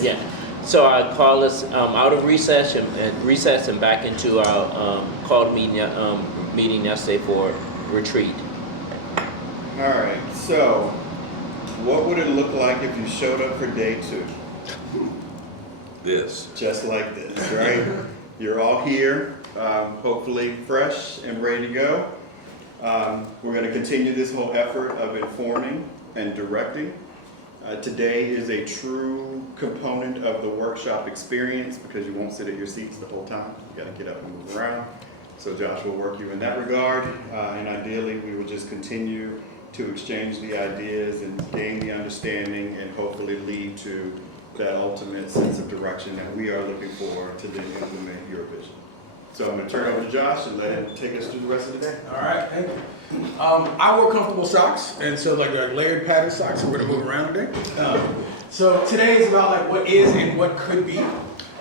Yeah. So I call us out of recess and back into our called meeting yesterday for retreat. All right. So, what would it look like if you showed up for day 2? This. Just like this, right? You're all here, hopefully fresh and ready to go. We're going to continue this whole effort of informing and directing. Today is a true component of the workshop experience because you won't sit at your seats the whole time. You got to get up and move around. So Josh will work you in that regard. And ideally, we will just continue to exchange the ideas and gain the understanding and hopefully lead to that ultimate sense of direction that we are looking for to then implement your vision. So I'm going to turn it over to Josh and let him take us through the rest of the day. All right, thank you. I wore comfortable socks, and so like layered padded socks, so we're gonna move around today. So today is about like what is and what could be,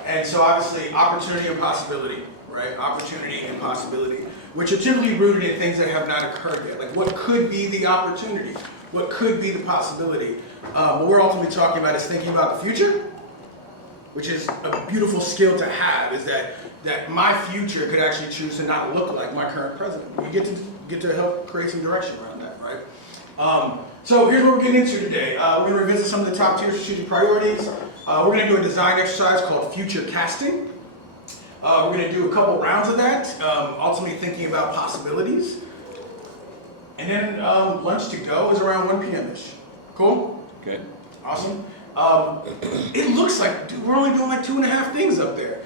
and so obviously opportunity and possibility, right? Opportunity and possibility, which are typically rooted in things that have not occurred yet. Like what could be the opportunity? What could be the possibility? What we're ultimately talking about is thinking about the future, which is a beautiful skill to have, is that my future could actually choose to not look like my current president. We get to help create some direction around that, right? So here's what we're getting into today. We're going to revisit some of the top tier strategic priorities. We're going to do a design exercise called future casting. We're going to do a couple rounds of that, ultimately thinking about possibilities. And then lunch to go is around 1 p.m.-ish. Cool? Okay. Awesome. It looks like we're only doing like 2.5 things up there.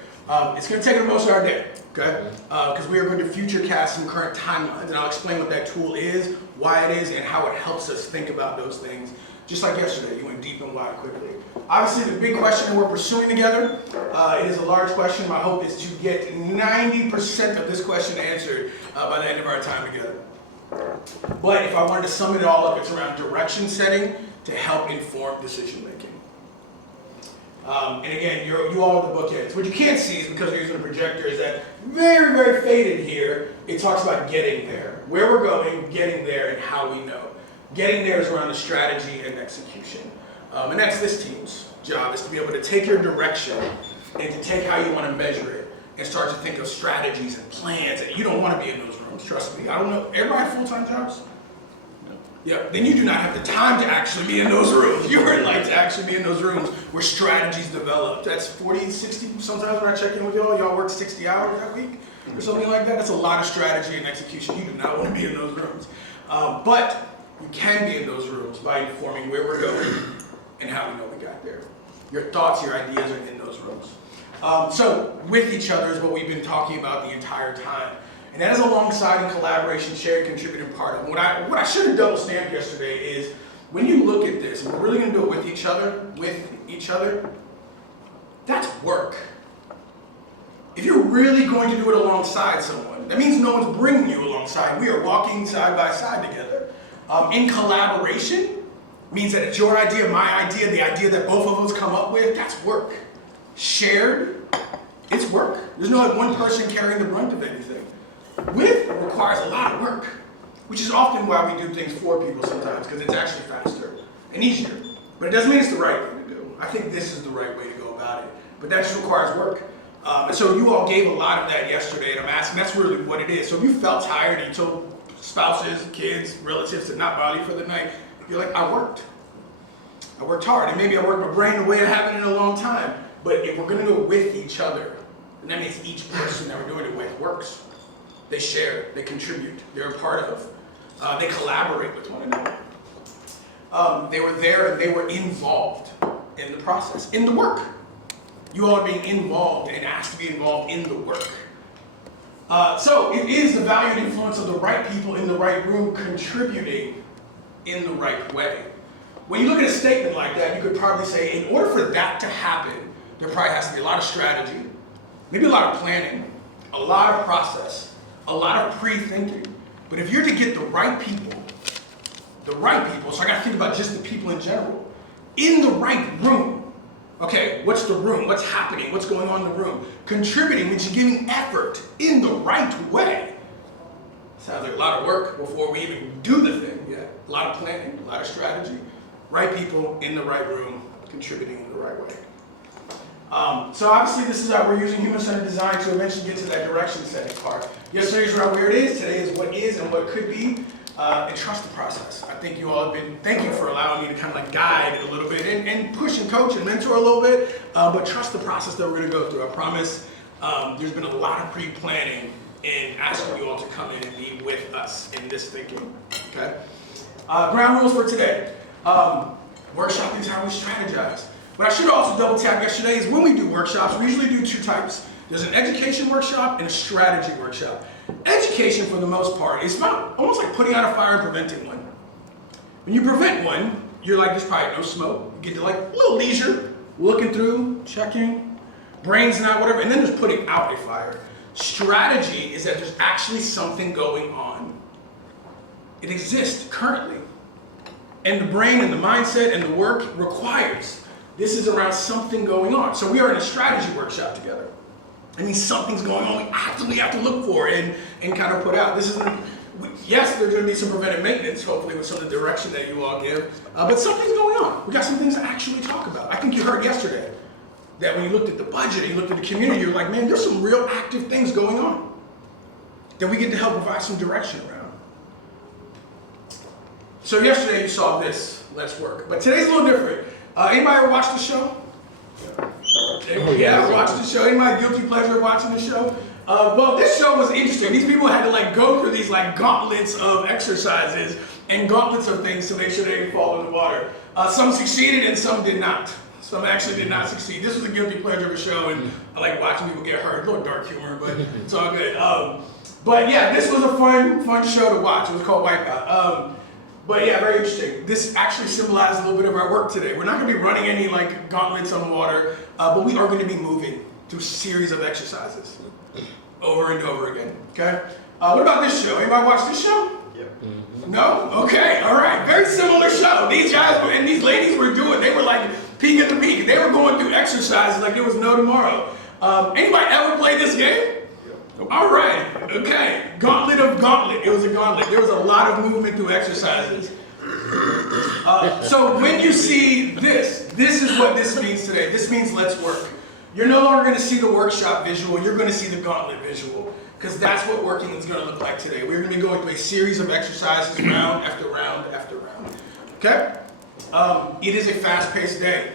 It's going to take up most of our day, okay? Because we are going to future cast some current timelines, and I'll explain what that tool is, why it is, and how it helps us think about those things. Just like yesterday, you went deep and wide quickly. Obviously, the big question we're pursuing together, it is a large question. My hope is to get 90% of this question answered by the end of our time together. But if I wanted to sum it all up, it's around direction setting to help inform decision making. And again, you all are the bookends. What you can't see is because we're using a projector is that very, very faded here, it talks about getting there. Where we're going, getting there, and how we know. Getting there is around the strategy and execution. And that's this team's job, is to be able to take your direction and to take how you want to measure it and start to think of strategies and plans. And you don't want to be in those rooms, trust me. I don't know, everybody have full-time jobs? Yeah, then you do not have the time to actually be in those rooms. You would like to actually be in those rooms where strategies develop. That's 40, 60, sometimes when I check in with y'all work 60 hours that week or something like that. That's a lot of strategy and execution. You do not want to be in those rooms. But you can be in those rooms by informing where we're going and how we know we got there. Your thoughts, your ideas are in those rooms. So with each other is what we've been talking about the entire time. And that is alongside in collaboration, shared, contributing part of it. What I should have double stamped yesterday is when you look at this, and we're really going to do it with each other, that's work. If you're really going to do it alongside someone, that means no one's bringing you alongside. We are walking side by side together. In collaboration means that it's your idea, my idea, the idea that both of us come up with, that's work. Shared, it's work. There's no like one person carrying the brunt of anything. With requires a lot of work, which is often why we do things for people sometimes, because it's actually faster and easier. But it doesn't mean it's the right thing to do. I think this is the right way to go about it. But that just requires work. And so you all gave a lot of that yesterday, and I'm asking, that's really what it is. So if you felt tired and you told spouses, kids, relatives to not bother you for the night, you're like, I worked hard, and maybe I worked my brain the way I haven't in a long time. But if we're going to do it with each other, then that means each person that we're doing it with works. They share, they contribute, they're a part of, they collaborate with one another. They were there and they were involved in the process, in the work. You all are being involved and asked to be involved in the work. So it is the value and influence of the right people in the right room contributing in the right way. When you look at a statement like that, you could probably say, in order for that to happen, there probably has to be a lot of strategy, maybe a lot of planning, a lot of process, a lot of pre-thinking. But if you're to get the right people, so I gotta think about just the people in general, in the right room. Okay, what's the room? What's happening? What's going on in the room? Contributing means you're giving effort in the right way. Sounds like a lot of work before we even do the thing. Yeah, a lot of planning, a lot of strategy. Right people in the right room, contributing in the right way. So obviously this is how we're using human-centered design to eventually get to that direction setting part. Yesterday's around where it is, today is what is and what could be, and trust the process. I think you all have been, thank you for allowing me to kind of like guide a little bit and push and coach and mentor a little bit, but trust the process that we're gonna go through. I promise there's been a lot of pre-planning in asking you all to come in and be with us in this thinking, okay? Ground rules for today. Workshop is how we strategize. What I should also double tap yesterday is when we do workshops, we usually do two types. There's an education workshop and a strategy workshop. Education, for the most part, is about almost like putting out a fire and preventing one. When you prevent one, you're like, there's probably no smoke. You get to like a little leisure, looking through, checking, brains not, whatever, and then there's putting out a fire. Strategy is that there's actually something going on. It exists currently. And the brain and the mindset and the work requires. This is around something going on. So we are in a strategy workshop together. I mean, something's going on we actively have to look for and kind of put out. This isn't, yes, there's going to be some preventive maintenance, hopefully with some of the direction that you all give, but something's going on. We got some things to actually talk about. I think you heard yesterday that when you looked at the budget and you looked at the community, you're like, man, there's some real active things going on that we get to help provide some direction around. So yesterday you saw this, let's work. But today's a little different. Anybody ever watched the show? Yeah, watched the show. Anybody guilty pleasure of watching the show? Well, this show was interesting. These people had to like go through these like gauntlets of exercises and gauntlets of things to make sure they didn't fall in the water. Some succeeded and some did not. Some actually did not succeed. This was a guilty pleasure of a show, and I like watching people get hurt. A little dark humor, but it's all good. But yeah, this was a fun show to watch. It was called Wipeout. But yeah, very interesting. This actually symbolizes a little bit of our work today. We're not going to be running any like gauntlets on water, but we are going to be moving through a series of exercises over and over again. Okay. What about this show? Anybody watch this show? Yeah. No? Okay. All right. Very similar show. These guys and these ladies were doing. They were like peak at the peak. They were going through exercises like there was no tomorrow. Anybody ever play this game? All right, okay. Gauntlet of gauntlet. It was a gauntlet. There was a lot of movement through exercises. So when you see this is what this means today. This means let's work. You're no longer going to see the workshop visual. You're going to see the gauntlet visual, because that's what working is going to look like today. We're going to be going through a series of exercises round after round after round. Okay? It is a fast-paced day.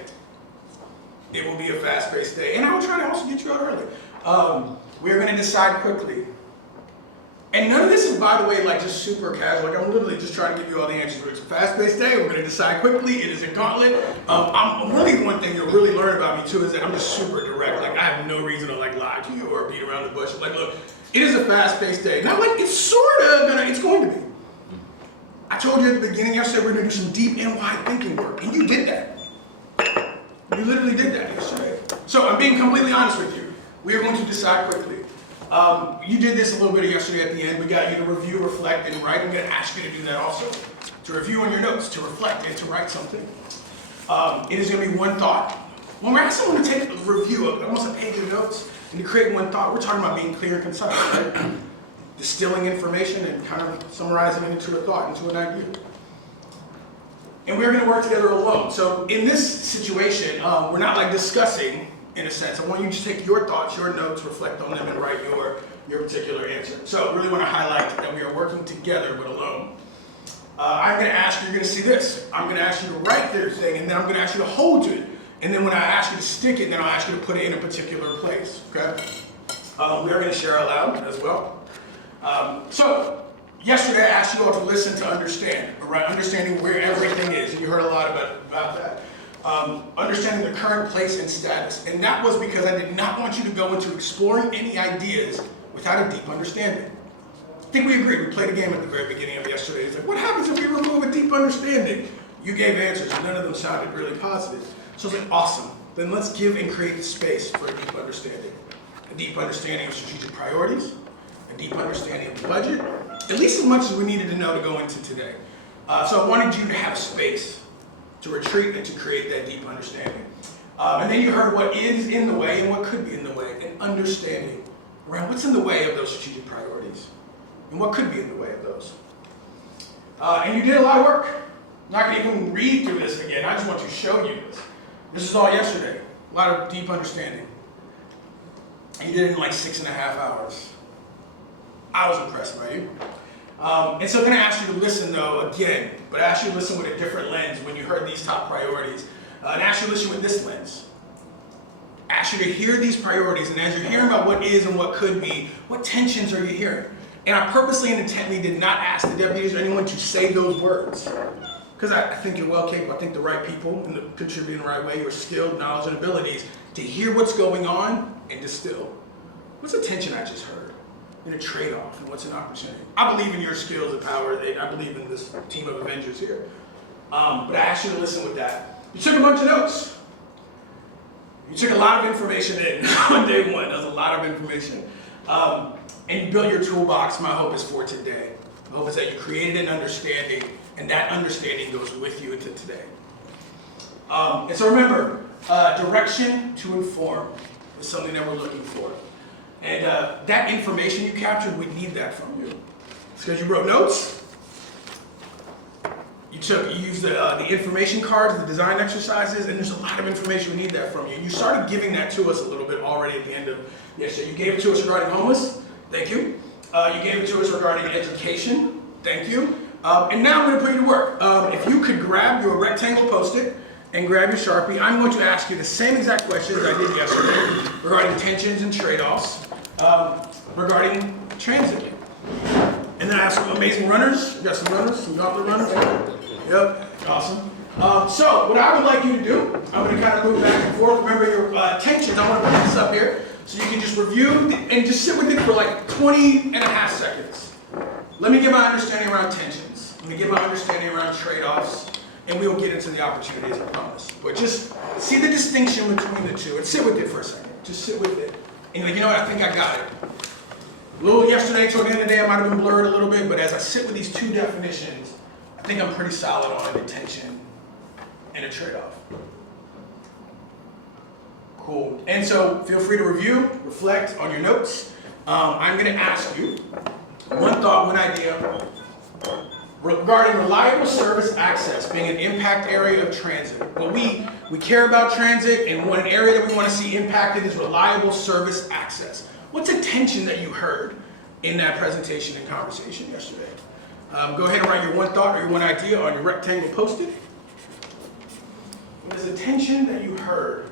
It will be a fast-paced day. And I will try to also get you out early. We're going to decide quickly. And none of this is, by the way, like just super casual. Like I'm literally just trying to give you all the answers. It's a fast-paced day. We're going to decide quickly. It is a gauntlet. Really one thing you'll really learn about me too is that I'm just super direct. Like I have no reason to like lie to you or beat around the bush. Like look, it is a fast-paced day. Now like it's sort of it's going to be. I told you at the beginning yesterday we're going to do some deep and wide thinking work, and you did that. You literally did that yesterday. So I'm being completely honest with you. We are going to decide quickly. You did this a little bit yesterday at the end. We got you to review, reflect, and write. I'm going to ask you to do that also. To review on your notes, to reflect, and to write something. It is going to be one thought. When we're asking someone to take a review of almost a page of notes and to create one thought, we're talking about being clear and concise, right? Distilling information and kind of summarizing it into a thought, into an idea. And we're going to work together alone. So in this situation, we're not like discussing. In a sense, I want you to take your thoughts, your notes, reflect on them, and write your particular answer. So I really want to highlight that we are working together but alone. I'm going to ask you, you're going to see this. I'm going to ask you to write this thing, and then I'm going to ask you to hold it. And then when I ask you to stick it, then I'll ask you to put it in a particular place, okay? We are going to share aloud as well. So yesterday I asked you all to listen to understand, all right? Understanding where everything is, and you heard a lot about that. Understanding the current place and status. And that was because I did not want you to go into exploring any ideas without a deep understanding. I think we agreed. We played a game at the very beginning of yesterday. It's like, what happens if we remove a deep understanding? You gave answers, and none of them sounded really positive. So I was like, awesome. Then let's give and create the space for a deep understanding. A deep understanding of strategic priorities, a deep understanding of the budget, at least as much as we needed to know to go into today. So I wanted you to have space to retreat and to create that deep understanding. And then you heard what is in the way and what could be in the way, and understanding around what's in the way of those strategic priorities and what could be in the way of those. And you did a lot of work. I'm not going to even read through this again. I just want to show you this. This is all yesterday. A lot of deep understanding. and you did it in like 6.5 hours. I was impressed by you. And so I'm gonna ask you to listen though, again, but I ask you to listen with a different lens when you heard these top priorities. And ask you to listen with this lens. Ask you to hear these priorities, and as you're hearing about what is and what could be, what tensions are you hearing? And I purposely and intently did not ask the deputies or anyone to say those words. Because I think you're well capable, I think the right people and contribute in the right way, your skilled knowledge and abilities to hear what's going on and distill. What's the tension I just heard? In a trade-off, and what's an opportunity? I believe in your skills and power, and I believe in this team of Avengers here. But I asked you to listen with that. You took a bunch of notes. You took a lot of information in on day one. That was a lot of information. And you built your toolbox. My hope is for today. My hope is that you created an understanding, and that understanding goes with you into today. And so remember, direction to inform is something that we're looking for. And that information you captured, we need that from you. It's because you wrote notes. You used the information cards, the design exercises, and there's a lot of information we need that from you. And you started giving that to us a little bit already at the end of yesterday. You gave it to us regarding homeless. Thank you. You gave it to us regarding education. Thank you. And now I'm going to put you to work. If you could grab your rectangle Post-it and grab your Sharpie, I'm going to ask you the same exact questions I did yesterday regarding tensions and trade-offs, regarding transit. And then I have some amazing runners. You got some runners, some gauntlet runners. Yep, awesome. So what I would like you to do, I'm going to kind of move back and forth. Remember your tensions. I want to put this up here so you can just review and just sit with it for like 20.5 seconds. Let me get my understanding around tensions. Let me get my understanding around trade-offs, and we'll get into the opportunities, I promise. But just see the distinction between the two and sit with it for a second. Just sit with it. And you're like, you know what, I think I got it. A little yesterday, toward the end of the day, I might have been blurred a little bit, but as I sit with these two definitions, I think I'm pretty solid on a tension and a trade-off. Cool. And so feel free to review, reflect on your notes. I'm going to ask you one thought, one idea regarding reliable service access being an impact area of transit. Well, we care about transit, and one area that we want to see impacted is reliable service access. What's a tension that you heard in that presentation and conversation yesterday? Go ahead and write your one thought or your one idea on your rectangle Post-it. What is a tension that you heard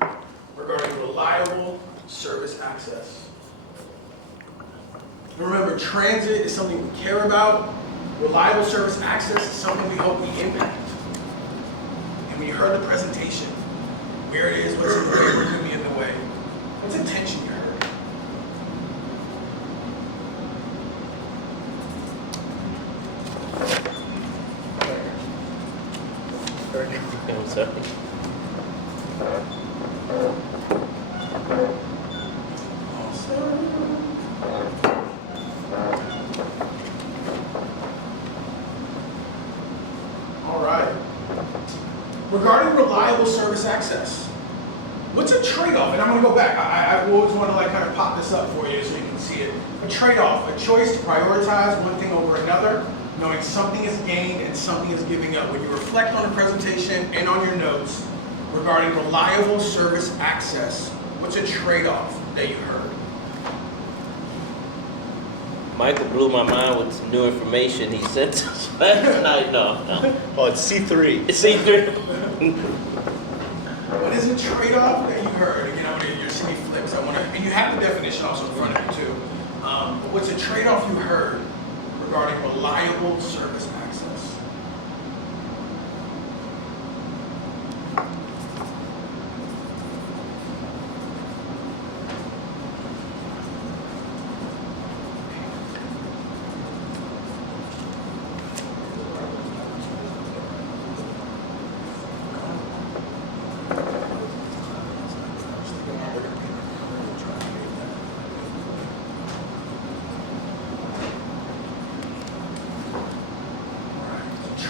regarding reliable service access? Remember, transit is something we care about. Reliable service access is something we hope we impact. And when you heard the presentation, where it is, what's in the way, what could be in the way, what's a tension you heard? I'm sorry. All right. Regarding reliable service access, what's a trade-off? And I'm going to go back. I always want to kind of pop this up for you so you can see it. A trade-off, a choice to prioritize one thing over another, knowing something is gained and something is giving up. When you reflect on the presentation and on your notes regarding reliable service access, what's a trade-off that you heard? Michael blew my mind with some new information he sent us last night. No. Oh, it's C3. It's C3. What is a trade-off that you heard? Again, I'm going to your city flips. And you have the definition also in front of you too. But what's a trade-off you heard regarding reliable service access?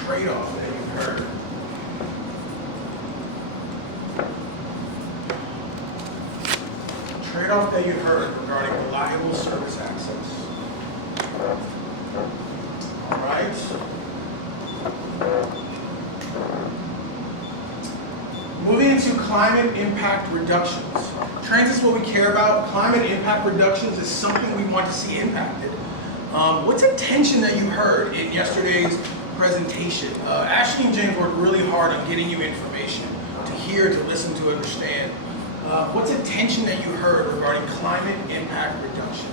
Trade-off that you've heard. Trade-off that you heard regarding reliable service access. All right. Moving into climate impact reductions. Transit's what we care about. Climate impact reductions is something we want to see impacted. What's a tension that you heard in yesterday's presentation? Ashley and James worked really hard on getting you information to hear, to listen, to understand. What's a tension that you heard regarding climate impact reductions?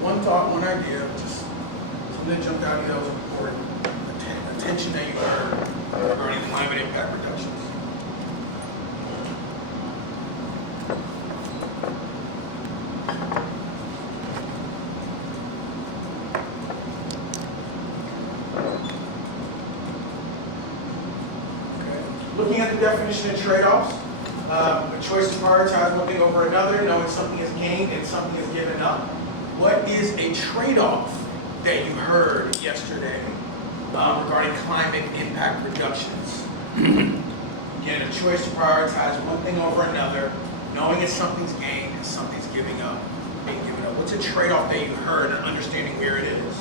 One thought, one idea, just something that jumped out at you that was important. Attention that you heard regarding climate impact reductions. Okay. Looking at the definition of trade-offs, a choice to prioritize one thing over another, knowing something is gained and something is given up. What is a trade-off that you heard yesterday regarding climate impact reductions? Again, a choice to prioritize one thing over another, knowing if something's gained and something's being given up. What's a trade-off that you heard and understanding where it is?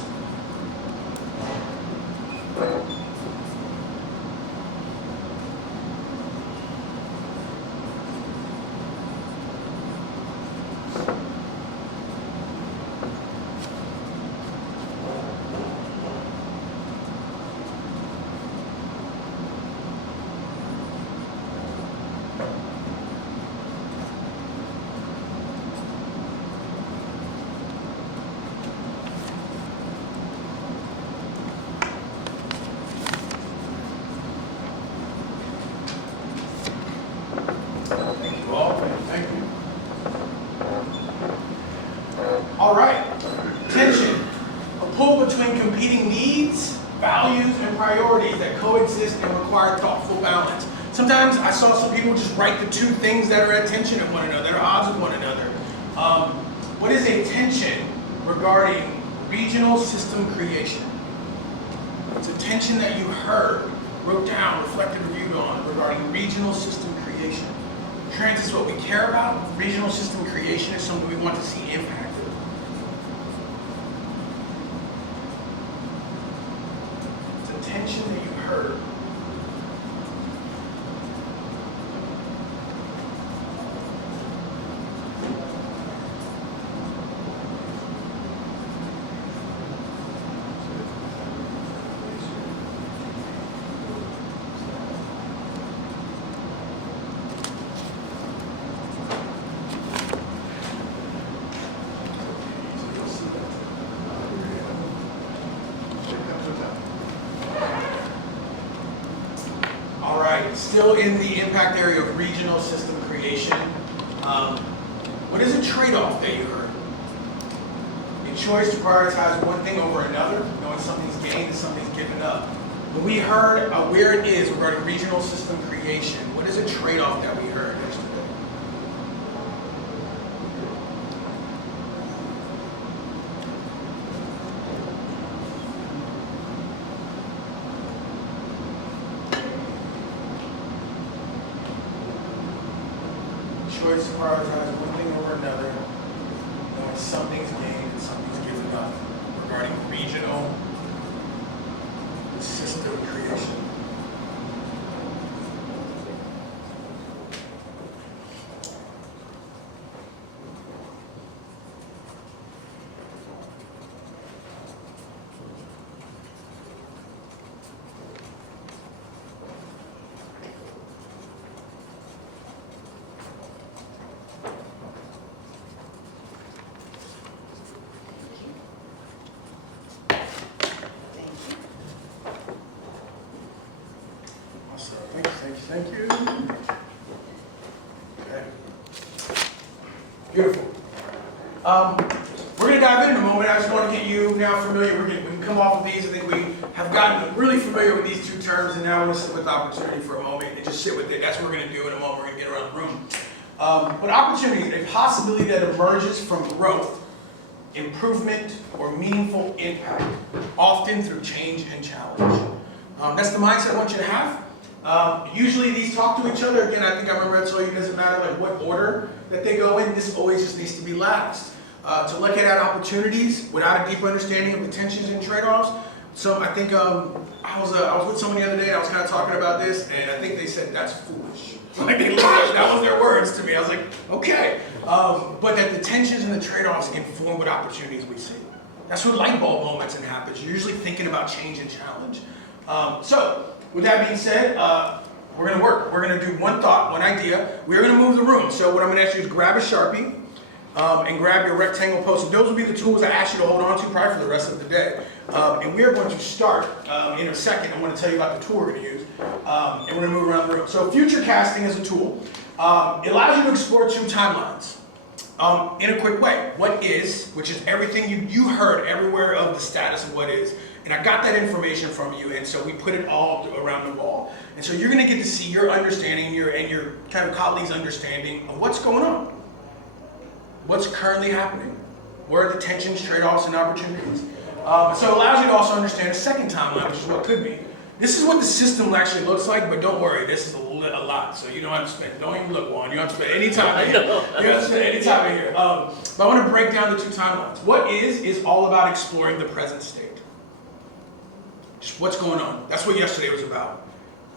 Thank you. All right. Tension. A pull between competing needs, values, and priorities that coexist and require thoughtful balance. Sometimes I saw some people just write the two things that are at tension with one another, that are odds with one another. What is a tension regarding regional system creation? It's a tension that you heard, wrote down, reflected, reviewed on regarding regional system creation. Transit is what we care about. Regional system creation is something we want to see impacted. It's a tension that you heard. Still in the impact area of regional system creation, what is a trade-off that you heard? A choice to prioritize one thing over another, knowing something's gained and something's given up. When we heard where it is regarding regional system creation, what is a trade-off that we heard yesterday? Choice to prioritize one thing over another, knowing something's gained and something's given up regarding regional system creation. Thank you. Okay. Beautiful. We're going to dive in a moment. I just want to get you now familiar. We can come off of these. I think we have gotten really familiar with these two terms, and now I want to sit with opportunity for a moment and just sit with it. That's what we're going to do in a moment. We're going to get around the room. But opportunity is a possibility that emerges from growth, improvement, or meaningful impact, often through change and challenge. That's the mindset I want you to have. Usually these talk to each other. Again, I think I remember I told you it doesn't matter like what order that they go in. This always just needs to be last. To look at opportunities without a deep understanding of the tensions and trade-offs. So I think I was with someone the other day. I was kind of talking about this, and I think they said that's foolish. Like that was their words to me. I was like, okay. But that the tensions and the trade-offs inform what opportunities we see. That's what light bulb moments and happens. You're usually thinking about change and challenge. So with that being said, we're going to work. We're going to do one thought, one idea. We're going to move the room. So what I'm going to ask you is grab a Sharpie and grab your rectangle post-it. Those will be the tools I ask you to hold on to probably for the rest of the day. And we're going to start in a second. I want to tell you about the tool we're going to use. And we're going to move around the room. So future casting is a tool. It allows you to explore two timelines in a quick way. What is, which is everything you heard everywhere of the status of what is. And I got that information from you, and so we put it all around the wall. And so you're going to get to see your understanding and your kind of colleagues' understanding of what's going on. What's currently happening? Where are the tensions, trade-offs, and opportunities? So it allows you to also understand a second timeline, which is what could be. This is what the system actually looks like, but don't worry, this is a lot. So you don't have to spend, don't even look, Juan. You don't have to spend any time in here. You don't have to spend any time in here. But I want to break down the two timelines. What is all about exploring the present state. Just what's going on. That's what yesterday was about.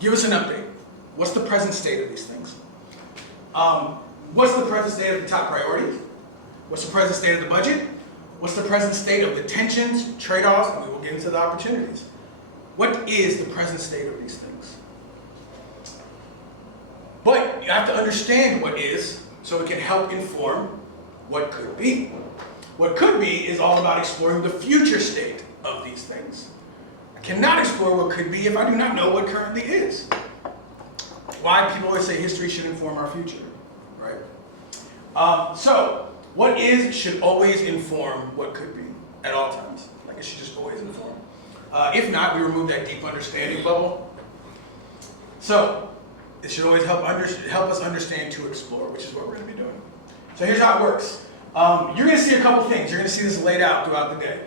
Give us an update. What's the present state of these things? What's the present state of the top priorities? What's the present state of the budget? What's the present state of the tensions, trade-offs, and we will get into the opportunities. What is the present state of these things? But you have to understand what is so it can help inform what could be. What could be is all about exploring the future state of these things. I cannot explore what could be if I do not know what currently is. Why people always say history should inform our future, right? So, what is should always inform what could be at all times. Like it should just always inform. If not, we remove that deep understanding bubble. So, it should always help us understand to explore, which is what we're going to be doing. So here's how it works. You're going to see a couple things. You're going to see this laid out throughout the day.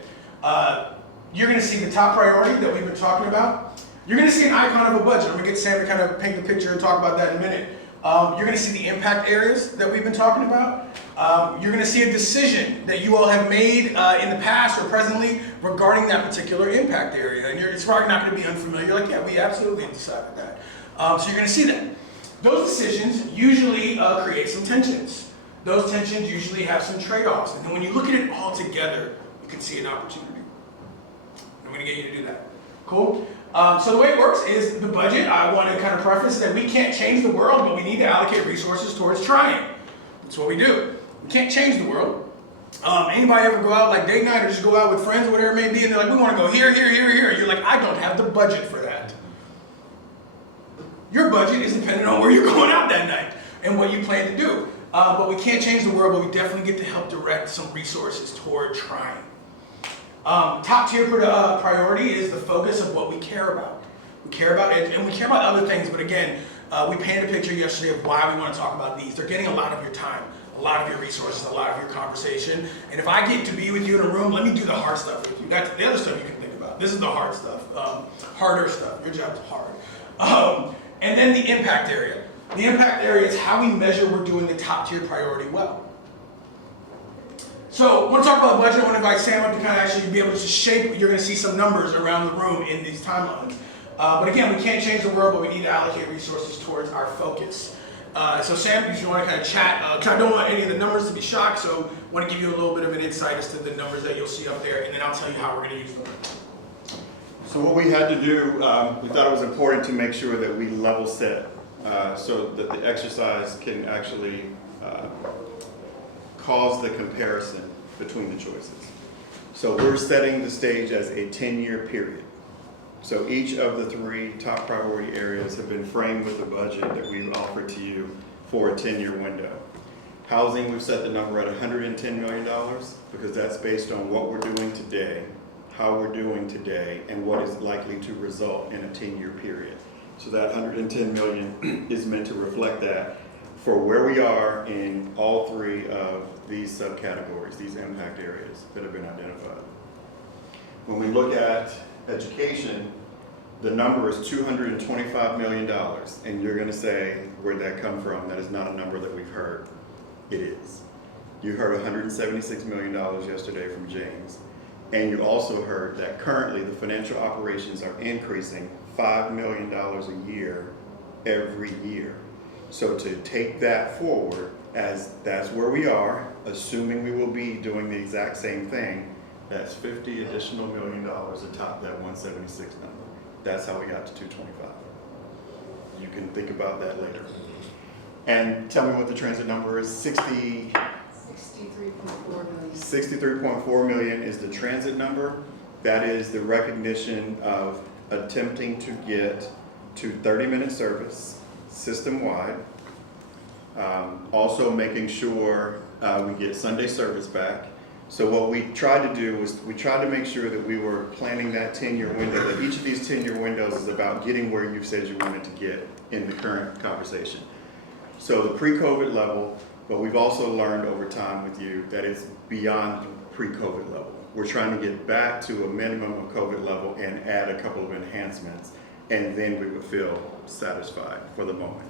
You're going to see the top priority that we've been talking about. You're going to see an icon of a budget. I'm going to get Sam to kind of paint the picture and talk about that in a minute. You're going to see the impact areas that we've been talking about. You're going to see a decision that you all have made in the past or presently regarding that particular impact area. And it's probably not going to be unfamiliar. You're like, yeah, we absolutely decided that. So you're going to see that. Those decisions usually create some tensions. Those tensions usually have some trade-offs. And then when you look at it all together, you can see an opportunity. I'm going to get you to do that. Cool? So the way it works is the budget. I want to kind of preface that we can't change the world, but we need to allocate resources towards trying. That's what we do. We can't change the world. Anybody ever go out like date night or just go out with friends or whatever it may be, and they're like, we want to go here, here, here, here. You're like, I don't have the budget for that. Your budget is dependent on where you're going out that night and what you plan to do. But we can't change the world, but we definitely get to help direct some resources toward trying. Top tier priority is the focus of what we care about. We care about it, and we care about other things, but again, we painted a picture yesterday of why we want to talk about these. They're getting a lot of your time, a lot of your resources, a lot of your conversation, and if I get to be with you in a room, let me do the hard stuff with you. That's the other stuff you can think about. This is the hard stuff, harder stuff. Your job's hard. And then the impact area. The impact area is how we measure we're doing the top tier priority well. So, I want to talk about the budget. I want to invite Sam up to kind of actually be able to shape. You're going to see some numbers around the room in these timelines. But again, we can't change the world, but we need to allocate resources towards our focus. So Sam, if you want to kind of chat, because I don't want any of the numbers to be shocked, so I want to give you a little bit of an insight as to the numbers that you'll see up there, and then I'll tell you how we're going to use them. So what we had to do, we thought it was important to make sure that we level set so that the exercise can actually cause the comparison between the choices. So we're setting the stage as a 10-year period. So each of the 3 top priority areas have been framed with a budget that we've offered to you for a 10-year window. Housing, we've set the number at $110 million because that's based on what we're doing today, how we're doing today and what is likely to result in a 10-year period. So that 110 million is meant to reflect that for where we are in all three of these subcategories, these impact areas that have been identified. When we look at education, the number is $225 million, and you're gonna say, where'd that come from? That is not a number that we've heard. It is. You heard $176 million yesterday from James, and you also heard that currently the financial operations are increasing $5 million a year every year. So to take that forward, as that's where we are, assuming we will be doing the exact same thing, that's 50 additional million dollars atop that 176 number. That's how we got to 225. You can think about that later. And tell me what the transit number is. 63.4 million. 63.4 million is the transit number. That is the recognition of attempting to get to 30-minute service system-wide. Also making sure we get Sunday service back. So what we tried to do was we tried to make sure that we were planning that 10-year window, that each of these 10-year windows is about getting where you said you wanted to get in the current conversation. So the pre-COVID level, but we've also learned over time with you that it's beyond pre-COVID level. We're trying to get back to a minimum of COVID level and add a couple of enhancements, and then we would feel satisfied for the moment.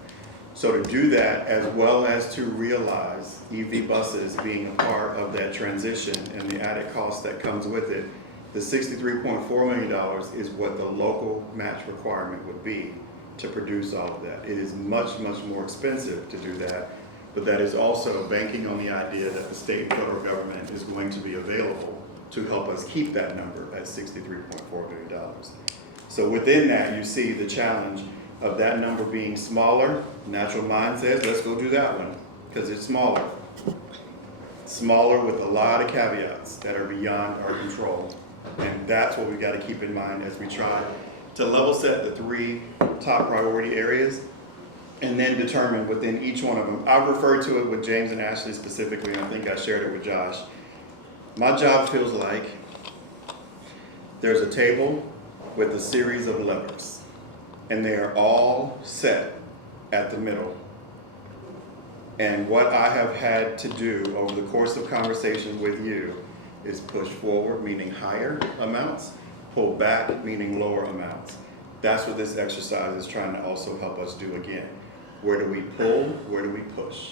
So to do that, as well as to realize EV buses being a part of that transition and the added cost that comes with it, the $63.4 million is what the local match requirement would be to produce all of that. It is much, much more expensive to do that, but that is also banking on the idea that the state and federal government is going to be available to help us keep that number at $63.4 million. So within that, you see the challenge of that number being smaller. Natural mind says, let's go do that one, because it's smaller. Smaller with a lot of caveats that are beyond our control. And that's what we've got to keep in mind as we try to level set the three top priority areas and then determine within each one of them. I've referred to it with James and Ashley specifically, and I think I shared it with Josh. My job feels like there's a table with a series of levers, and they are all set at the middle. And what I have had to do over the course of conversations with you is push forward, meaning higher amounts, pull back, meaning lower amounts. That's what this exercise is trying to also help us do again. Where do we pull? Where do we push?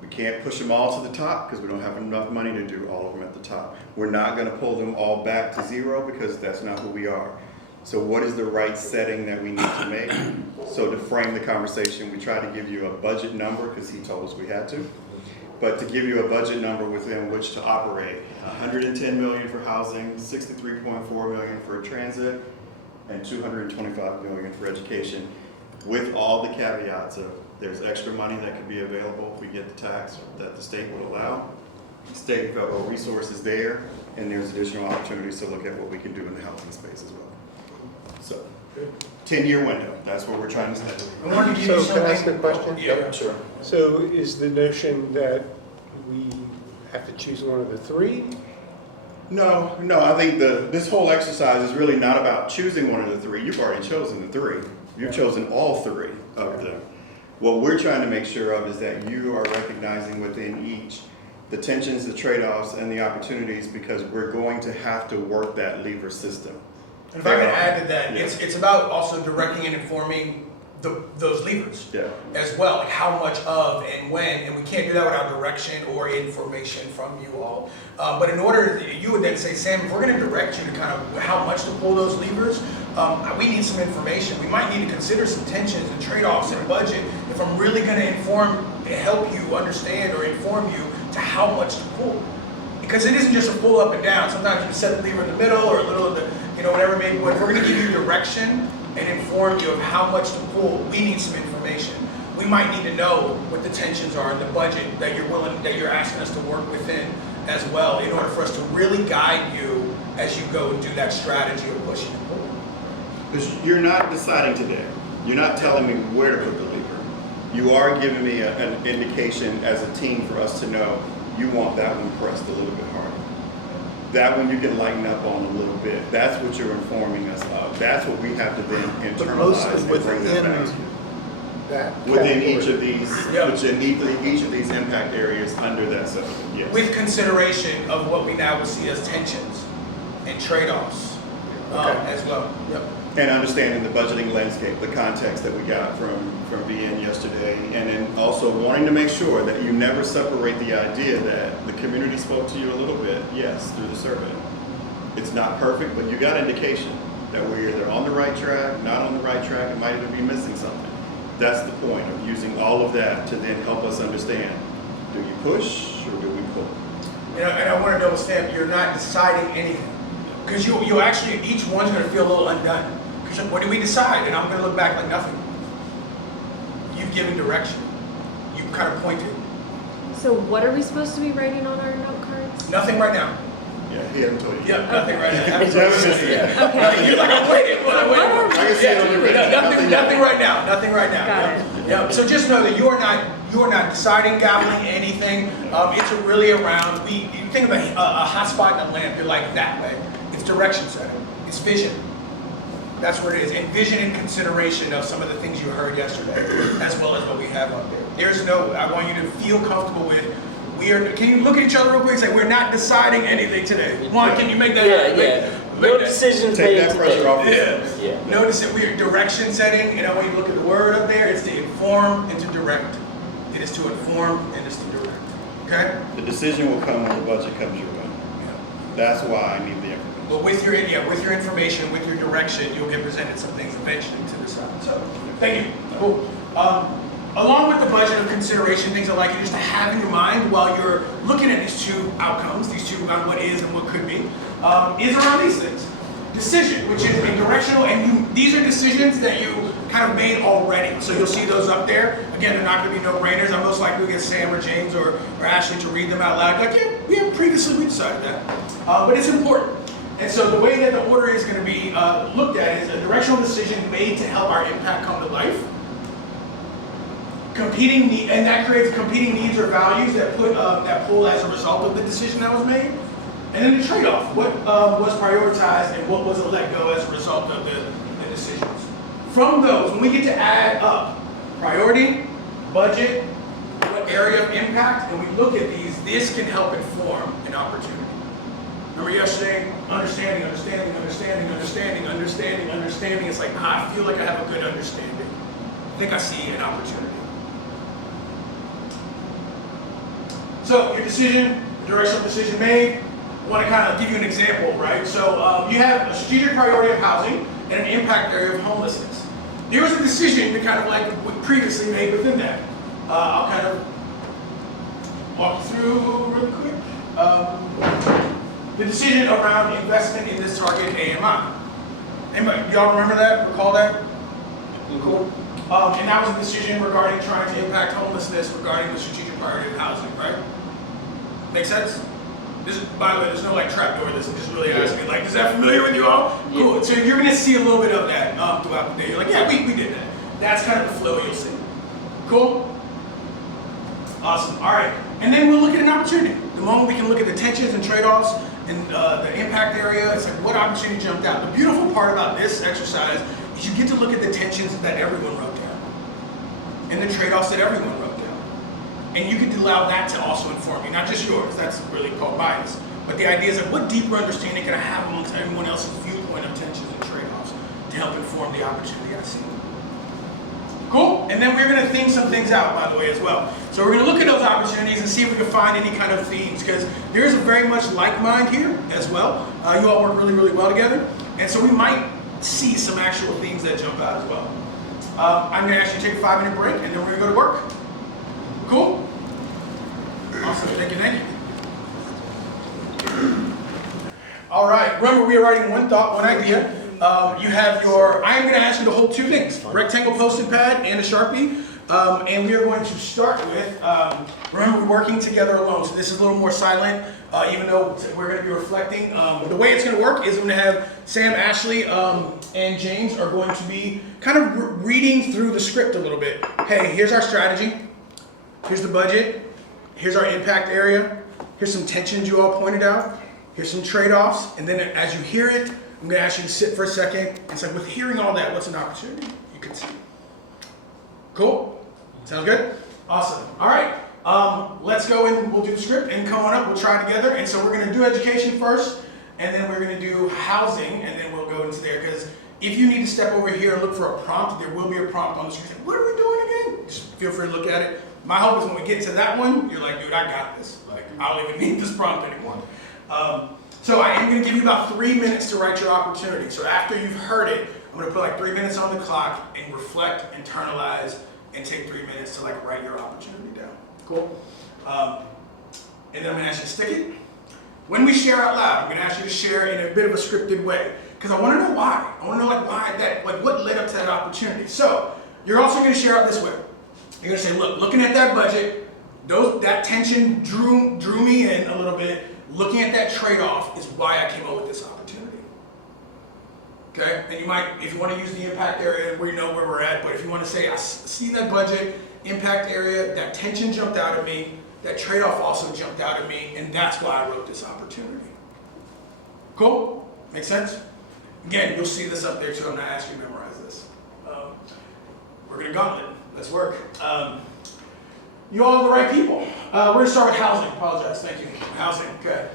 We can't push them all to the top because we don't have enough money to do all of them at the top. We're not going to pull them all back to zero because that's not who we are. So what is the right setting that we need to make? So to frame the conversation, we try to give you a budget number because he told us we had to. But to give you a budget number within which to operate, 110 million for housing, 63.4 million for transit, and 225 million for education, with all the caveats of there's extra money that could be available if we get the tax that the state would allow. State and federal resources there, and there's additional opportunities to look at what we can do in the housing space as well. So, 10-year window, that's what we're trying to set. So can I ask a question? Yeah, sure. So is the notion that we have to choose one of the three? No, I think this whole exercise is really not about choosing one of the three. You've already chosen the three. You've chosen all three of them. What we're trying to make sure of is that you are recognizing within each the tensions, the trade-offs, and the opportunities, because we're going to have to work that lever system. And if I can add to that, it's about also directing and informing those levers as well, like how much of and when, and we can't do that without direction or information from you all. But in order, you would then say, Sam, if we're going to direct you to kind of how much to pull those levers, we need some information. We might need to consider some tensions and trade-offs in budget if I'm really going to help you understand or inform you to how much to pull. Because it isn't just a pull up and down. Sometimes you can set the lever in the middle or a little of the, whatever it may be. But if we're going to give you direction and inform you of how much to pull, we need some information. We might need to know what the tensions are in the budget that you're asking us to work within as well, in order for us to really guide you as you go and do that strategy of pushing and pulling. Because you're not deciding today. You're not telling me where to put the lever. You are giving me an indication as a team for us to know you want that one pressed a little bit harder. that one you can lighten up on a little bit. That's what you're informing us of. That's what we have to then But internalize mostly and bring that within back to. that. Within category. each of these, Yeah. within each of these impact areas under that section, yes. With consideration of what we now would see as tensions and trade-offs Okay. as well. Yep. And understanding the budgeting landscape, the context that we got from BN yesterday, and then also wanting to make sure that you never separate the idea that the community spoke to you a little bit, yes, through the survey. It's not perfect, but you got indication that we're either on the right track, not on the right track, it might even be missing something. That's the point of using all of that to then help us understand, do you push or do we pull? And I want to double stamp, you're not deciding anything. Because you actually, each one's going to feel a little undone. Because what do we decide? And I'm going to look back like nothing. You've given direction. You've kind of pointed. So what are we supposed to be writing on our note cards? Nothing right now. Yeah, he hasn't told you. Yep, nothing right now. That was just- Yeah. Okay. You're like, I'm waiting. What are we I can see it on your face. Nothing right now. Nothing right now. Got Yep. it. Yep. So just know that you are not deciding, gaveling anything. It's really around. You think of a hot spot in a lamp. You're like that way. It's direction setting. It's vision. That's what it is. And vision and consideration of some of the things you heard yesterday, as well as what we have up there. I want you to feel comfortable with. Can you look at each other real quick and say, we're not deciding anything today? Juan, can you make that? Yeah. No decisions Take made that today. pressure off. Yeah. Yeah. Notice that we are direction setting, and when you look at the word up there, it's to inform and to direct. It is to inform and it's to direct. Okay? The decision will come when the budget comes your way. Yeah. That's why I need the information. But with your information, with your direction, you'll get presented some things eventually to decide. So, thank you. Cool. Along with the budget of consideration, things I'd like you just to have in your mind while you're looking at these two outcomes, these two what is and what could be, is around these things. Decision, which is a directional, and these are decisions that you kind of made already. So you'll see those up there. Again, they're not going to be no-brainers. I'm most likely to get Sam or James or Ashley to read them out loud. Like, yeah, previously we decided that. But it's important. And so the way that the order is going to be looked at is a directional decision made to help our impact come to life. And that creates competing needs or values that pull as a result of the decision that was made. And then the trade-off, what was prioritized and what was a let go as a result of the decisions. From those, when we get to add up priority, budget, what area of impact, and we look at these, this can help inform an opportunity. Remember yesterday, understanding. It's like, I feel like I have a good understanding. I think I see an opportunity. So your decision, directional decision made. I want to kind of give you an example, right? So you have a strategic priority of housing and an impact area of homelessness. There was a decision to kind of like what previously made within that. I'll kind of walk through really quick. The decision around investment in this target AMI. Anybody, y'all remember that? Recall that? Cool. And that was a decision regarding trying to impact homelessness regarding the strategic priority of housing, right? Make sense? This is, by the way, there's no like trapdoor. This is just really asking. Like, is that familiar with you all? Yeah. Cool. So you're gonna see a little bit of that throughout the day. You're like, yeah, we did that. That's kind of the flow you'll see. Cool. Awesome. All right. And then we'll look at an opportunity. The moment we can look at the tensions and trade-offs and the impact area, it's like what opportunity jumped out. The beautiful part about this exercise is you get to look at the tensions that everyone wrote down and the trade-offs that everyone wrote down. And you can allow that to also inform you, not just yours. That's really called bias. But the idea is like, what deeper understanding can I have amongst everyone else's viewpoint of tensions and trade-offs to help inform the opportunity I see? Cool? And then we're going to think some things out, by the way, as well. So we're going to look at those opportunities and see if we can find any kind of themes, because there is a very much like mind here as well. You all work really, really well together. And so we might see some actual themes that jump out as well. I'm going to actually take a 5-minute break, and then we're going to go to work. Cool? Awesome. Thank you. All right. Remember, we are writing one thought, one idea. You have I'm going to ask you to hold two things, a rectangle post-it pad and a Sharpie. And we are going to start with, remember, we're working together alone. So this is a little more silent, even though we're going to be reflecting. The way it's going to work is I'm going to have Sam, Ashley, and James are going to be kind of reading through the script a little bit. Hey, here's our strategy. Here's the budget. Here's our impact area. Here's some tensions you all pointed out. here's some trade-offs, and then as you hear it, I'm gonna ask you to sit for a second. It's like, with hearing all that, what's an opportunity you can see? Cool? Sounds good? Awesome. All right. Let's go and we'll do the script and come on up. We'll try it together. And so we're going to do education first, and then we're going to do housing, and then we'll go into there. Because if you need to step over here and look for a prompt, there will be a prompt on the screen. What are we doing again? Just feel free to look at it. My hope is when we get to that one, you're like, dude, I got this. Like, I don't even need this prompt anymore. So I am going to give you about 3 minutes to write your opportunity. So after you've heard it, I'm going to put like 3 minutes on the clock and reflect, internalize, and take 3 minutes to like write your opportunity down. Cool? And then I'm gonna ask you to stick it. When we share out loud, I'm gonna ask you to share in a bit of a scripted way. Because I wanna know why. I wanna know like why that, like what led up to that opportunity. So, you're also gonna share out this way. You're gonna say, look, looking at that budget, that tension drew me in a little bit. Looking at that trade-off is why I came up with this opportunity. Okay? And you might, if you want to use the impact area, we know where we're at, but if you want to say, I see that budget, impact area, that tension jumped out at me, that trade-off also jumped out at me, and that's why I wrote this opportunity. Cool? Make sense? Again, you'll see this up there too. I'm not asking you to memorize this. We're going to gauntlet. Let's work. You all are the right people. We're going to start with housing. Apologize. Thank you. Housing. Okay.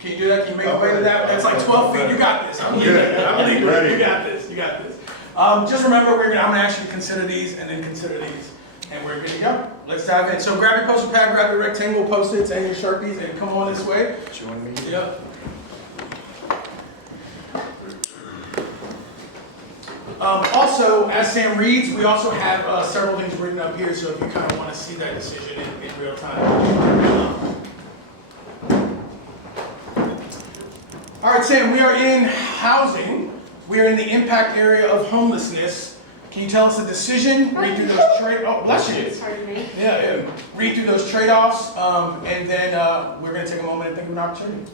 Can you do that? Can you make a way to that? That's like 12 feet. You got this. I believe it. I believe it. You got this. You got this. Just remember, I'm going to ask you to consider these and then consider these. And we're good to go. Let's dive in. So grab your poster pad, grab your rectangle Post-its and your Sharpies, and come on this way. Join me. Yep. Also, as Sam reads, we also have several things written up here, so if you kind of want to see that decision in real time. All right, Sam, we are in housing. We are in the impact area of homelessness. Can you tell us the decision? Read through those bless you. Pardon me. Yeah. Read through those trade-offs, and then we're going to take a moment and think of an opportunity.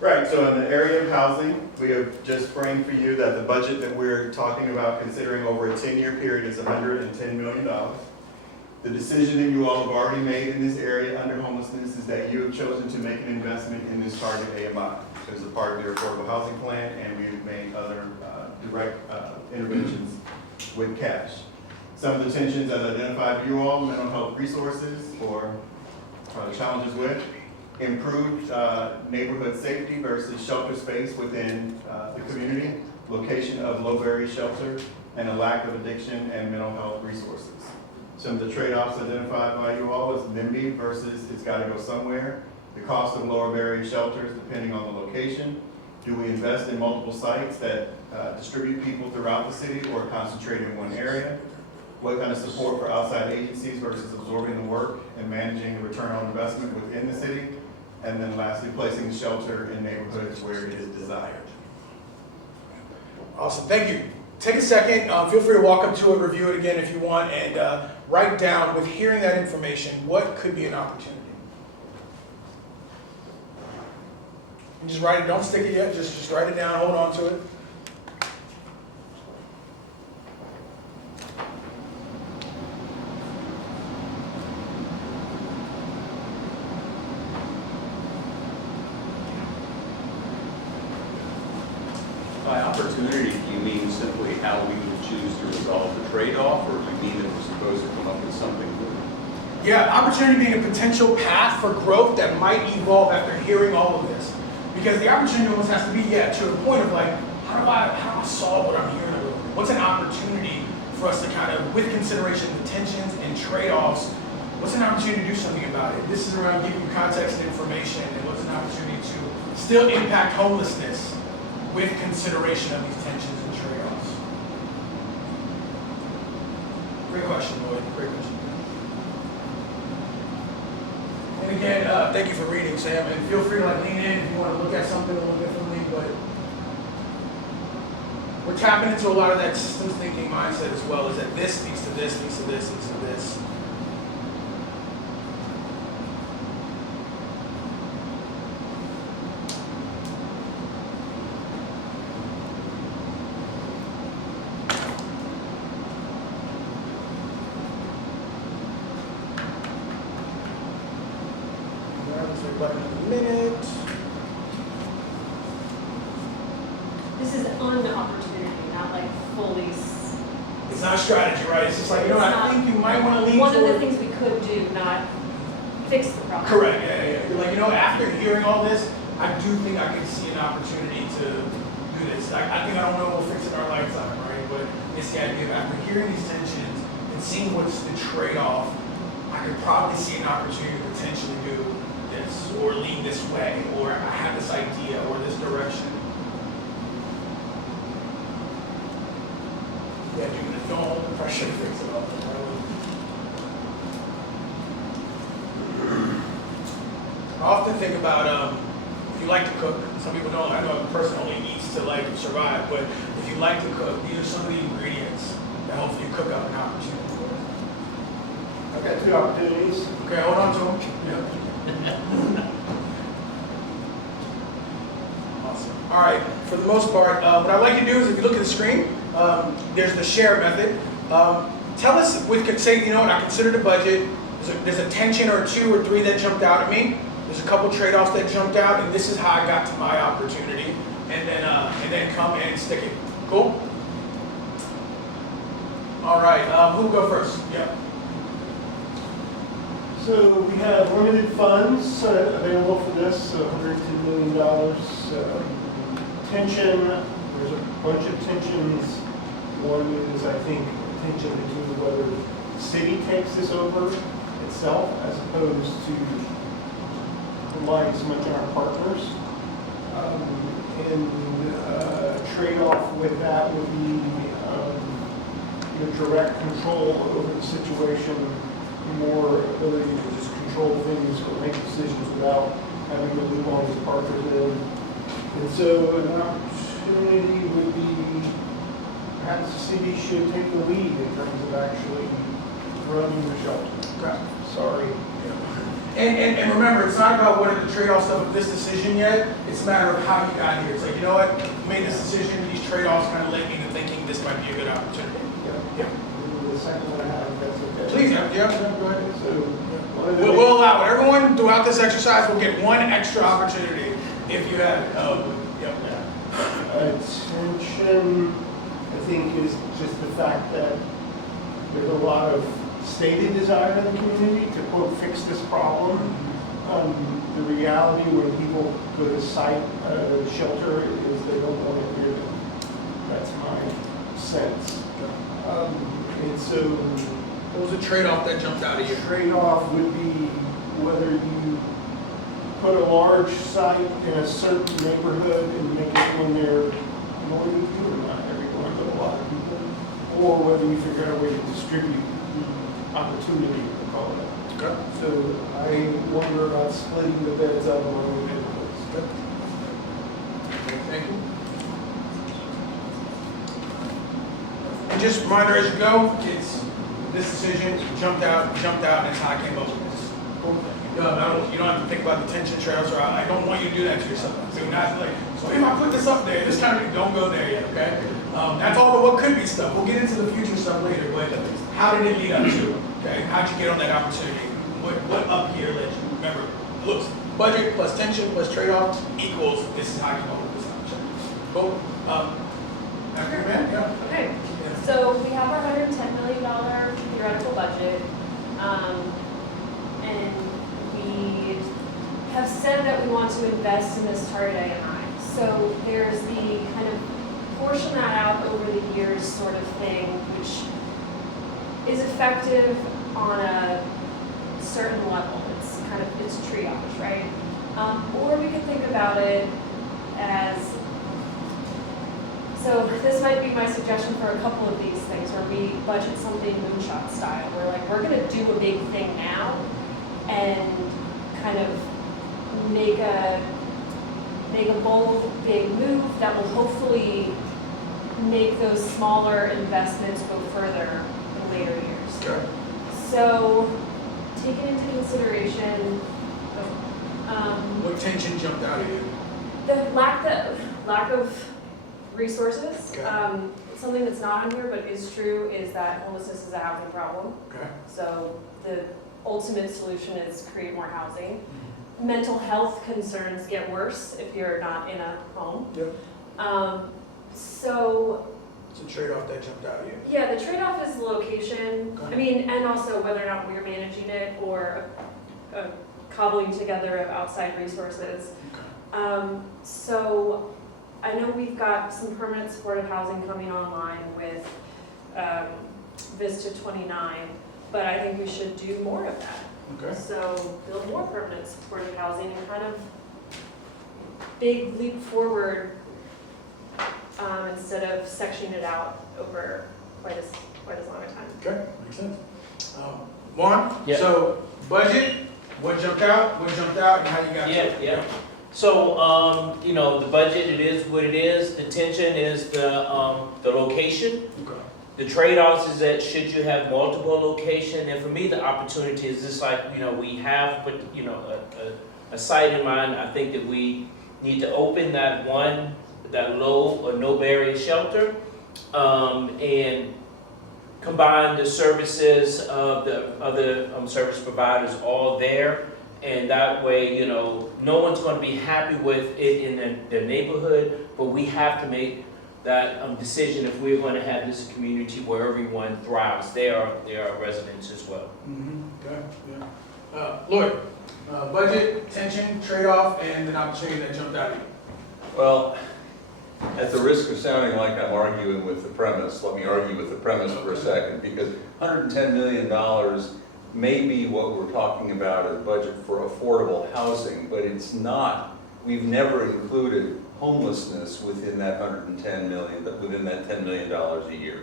Right, so in the area of housing, we have just framed for you that the budget that we're talking about considering over a 10-year period is $110 million. The decision that you all have already made in this area under homelessness is that you have chosen to make an investment in this target AMI as a part of your affordable housing plan, and we've made other direct interventions with cash. Some of the tensions as identified by you all, mental health resources or challenges with, improved neighborhood safety versus shelter space within the community, location of low-barrier shelter, and a lack of addiction and mental health resources. Some of the trade-offs identified by you all is NIMBY versus it's got to go somewhere, the cost of lower barrier shelters depending on the location. Do we invest in multiple sites that distribute people throughout the city or concentrate in one area? What kind of support for outside agencies versus absorbing the work and managing the return on investment within the city? And then lastly, placing the shelter in neighborhoods where it is desired. Awesome, thank you. Take a second, feel free to walk up to it, review it again if you want, and write down, with hearing that information, what could be an opportunity. And just write it, don't stick it yet, just write it down, hold on to it. By opportunity, do you mean simply how we would choose to resolve the trade-off, or do you mean that we're supposed to come up with something new? Yeah, opportunity being a potential path for growth that might evolve after hearing all of this. Because the opportunity almost has to be, to a point of like, how do I solve what I'm hearing a little bit? What's an opportunity for us to kind of, with consideration of the tensions and trade-offs, what's an opportunity to do something about it? This is around giving you context and information, and what's an opportunity to still impact homelessness with consideration of these tensions and trade-offs. Great question, Lloyd. Great question. And again, thank you for reading, Sam. And feel free to lean in if you want to look at something a little differently. But we're tapping into a lot of that systems thinking mindset as well. Is that this speaks to this, speaks to this, speaks to this. About a minute. one opportunity, not like fully. It's not a strategy, right? It's just like, you know, It's I not- think you might want to lean One of the toward. things we could do, not fix the problem. Correct, yeah. You're like, you know, after hearing all this, I do think I could see an opportunity to do this. I think I don't know we'll fix it in our lifetime, right? But it's the idea of after hearing these tensions and seeing what's the trade-off, I could probably see an opportunity to potentially do this or lean this way, or I have this idea or this direction. Yeah, dude, don't hold the pressure to fix it all. I often think about if you like to cook. Some people don't. I know a person only eats to like survive, but if you like to cook, these are some of the ingredients that hopefully cook up an opportunity for you. I've got 2 opportunities. Okay, hold on to them. Yeah. Awesome. All right. For the most part, what I'd like to do is, if you look at the screen, there's the share method. Tell us, say, you know what, I considered a budget. There's a tension or 2 or 3 that jumped out at me. There's a couple trade-offs that jumped out, and this is how I got to my opportunity. And then come and stick it. Cool? All right, who'll go first? Yeah. So we have limited funds available for this, $110 million. Tension, there's a bunch of tensions. One is, I think, tension between whether the city takes this over itself as opposed to relying so much on our partners. Trade-off with that would be direct control over the situation, more ability to just control things or make decisions without having to loop all these partners in. And so an opportunity would be perhaps the city should take the lead in terms of actually running the shelter. Okay. Sorry. And remember, it's not about what are the trade-offs of this decision yet. It's a matter of how you got here. It's like, you know what, you made this decision, these trade-offs kind of led me to thinking this might be a good opportunity. Yeah. The second one I have, if that's okay. Please, yeah, go ahead. So, one of the We'll allow it. Everyone throughout this exercise will get 1 extra opportunity if you have it. Attention, I think, is just the fact that there's a lot of stated desire in the community to, quote, fix this problem. The reality when people go to site shelter is they don't want to hear them. That's my sense. And so What was the trade-off that jumped out of you? trade-off would be whether you put a large site in a certain neighborhood and make it when they're more than you or not everyone, but a lot of people, or whether you figure out a way to distribute the opportunity, we'll call it. Okay. So I wonder about splitting the beds up among the neighborhoods. Thank you. And just a reminder as you go, it's this decision jumped out, and it's how I came up with this. You don't have to think about the tension trails, or I don't want you to do that to yourself. Do not like, so if I put this up there, this kind of don't go there yet, okay? That's all the what could be stuff. We'll get into the future stuff later, but how did it lead up to? Okay, how'd you get on that opportunity? What up here led you? Remember, looks, budget plus tension plus trade-off equals this is how you come up with this opportunity. Cool. After man, yeah. Okay, so we have our $110 million theoretical budget, and we have said that we want to invest in this target AMI. So there's the kind of portion that out over the years sort of thing, which is effective on a certain level. It's kind of, it's triage, right? Or we could think about it as, so this might be my suggestion for a couple of these things where we budget something moonshot style. We're like, we're gonna do a big thing now and kind of make a bold, big move that will hopefully make those smaller investments go further in later years. Okay. So, taking into consideration What tension jumped out at you? the lack of resources. Okay. Something that's not on here but is true is that homelessness is a housing problem. Okay. So the ultimate solution is create more housing. Mental health concerns get worse if you're not in a home. Yep. So, It's a trade-off that jumped out at you. yeah, the trade-off is the location. I Okay. mean, and also whether or not we're managing it or a cobbling together of outside resources. So I know we've got some permanent supportive housing coming online with Vista 29, but I think we should do more of that. Okay. So build more permanent supportive housing and kind of big leap forward instead of sectioning it out over quite as long a time. Okay, makes sense. Juan, Yeah. so budget, what jumped out, and how you got to it? Yeah. So, you know, the budget, it is what it is. The tension is the location. Okay. The trade-offs is that should you have multiple location, and for me, the opportunity is just like, you know, we have, but, you know, a site in mind. I think that we need to open that low or no barrier shelter, and combine the services of the other service providers all there. And that way, you know, no one's gonna be happy with it in their neighborhood, but we have to make that decision if we're gonna have this community where everyone thrives. They are residents as well. Okay, yeah. Lloyd, budget, tension, trade-off, and an opportunity that jumped out at you. Well, at the risk of sounding like I'm arguing with the premise, let me argue with the premise for a second, because $110 million may be what we're talking about as budget for affordable housing, but it's not. We've never included homelessness within that $110 million, within that $10 million a year.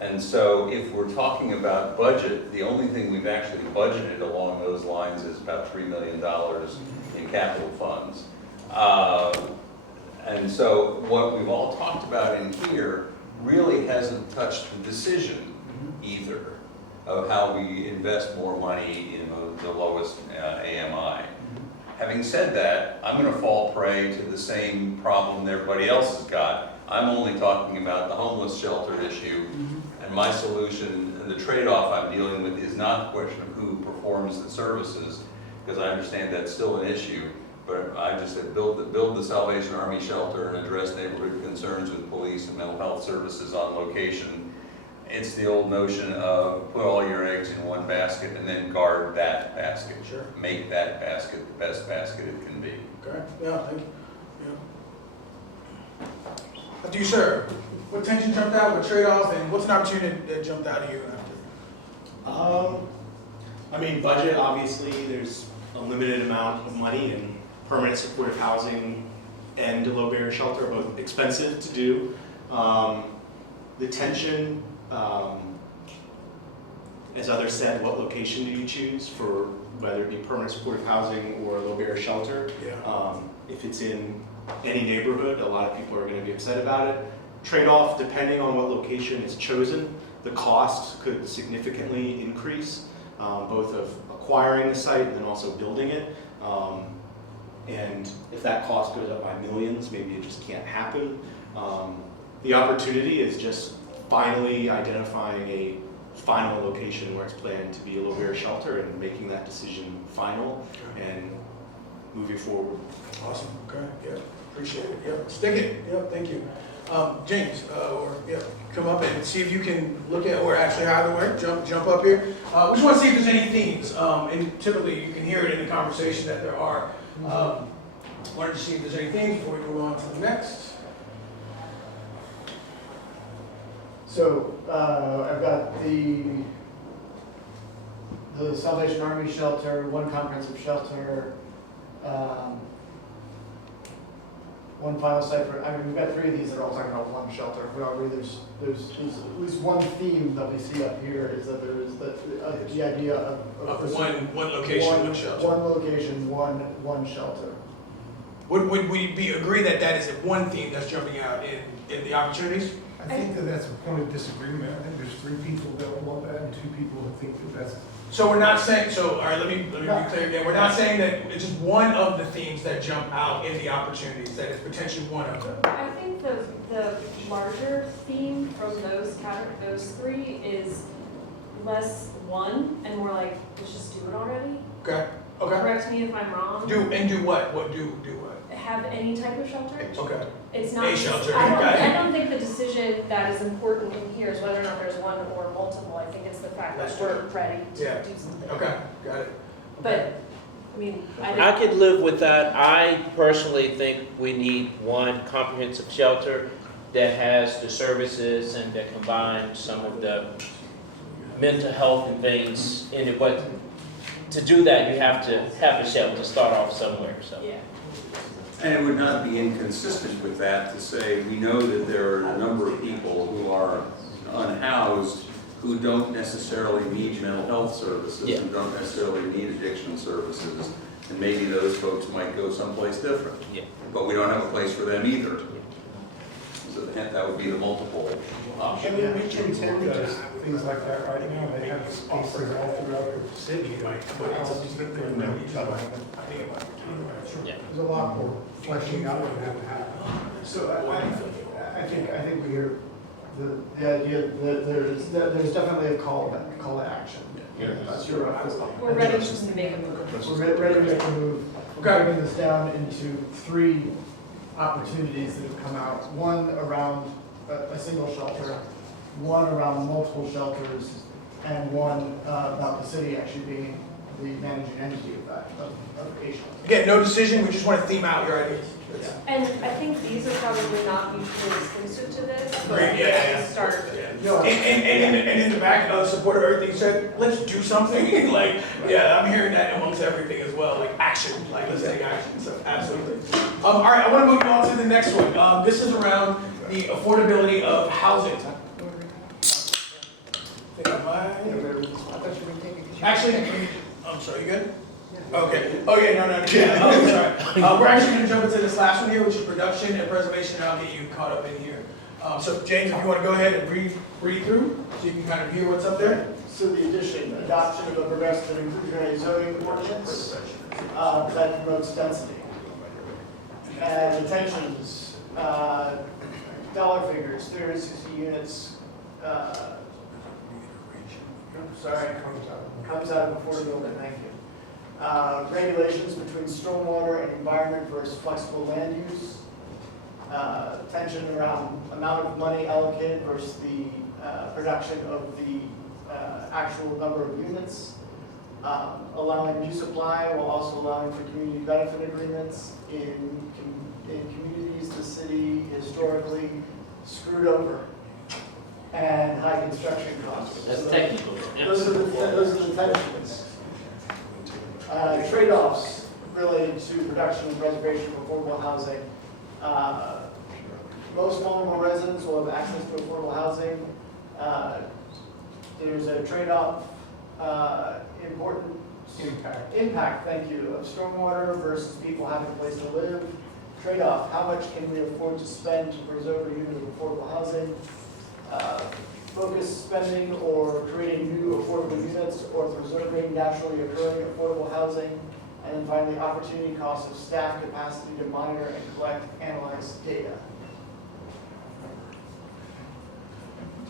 And so if we're talking about budget, the only thing we've actually budgeted along those lines is about $3 million in capital funds. And so what we've all talked about in here really hasn't touched the decision either of how we invest more money in the lowest AMI. Having said that, I'm going to fall prey to the same problem that everybody else has got. I'm only talking about the homeless shelter issue, and my solution and the trade-off I'm dealing with is not the question of who performs the services, because I understand that's still an issue, but I just said build the Salvation Army shelter and address neighborhood concerns with police and mental health services on location. It's the old notion of put all your eggs in one basket and then guard that basket. Sure. Make that basket the best basket it can be. Okay, yeah, thank you. Yeah. After you, sir, what tension jumped out, what trade-off, and what's an opportunity that jumped out at you after? I mean, budget, obviously, there's a limited amount of money, and permanent supportive housing and a low barrier shelter are both expensive to do. The tension, as others said, what location do you choose for whether it be permanent supportive housing or low barrier shelter? Yeah. If it's in any neighborhood, a lot of people are going to be upset about it. Trade-off, depending on what location is chosen, the cost could significantly increase, both of acquiring the site and then also building it. And if that cost goes up by millions, maybe it just can't happen. The opportunity is just finally identifying a final location where it's planned to be a low barrier shelter and making that decision final and moving forward. Awesome, okay, yeah, appreciate it, yeah, stick it, yeah, thank you. James, come up and see if you can look at, or actually either way, jump up here. We just want to see if there's any themes, and typically you can hear it in the conversation that there are. Wanted to see if there's any themes before we move on to the next. So, I've got the Salvation Army shelter, one comprehensive shelter, one final site for, I mean, we've got 3 of these that are all talking about one shelter. We already, there's at least one theme that we see up here is that there is the idea of One location, one shelter. One location, one shelter. Would we agree that that is one theme that's jumping out in the opportunities? I think that that's a point of disagreement. I think there's 3 people that want that and 2 people who think that that's. So we're not saying, so, all right, let me be clear again. We're not saying that it's just one of the themes that jump out in the opportunities, that it's potentially one of them. I think the larger theme from those 3 is less one and more like, let's just do it already. Okay, okay. Correct me if I'm wrong. Do what? Do what? Have any type of shelter. Okay. It's not. A shelter, I got it. don't think the decision that is important in here is whether or not there's one or multiple. I think it's the fact that we're ready Yeah. to do something. Okay, got it. But, I mean, I could live with that. I personally think we need one comprehensive shelter that has the services and that combines some of the mental health and things in it. But to do that, you have to have a shelter to start off somewhere, so. Yeah. And it would not be inconsistent with that to say, we know that there are a number of people who are unhoused who don't necessarily need mental health services, Yeah. who don't necessarily need addiction services, and maybe those folks might go someplace different. Yeah. But we don't have a place for them either. So that would be the multiple I option. mean, we can tend to things like that right now, they have spaces all throughout the city, like, Yeah. there's a lot more fleshing out would have to happen. So I think we hear the idea that there's definitely a call to action. That's your. We're ready to make a move. We're ready to make a move. We're Okay. breaking this down into 3 opportunities that have come out. One around a single shelter, one around multiple shelters, and one about the city actually being the managing entity of that, of a shelter. Again, no decision, we just want to theme out your ideas. And I think these are probably not mutually exclusive to this, but Right, yeah. start. And in the back, support of everything you said, let's do something, like, yeah, I'm hearing that amongst everything as well, like action, like let's take action, so absolutely. All right, I want to move on to the next one. This is around the affordability of housing. Actually, I'm sorry, you good? Okay. Oh, yeah, no, yeah, oh, sorry. We're actually gonna jump into this last one here, which is production and preservation, and I'll get you caught up in here. So James, if you wanna go ahead and read through, so you can kind of hear what's up there. So the addition, adoption of a progressive and inclusionary zoning ordinance that promotes density. And attentions, dollar figures, 360 units, comes out of affordability, thank you. Regulations between stormwater and environment versus flexible land use. Tension around amount of money allocated versus the production of the actual number of units. Allowing new supply while also allowing for community benefit agreements in communities the city historically screwed over. And high construction costs. That's So technical. Yeah. those are the tensions. Trade-offs related to production and preservation of affordable housing. Most vulnerable residents will have access to affordable housing. There's a trade-off, important impact, thank you, of stormwater versus people having a place to live. Trade-off, how much can we afford to spend to preserve a unit of affordable housing? Focus spending or creating new affordable units or preserving naturally occurring affordable housing. And then finally, opportunity costs of staff capacity to monitor and collect, analyze data.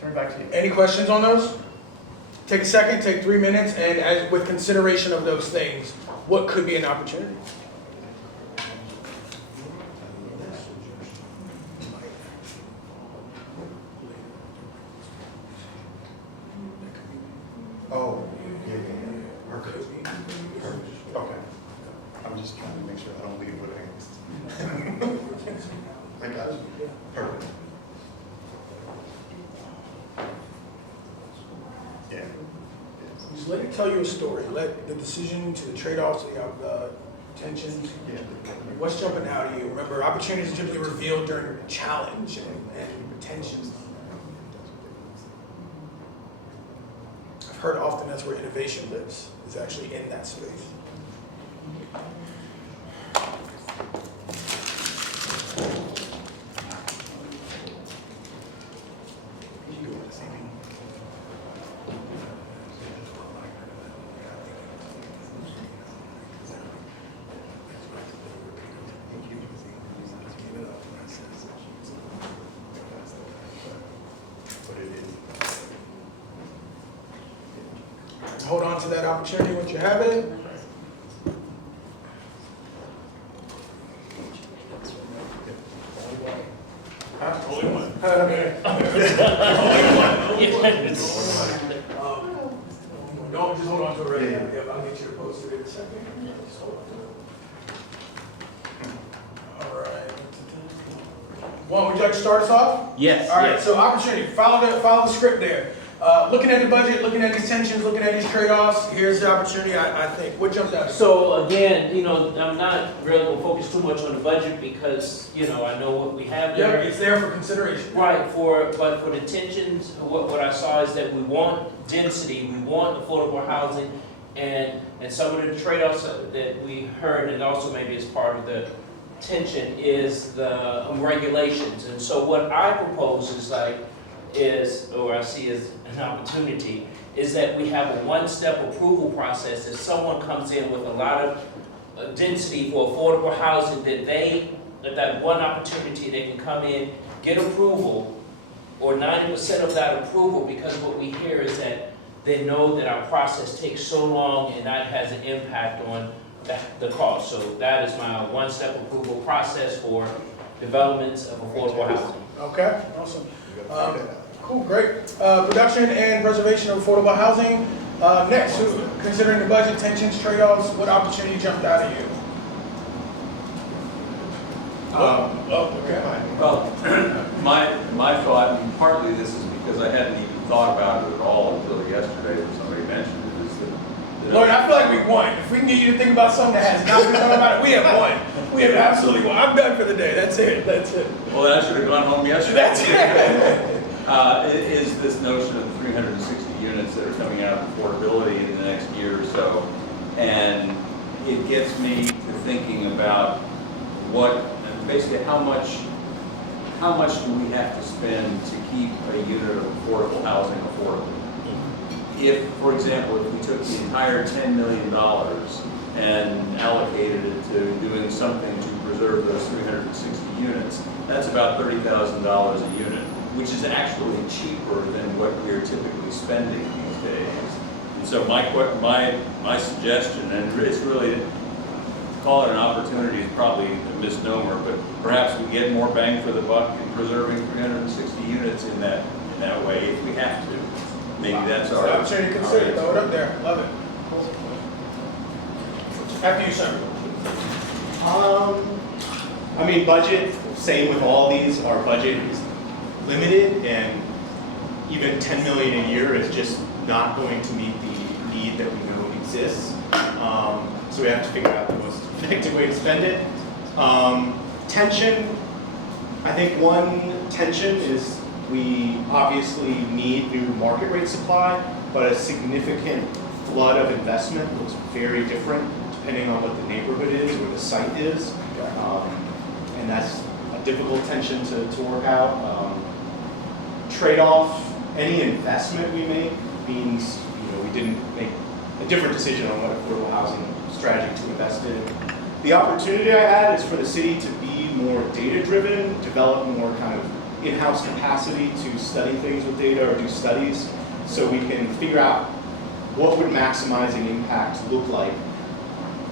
Turn it back to you. Any questions on those? Take a second, take 3 minutes, and as with consideration of those things, what could be an opportunity? Oh, yeah. Perfect. Okay. I'm just trying to make sure I don't leave with angst. I got you. Perfect. Yeah. Just let it tell you a story. Let the decision to the trade-offs, the tensions. Yeah. What's jumping out at you? Remember, opportunities are typically revealed during challenge and tensions. I've heard often that's where innovation lives, is actually in that space. Hold on to that opportunity once you have it. Don't just hold on to it right now. Yep, I'll get you to post it in a second. Just hold on to it. All right. Juan, would you like to start us off? Yes, All right, yes. so opportunity, follow the script there. Looking at the budget, looking at these tensions, looking at these trade-offs, here's the opportunity, I think. What jumped out? So again, I'm not really gonna focus too much on the budget because, I know what we have Yeah, there. it's there for consideration. Right, but for the tensions, what I saw is that we want density, we want affordable housing, and some of the trade-offs that we heard, and also maybe as part of the tension, is the regulations. And so what I propose or I see as an opportunity, is that we have a one-step approval process. If someone comes in with a lot of density for affordable housing, that one opportunity, they can come in, get approval, or 90% of that approval, because what we hear is that they know that our process takes so long and that has an impact on the cost. So that is my one-step approval process for developments of affordable housing. Okay, awesome. Cool, great. Production and preservation of affordable housing. Next, considering the budget tensions, trade-offs, what opportunity jumped out at you? Okay. Well, my thought, and partly this is because I hadn't even thought about it at all until yesterday when somebody mentioned it, is that Lloyd, I feel like we won. If we can get you to think about something that has not been thought about it, we have won. We have absolutely won. I'm done for the day. That's it. well, then I should have gone home yesterday. That's it. Is this notion of 360 units that are coming out of affordability in the next year or so. And it gets me to thinking about basically how much do we have to spend to keep a unit of affordable housing affordable? If, for example, if we took the entire $10 million and allocated it to doing something to preserve those 360 units, that's about $30,000 a unit, which is actually cheaper than what we're typically spending these days. And so my suggestion, and it's really, call it an opportunity is probably a misnomer, but perhaps we get more bang for the buck in preserving 360 units in that way if we have to. Maybe that's our opportunity to consider. Throw it up there. Love it. After you, sir. Budget, same with all these, our budget is limited, and even 10 million a year is just not going to meet the need that we know exists. So we have to figure out the most effective way to spend it. Tension, I think one tension is we obviously need new market rate supply, but a significant flood of investment looks very different depending on what the neighborhood is or the site is. And that's a difficult tension to work out. Trade-off, any investment we make means we didn't make a different decision on what affordable housing strategy to invest in. The opportunity I had is for the city to be more data-driven, develop more kind of in-house capacity to study things with data or do studies, so we can figure out what would maximizing impact look like.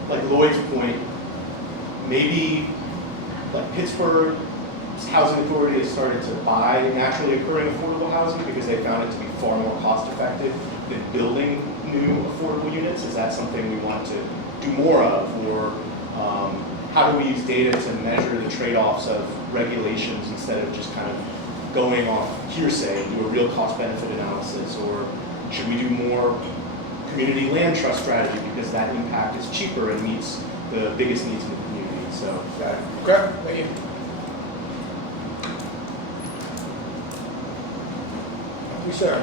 Like Lloyd's point, maybe like Pittsburgh's housing authority has started to buy naturally occurring affordable housing because they found it to be far more cost effective than building new affordable units. Is that something we want to do more of? Or how do we use data to measure the trade-offs of regulations instead of just kind of going off hearsay and do a real cost-benefit analysis? Or should we do more community land trust strategy because that impact is cheaper and meets the biggest needs in the community? So, Okay, thank you. You, sir.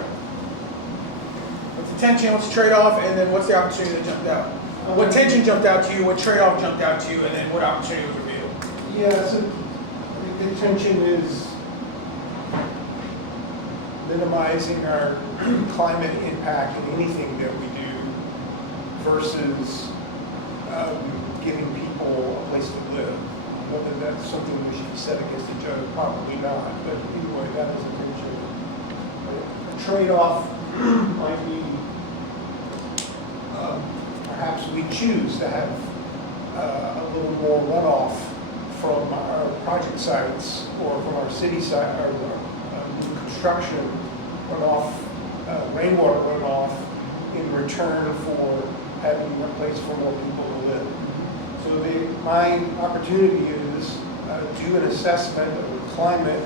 What's the tension, what's the trade-off, and then what's the opportunity that jumped out? What tension jumped out to you, what trade-off jumped out to you, and then what opportunity was revealed? Yeah, so the intention is minimizing our climate impact in anything that we do versus giving people a place to live. Whether that's something we should set against each other, probably not, but anyway, that is intention. A trade-off might be perhaps we choose to have a little more runoff from our project sites or from our city site, or new construction runoff rainwater runoff in return for having a place for more people to live. So my opportunity is do an assessment of the climate,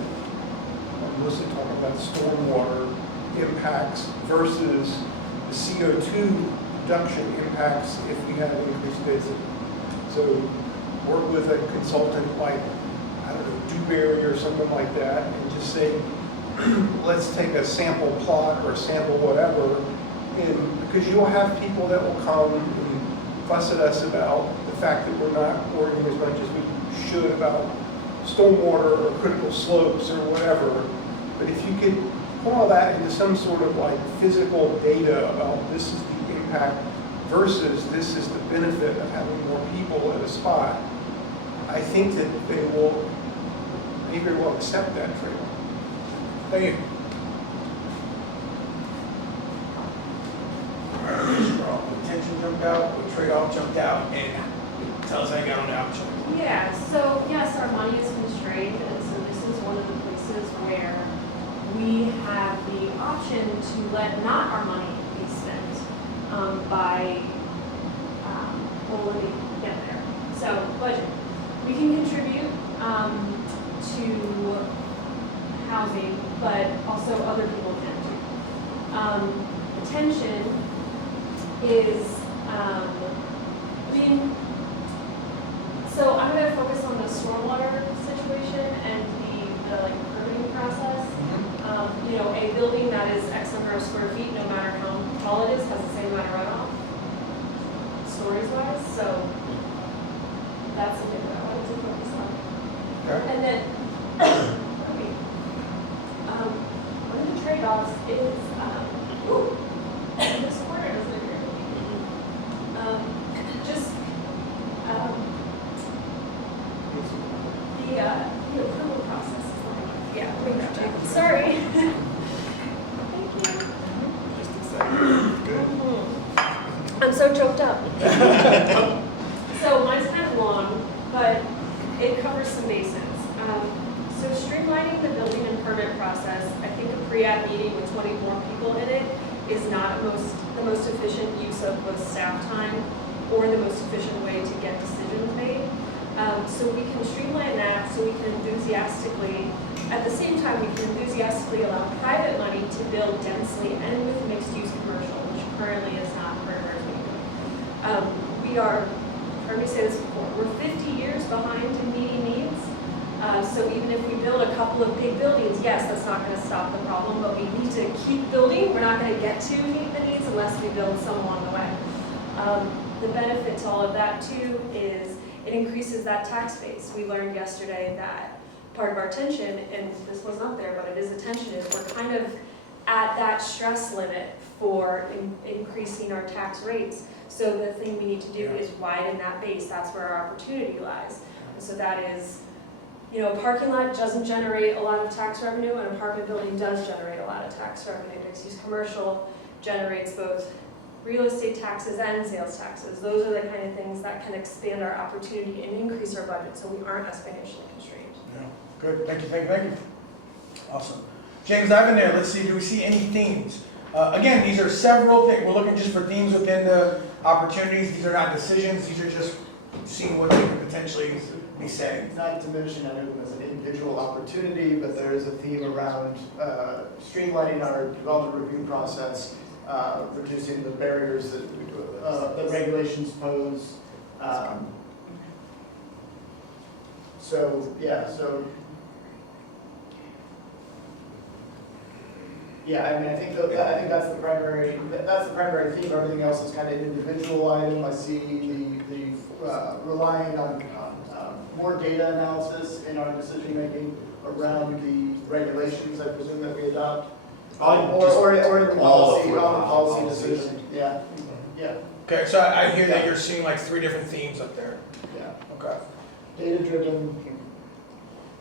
I'm mostly talking about stormwater impacts versus the CO2 reduction impacts if we have increased density. So work with a consultant like, I don't know, Dewberry or something like that, and just say, let's take a sample plot or a sample whatever, and because you'll have people that will come and fuss at us about the fact that we're not worrying as much as we should about stormwater or critical slopes or whatever. But if you could put all that into some sort of like physical data about this is the impact versus this is the benefit of having more people at a spot, I think that they may very well accept that trade-off. Thank you. Potential jumped out, the trade-off jumped out, and tell us how you got on the opportunity. Yeah, so yes, our money is constrained, and so this is one of the places where we have the option to let not our money be spent by, well, let me get there. So, budget. We can contribute to housing, but also other people can too. Attention is so I'm going to focus on the stormwater situation and the like permitting process. You know, a building that is X number of square feet, no matter how tall it is, has the same amount of runoff, stories wise. So that's the thing that I wanted to focus on. Okay. And then, one of the trade-offs is, this corner is like just the approval process is like, yeah, we got that. Sorry. Thank you. I'm so choked up. So mine's kind of long, but it covers some bases. So streamlining the building and permit process, I think a pre-app meeting with 20 more people in it is not the most efficient use of both staff time or the most efficient way to get decisions made. So we can streamline that so we can enthusiastically, at the same time, we can enthusiastically allow private money to build densely and with mixed-use commercial, which currently is not part of our community. We are, you've heard me say this before, we're 50 years behind in meeting needs. So even if we build a couple of big buildings, yes, that's not going to stop the problem, but we need to keep building. We're not going to get to meet the needs unless we build some along the way. The benefit to all of that too is it increases that tax base. We learned yesterday that part of our tension, and this was not there, but it is a tension, is we're kind of at that stress limit for increasing our tax rates. So the thing we need to do is widen that base. That's where our opportunity lies. And so that is, you know, a parking lot doesn't generate a lot of tax revenue, and an apartment building does generate a lot of tax revenue. Mixed-use commercial generates both real estate taxes and sales taxes. Those are the kind of things that can expand our opportunity and increase our budget so we aren't as financially constrained. Yeah. Good. Thank you. Awesome. James, dive in there. Let's see. Do we see any themes? Again, these are several things. We're looking just for themes within the opportunities. These are not decisions. These are just seeing what they could potentially be saying. Not to mention any of them as an individual opportunity, but there is a theme around streamlining our development review process, reducing the barriers that regulations pose. I mean, I think that's the primary theme. Everything else is kind of an individual item. I see the relying on more data analysis in our decision making around the regulations, I presume, that we adopt, or in the policy decision. Yeah. Okay, so I hear that you're seeing like 3 different themes up there. Yeah. Okay. Data driven,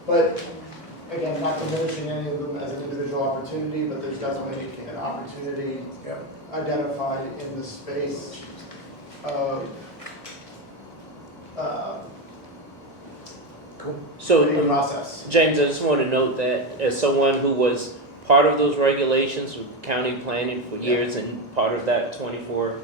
but again, not diminishing any of them as an individual opportunity, but there's definitely an opportunity identified in the space of So, the process. James, I just want to note that as someone who was part of those regulations with county planning for years, and part of that 24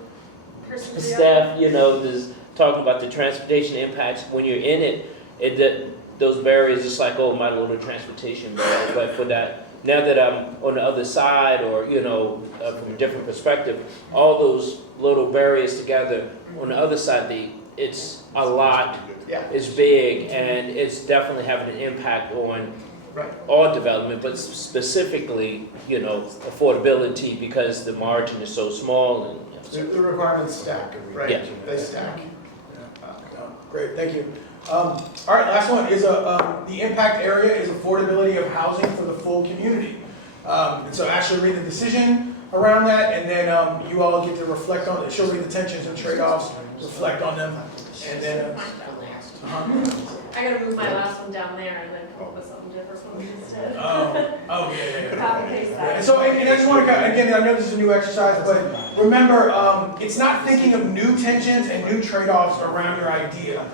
staff, you know, this, talking about the transportation impacts, when you're in it, those barriers, it's like, oh, my little transportation barrier, but for that, now that I'm on the other side, or, you know, from a different perspective, all those little barriers together, on the other side, it's a lot, Yeah. it's big, and it's definitely having an impact on Right. all development, but specifically, you know, affordability, because the margin is so small, and, The requirements stack, right? Yeah. They stack. Great, thank you. All right, last one is the impact area is affordability of housing for the full community. And so Ashley read the decision around that, and then you all get to reflect on it. She'll read the tensions and trade-offs, reflect on them, and then. I gotta move my last one down there and then come up with something different from instead. Yeah. Copy paste that. And so, and I just want to, again, I know this is a new exercise, but remember, it's not thinking of new tensions and new trade-offs around your idea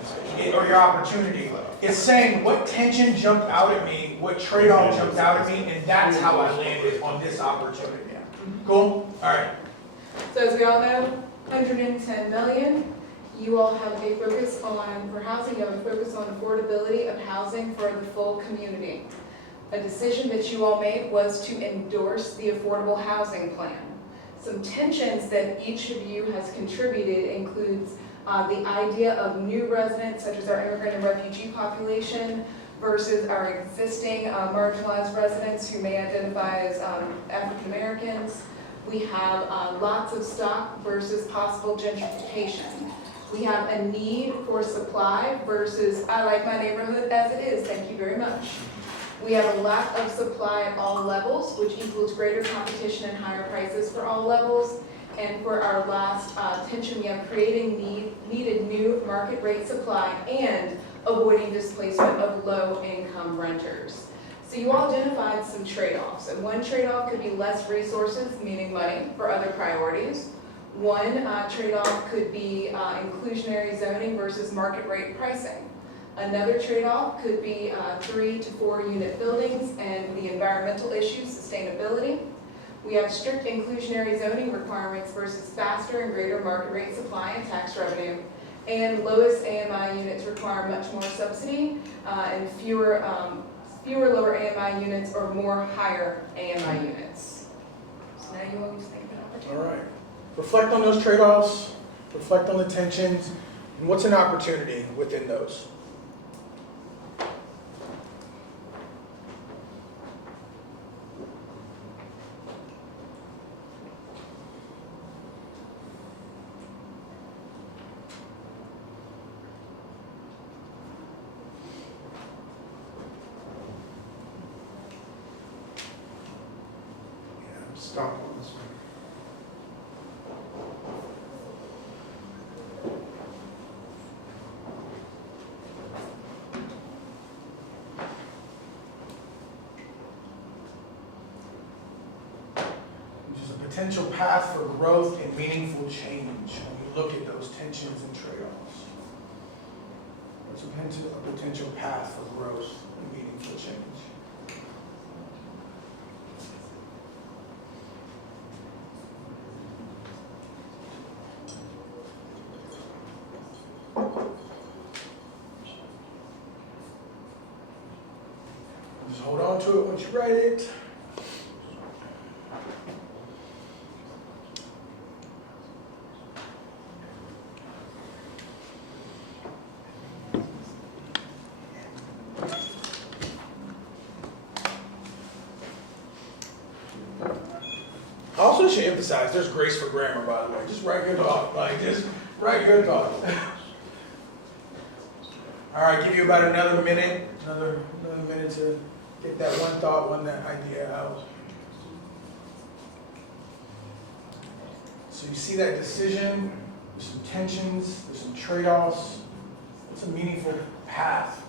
or your opportunity. It's saying what tension jumped out at me, what trade-off jumped out at me, and that's how I landed on this opportunity. Cool? All right. So as we all know, 110 million, you all have a focus on, for housing, you have a focus on affordability of housing for the full community. A decision that you all made was to endorse the affordable housing plan. Some tensions that each of you has contributed includes the idea of new residents, such as our immigrant and refugee population, versus our existing marginalized residents who may identify as African Americans. We have lots of stock versus possible gentrification. We have a need for supply versus I like my neighborhood as it is, thank you very much. We have a lack of supply at all levels, which equals greater competition and higher prices for all levels. And for our last tension, we have creating needed new market rate supply and avoiding displacement of low-income renters. So you all identified some trade-offs, and one trade-off could be less resources, meaning money, for other priorities. One trade-off could be inclusionary zoning versus market rate pricing. Another trade-off could be 3 to 4 unit buildings and the environmental issues, sustainability. We have strict inclusionary zoning requirements versus faster and greater market rate supply and tax revenue. And lowest AMI units require much more subsidy and fewer lower AMI units or more higher AMI units. So now you want to think about All right. Reflect on those trade-offs, reflect on the tensions, and what's an opportunity within those? Stop on this one. Which is a potential path for growth and meaningful change when we look at those tensions and trade-offs. What's a potential path for growth and meaningful change? Just hold on to it once you write it. I also should emphasize there's grace for grammar, by the way. Just write your thought. Just write your thought. All right, give you about another minute to get that one thought, that idea out. So you see that decision, there's some tensions, there's some trade-offs. It's a meaningful path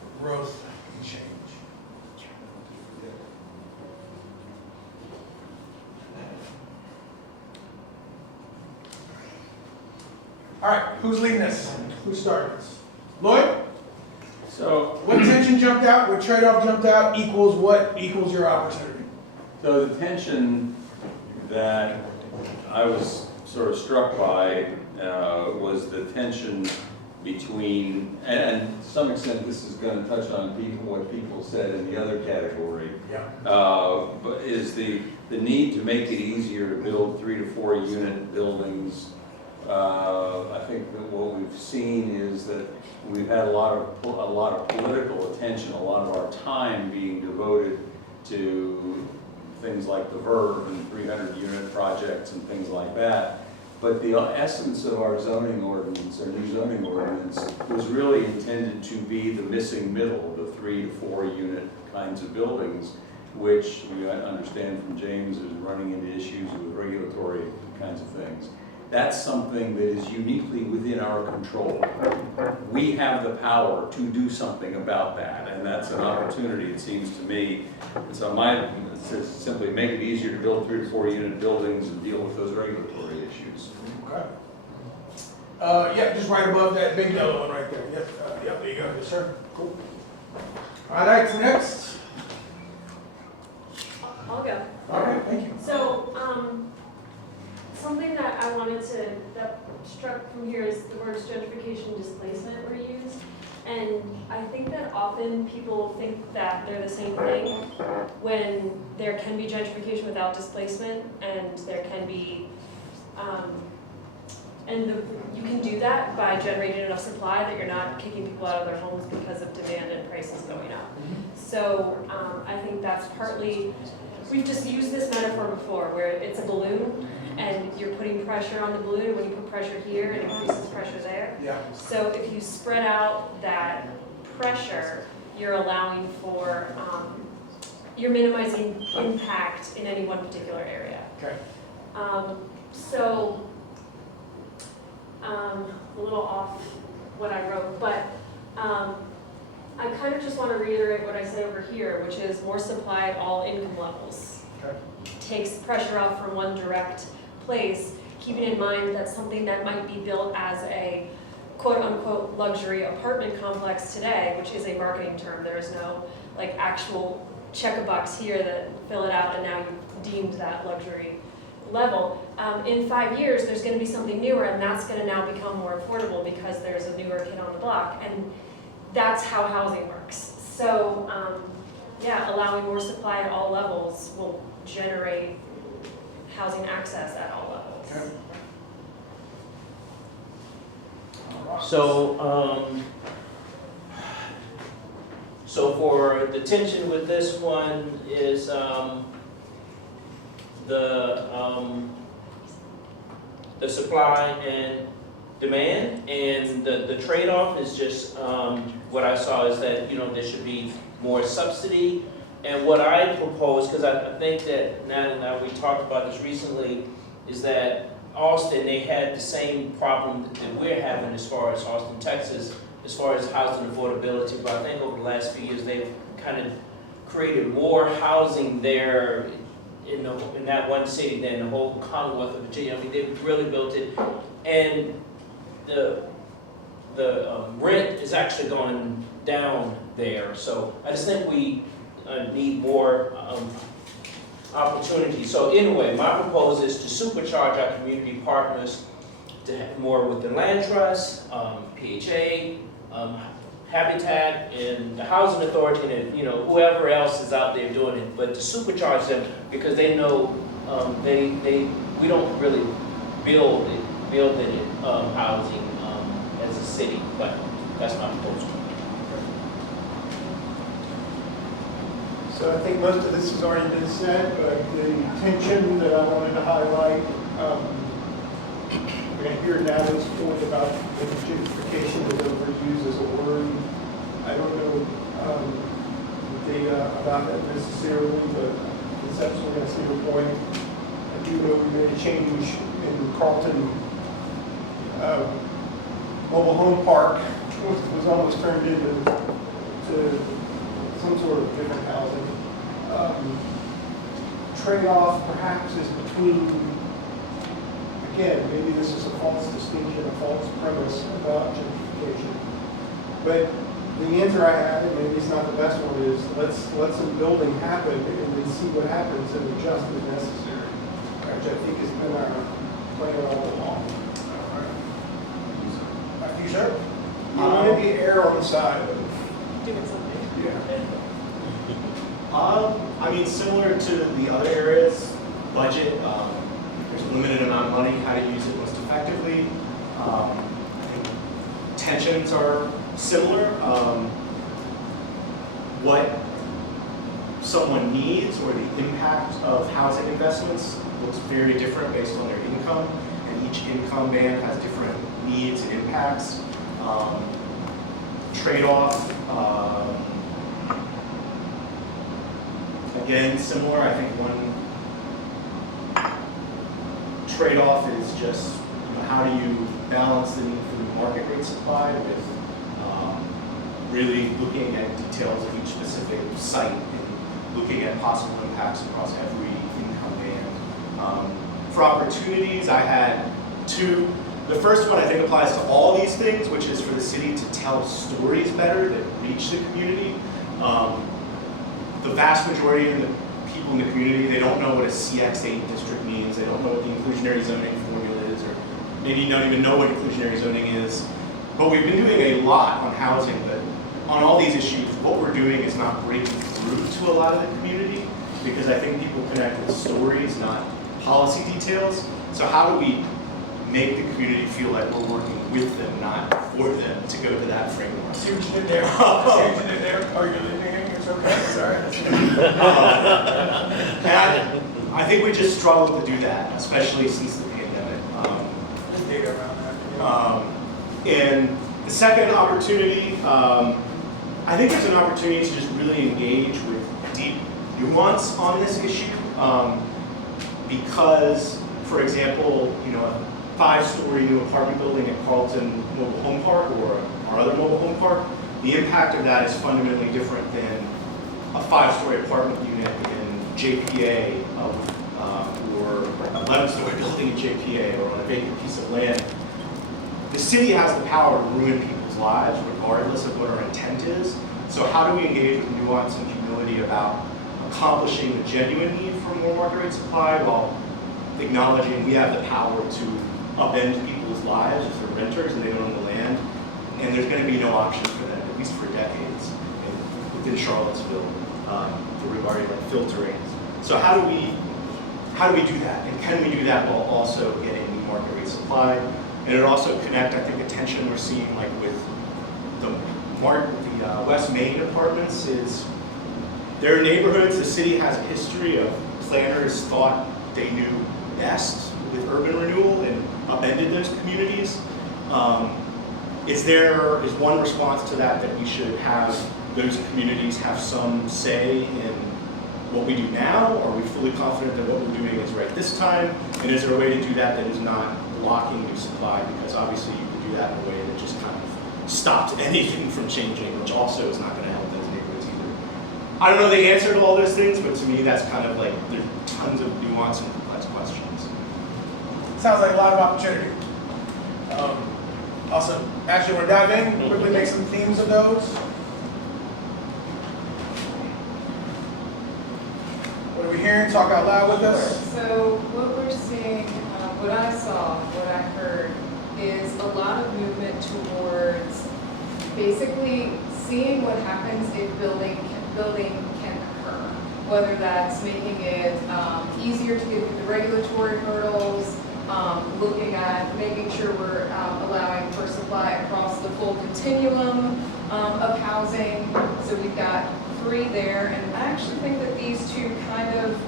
for growth and change. All right, who's leading this? Who's starting this? Lloyd? So What tension jumped out, what trade-off jumped out equals what equals your opportunity? So the tension that I was sort of struck by was the tension between, and to some extent this is going to touch on what people said in the other category, but is the need to make it easier to build 3 to 4 unit buildings. I think that what we've seen is that we've had a lot of political attention, a lot of our time being devoted to things like the Verve and 300 unit projects and things like that. But the essence of our zoning ordinance, our new zoning ordinance, was really intended to be the missing middle, the 3 to 4 unit kinds of buildings, which we understand from James is running into issues with regulatory kinds of things. That's something that is uniquely within our control. We have the power to do something about that, and that's an opportunity, it seems to me. And so it's simply make it easier to build 3 to 4 unit buildings and deal with those regulatory issues. Okay. Yeah, just right above that big yellow one right there. Yep, yep, there you go, yes, sir. Cool. All right, next. I'll go. Okay, thank you. So, something that I wanted to, that struck from here is the words gentrification and displacement were used. And I think that often people think that they're the same thing when there can be gentrification without displacement, and there can be, you can do that by generating enough supply that you're not kicking people out of their homes because of demand and prices going up. So I think that's partly, we've just used this metaphor before where it's a balloon and you're putting pressure on the balloon. When you put pressure here, it increases pressure there. Yeah. So if you spread out that pressure, you're allowing for, you're minimizing impact in any one particular area. Okay. A little off what I wrote, but I kind of just want to reiterate what I said over here, which is more supply at all income levels. Okay. Takes pressure off from one direct place, keeping in mind that something that might be built as a quote-unquote luxury apartment complex today, which is a marketing term, there is no like actual check a box here that fill it out and now you've deemed that luxury level. In 5 years, there's going to be something newer, and that's going to now become more affordable because there's a newer kid on the block, and that's how housing works. So, yeah, allowing more supply at all levels will generate housing access at all levels. Okay. So, so for the tension with this one is the supply and demand, and the trade-off is just what I saw is that there should be more subsidy. And what I propose, because I think that Nat and I, we talked about this recently, is that Austin, they had the same problem that we're having as far as Austin, Texas, as far as housing affordability. But I think over the last few years, they've kind of created more housing there in that one city than the whole Commonwealth of Virginia. I mean, they've really built it, and the rent is actually going down there. So I just think we need more opportunity. So anyway, my proposal is to supercharge our community partners to have more with the Land Trust, PHA, Habitat, and the Housing Authority, and whoever else is out there doing it, but to supercharge them because they know we don't really build any housing as a city, but that's my proposal. So I think most of this has already been said, but the tension that I wanted to highlight, we're going to hear Natalie's point about the gentrification that overused as a word. I don't know the data about that necessarily, but conceptually I see your point. I do know we made a change in Carlton Mobile Home Park, was almost turned into some sort of different housing. Trade-off perhaps is between, again, maybe this is a false distinction, a false premise about gentrification, but The answer I had, and maybe it's not the best one, is let's let some building happen and then see what happens and adjust as necessary, which I think has been our plan all along. Back to you, sir. You want to be err on the side of, Doing something. yeah. I mean, similar to the other areas, budget, there's a limited amount of money, how to use it most effectively. I think tensions are similar. What someone needs or the impact of housing investments looks very different based on their income, and each income band has different needs and impacts. Trade-off, again, similar. I think one trade-off is just, how do you balance the need for the market rate supply with really looking at details of each specific site and looking at possible impacts across every income band. For opportunities, I had two. The first one I think applies to all these things, which is for the city to tell stories better that reach the community. The vast majority of the people in the community, they don't know what a CX8 district means. They don't know what the inclusionary zoning formula is, or maybe don't even know what inclusionary zoning is. But we've been doing a lot on housing, but on all these issues, what we're doing is not breaking through to a lot of the community, because I think people connect with stories, not policy details. So how do we make the community feel like we're working with them, not for them, to go to that framework? I see what you did there. I see what you did there. Oh, you're leaving here? It's okay. Sorry. And I think we just struggle to do that, especially since the pandemic. There's data around that. And the second opportunity, I think it's an opportunity to just really engage with deep nuance on this issue, because, for example, a 5-story new apartment building at Carlton Mobile Home Park or our other mobile home park, the impact of that is fundamentally different than a 5-story apartment unit in JPA or an 11-story building in JPA or on a vacant piece of land. The city has the power to ruin people's lives regardless of what our intent is. So how do we engage with nuance and humility about accomplishing the genuine need for more market rate supply while acknowledging we have the power to upend people's lives if they're renters and they don't own the land, and there's going to be no option for them, at least for decades, within Charlottesville, regarding like filtering. So how do we do that, and can we do that while also getting the market rate supply? And it also connect, I think, the tension we're seeing like with the West Main apartments is there are neighborhoods the city has a history of planners thought they knew best with urban renewal and upended those communities. Is one response to that we should have those communities have some say in what we do now? Are we fully confident that what we're doing is right this time? And is there a way to do that that is not blocking new supply? Because obviously you could do that in a way that just kind of stops anything from changing, which also is not going to help those neighborhoods either. I don't know the answer to all those things, but to me that's kind of like, there's tons of nuance and complex questions. Sounds like a lot of opportunity. Awesome. Actually, we're dive in, quickly make some themes of those. What are we hearing? Talk out loud with us. So what we're seeing, what I saw, what I heard, is a lot of movement towards basically seeing what happens if building can occur. Whether that's making it easier to get through the regulatory hurdles, looking at making sure we're allowing for supply across the full continuum of housing. So we've got 3 there, and I actually think that these two kind of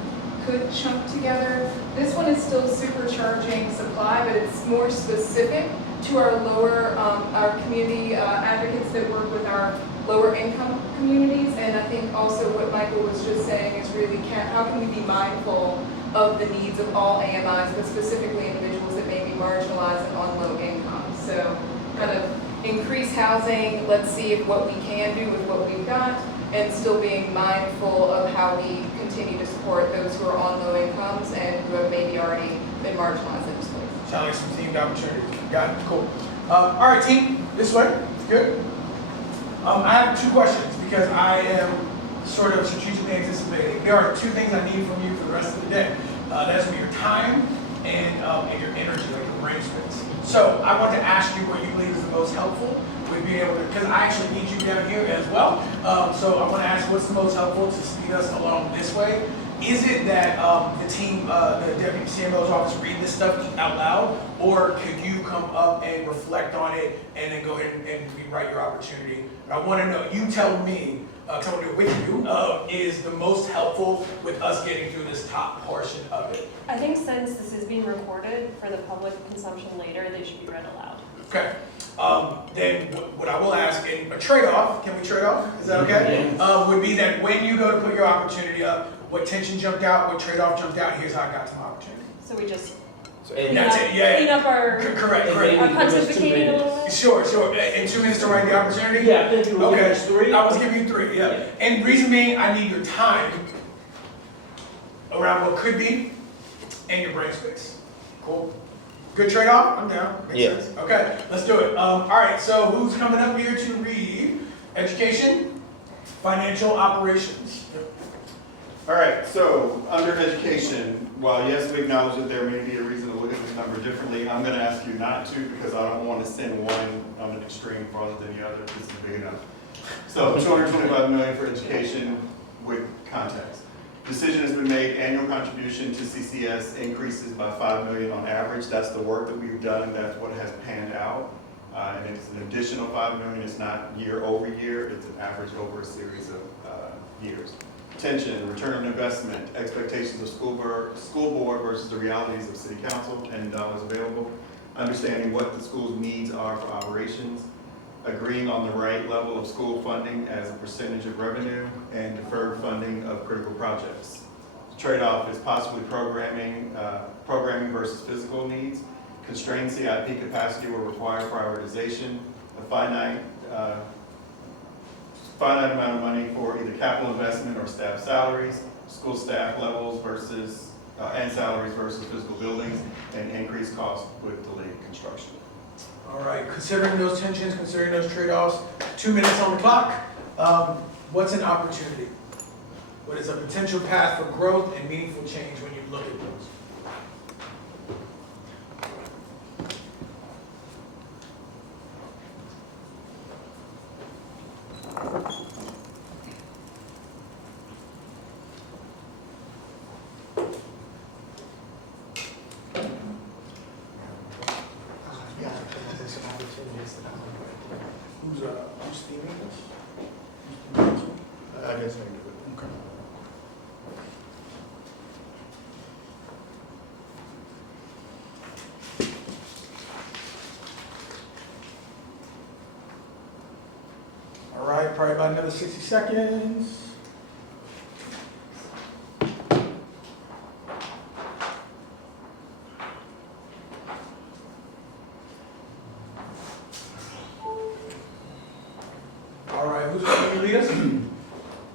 could chunk together. This one is still supercharging supply, but it's more specific to our lower, our community advocates that work with our lower income communities. And I think also what Michael was just saying is really how can we be mindful of the needs of all AMIs, but specifically individuals that may be marginalized and on low income. So kind of increase housing, let's see if what we can do with what we've got, and still being mindful of how we continue to support those who are on low incomes and who have maybe already been marginalized in this place. Sound like some themed opportunities. Got it. Cool. All right, team. This way. Good. I have 2 questions because I am sort of strategically anticipating. There are 2 things I need from you for the rest of the day. That's gonna be your time and your energy, like your brain space. So I want to ask you what you believe is the most helpful with being able to, because I actually need you down here as well. So I want to ask what's the most helpful to speed us along this way. Is it that the team, the deputy CMO's office read this stuff out loud, or could you come up and reflect on it and then go ahead and rewrite your opportunity? I want to know, you tell me, because I want to do it with you, is the most helpful with us getting through this top portion of it. I think since this is being recorded for the public consumption later, they should be read aloud. Okay. Then what I will ask, in a trade-off, can we trade off? Is that okay? Would be that when you go to put your opportunity up, what tension jumped out, what trade-off jumped out, here's how I got to my opportunity. So we just And that's it, yeah. clean up our Correct. And maybe our give us 2 pontificating a little minutes. bit. Sure. In 2 minutes to write the opportunity? Yeah, I think you were Okay. giving us 3. I was giving you 3, yeah. And reason being, I need your time around what could be and your brain space. Cool. Good trade-off? I'm down. Makes Yeah. sense. Okay, let's do it. All right, so who's coming up here to read education, financial operations? All right, so under education, while yes, we acknowledge that there may be a reason to look at this number differently, I'm gonna ask you not to because I don't want to send one on an extreme farther than the other. This is big enough. So 225 million for education with context. Decision has been made, annual contribution to CCS increases by 5 million on average. That's the work that we've done, that's what has panned out. And it's an additional 5 million, it's not year over year, it's an average over a series of years. Tension, return on investment, expectations of school board versus the realities of city council and dollars available. Understanding what the school's needs are for operations. Agreeing on the right level of school funding as a percentage of revenue and deferred funding of critical projects. The trade-off is possibly programming versus physical needs. Constrained CIP capacity will require prioritization. A finite amount of money for either capital investment or staff salaries, school staff levels versus, and salaries versus physical buildings, and increased costs with delayed construction. All right, considering those tensions, considering those trade-offs, 2 minutes on the clock. What's an opportunity? What is a potential path for growth and meaningful change when you look at those? Who's theming this? I guess I can do it. Okay. All right, probably about another 60 seconds. All right, who's going to lead us?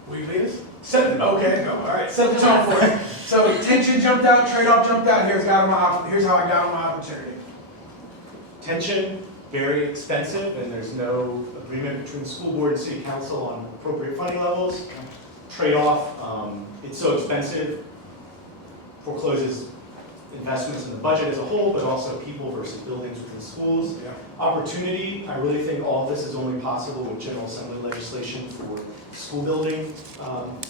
Will you lead us? Okay, no, all right, set the tone for it. So tension jumped out, trade-off jumped out, here's how I got on my opportunity. Tension, very expensive, and there's no agreement between school board and city council on appropriate funding levels. Trade-off, it's so expensive, forecloses investments in the budget as a whole, but also people versus buildings within schools. Yeah. Opportunity, I really think all this is only possible with General Assembly legislation for school building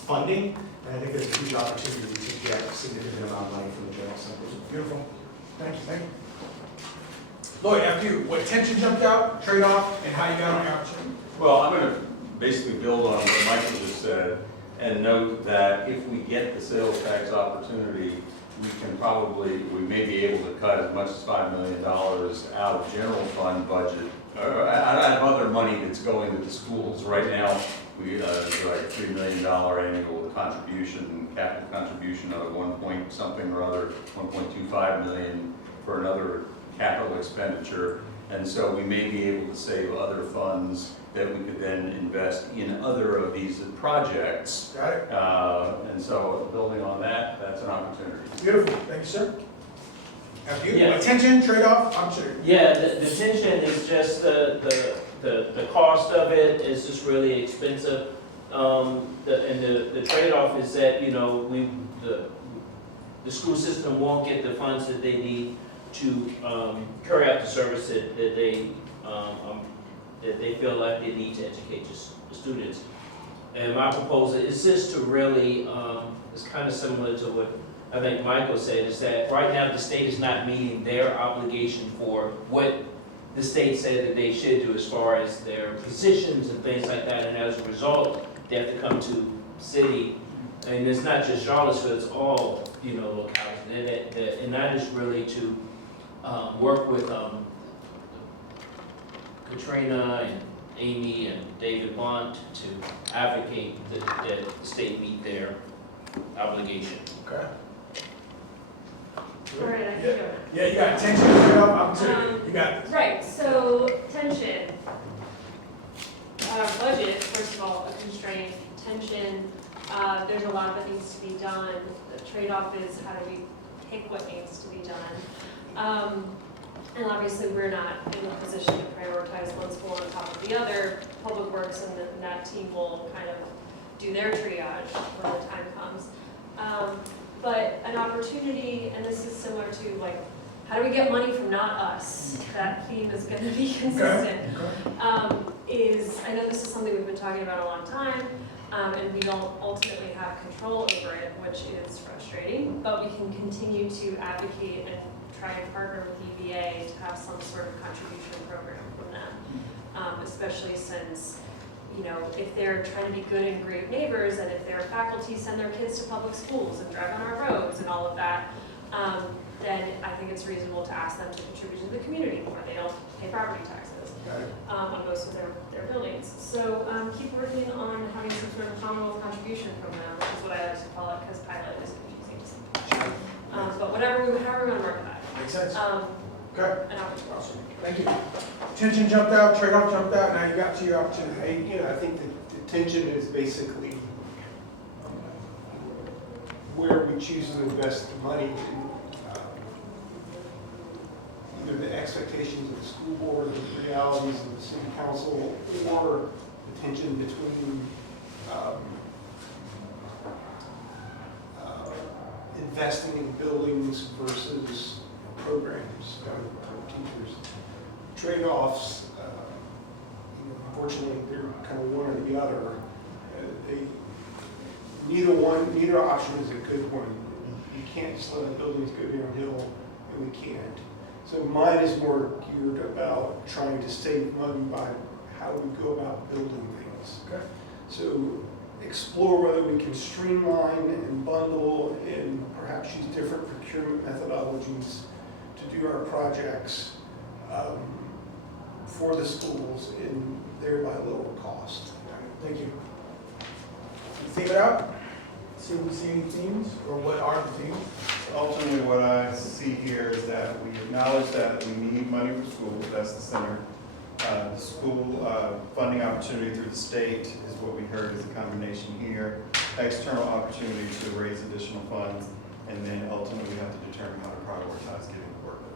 funding, and I think there's a huge opportunity to get a significant amount of money from the General Assembly. Beautiful. Thank you. Lloyd, after you, what tension jumped out, trade-off, and how you got on your opportunity? Well, I'm going to basically build on what Michael just said and note that if we get the sales tax opportunity, we may be able to cut as much as $5 million out of general fund budget, out of other money that's going to the schools. Right now, we there's like $3 million annual contribution, capital contribution of 1 point something or other, 1.25 million for another capital expenditure. And so we may be able to save other funds that we could then invest in other of these projects. Got it. And so building on that, that's an opportunity. Beautiful. Thank you, sir. After you, Yeah. tension, trade-off, opportunity. Yeah, the tension is just the the cost of it is just really expensive. The trade-off is that, you know, the school system won't get the funds that they need to carry out the service that they feel like they need to educate the students. And my proposal is just to really, it's kind of similar to what I think Michael said, is that right now the state is not meeting their obligation for what the state said that they should do as far as their positions and things like that. And as a result, they have to come to city, and it's not just Charlottesville, it's all, you know, localities. And that is really to work with Katrina and Amy and David Bont to advocate that the state meet their obligation. Okay. All right, I can go now. Yeah, you got attention, trade-off, opportunity. You got this. Right, so tension. Budget, first of all, a constraint. Tension, there's a lot that needs to be done. The trade-off is how do we pick what needs to be done. And obviously, we're not in a position to prioritize one school on top of the other. Public Works and that team will kind of do their triage when the time comes. But an opportunity, and this is similar to like, how do we get money from not us? That theme is going to be consistent. Is, I know this is something we've been talking about a long time, and we don't ultimately have control over it, which is frustrating, but we can continue to advocate and try and partner with EVA to have some sort of contribution program from them, especially since, you know, if they're trying to be good and great neighbors, and if their faculty send their kids to public schools and drive on our roads and all of that, then I think it's reasonable to ask them to contribute to the community more. They don't pay property taxes on most of their buildings. So keep working on having some sort of commonwealth contribution from them, which is what I like to call it, because pilot is confusing. But however we want to work with that. Makes sense. Okay. An opportunity. Thank you. Tension jumped out, trade-off jumped out, now you got to your opportunity. I think the tension is basically where we choose to invest the money in either the expectations of the school board, or the realities of the city council, or the tension between investing in buildings versus programs for teachers. Trade-offs, unfortunately, they're kind of one or the other. Neither option is a good one. You can't just let the buildings go downhill, and we can't. So mine is more geared about trying to save money by how we go about building things. Okay. So explore whether we can streamline and bundle and perhaps use different procurement methodologies to do our projects for the schools and thereby lower cost. Thank you. Theme it out. See if we see any themes, or what are the themes? Ultimately, what I see here is that we acknowledge that we need money for schools, that's the center. The school funding opportunity through the state is what we heard is a combination here. External opportunity to raise additional funds, and then ultimately we have to determine how to prioritize getting the work done.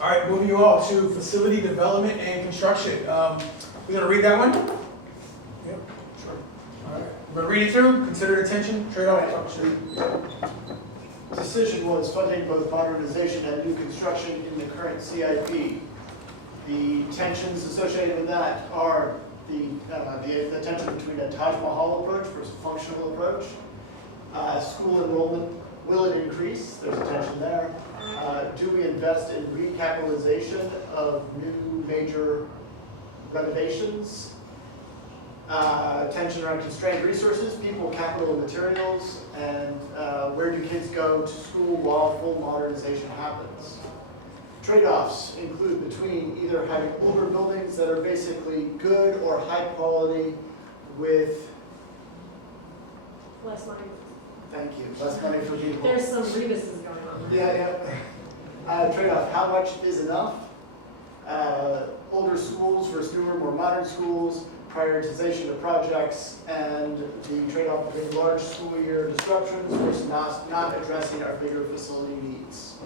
All right, moving you all to facility development and construction. We're gonna read that one? Yep, sure. All right, we're gonna read it through, consider attention, trade-off, opportunity. Decision was funding both modernization and new construction in the current CIP. The tensions associated with that are the tension between a Taj Mahal approach versus a functional approach. School enrollment, will it increase? There's a tension there. Do we invest in recapitalization of new major renovations? Tension around constrained resources, people, capital, and materials, and where do kids go to school while full modernization happens? Trade-offs include between either having older buildings that are basically good or high quality with, Less money. thank you, less money for people. There's some rebuses going on. Yeah. Trade-off, how much is enough? Older schools versus newer, more modern schools, prioritization of projects, and the trade-off between large school year disruptions versus not addressing our bigger facility needs.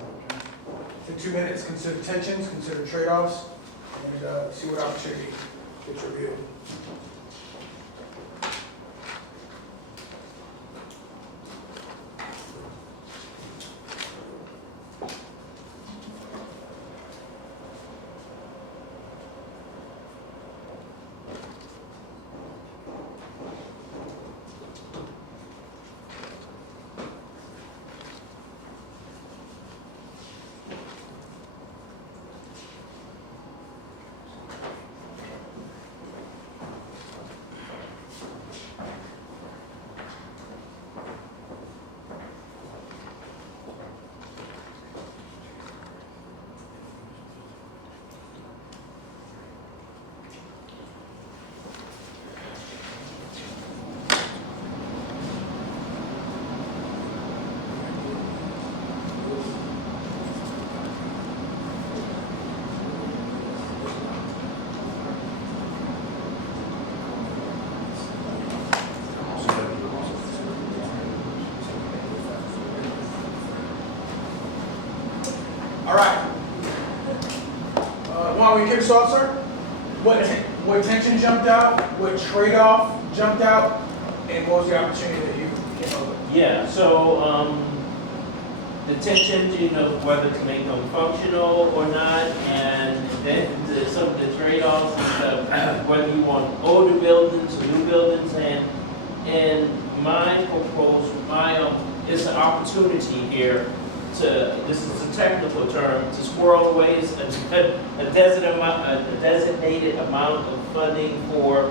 For 2 minutes, consider tensions, consider trade-offs. and see what opportunity gets reviewed. All right. Juan, we kick us off, sir? What tension jumped out? What trade-off jumped out? And what was the opportunity that you came up with? Yeah, so, the tension, whether to make them functional or not, and then some of the trade-offs, whether you want older buildings or new buildings, and my proposal, it's an opportunity here this is a technical term, to squirrel away a designated amount of funding for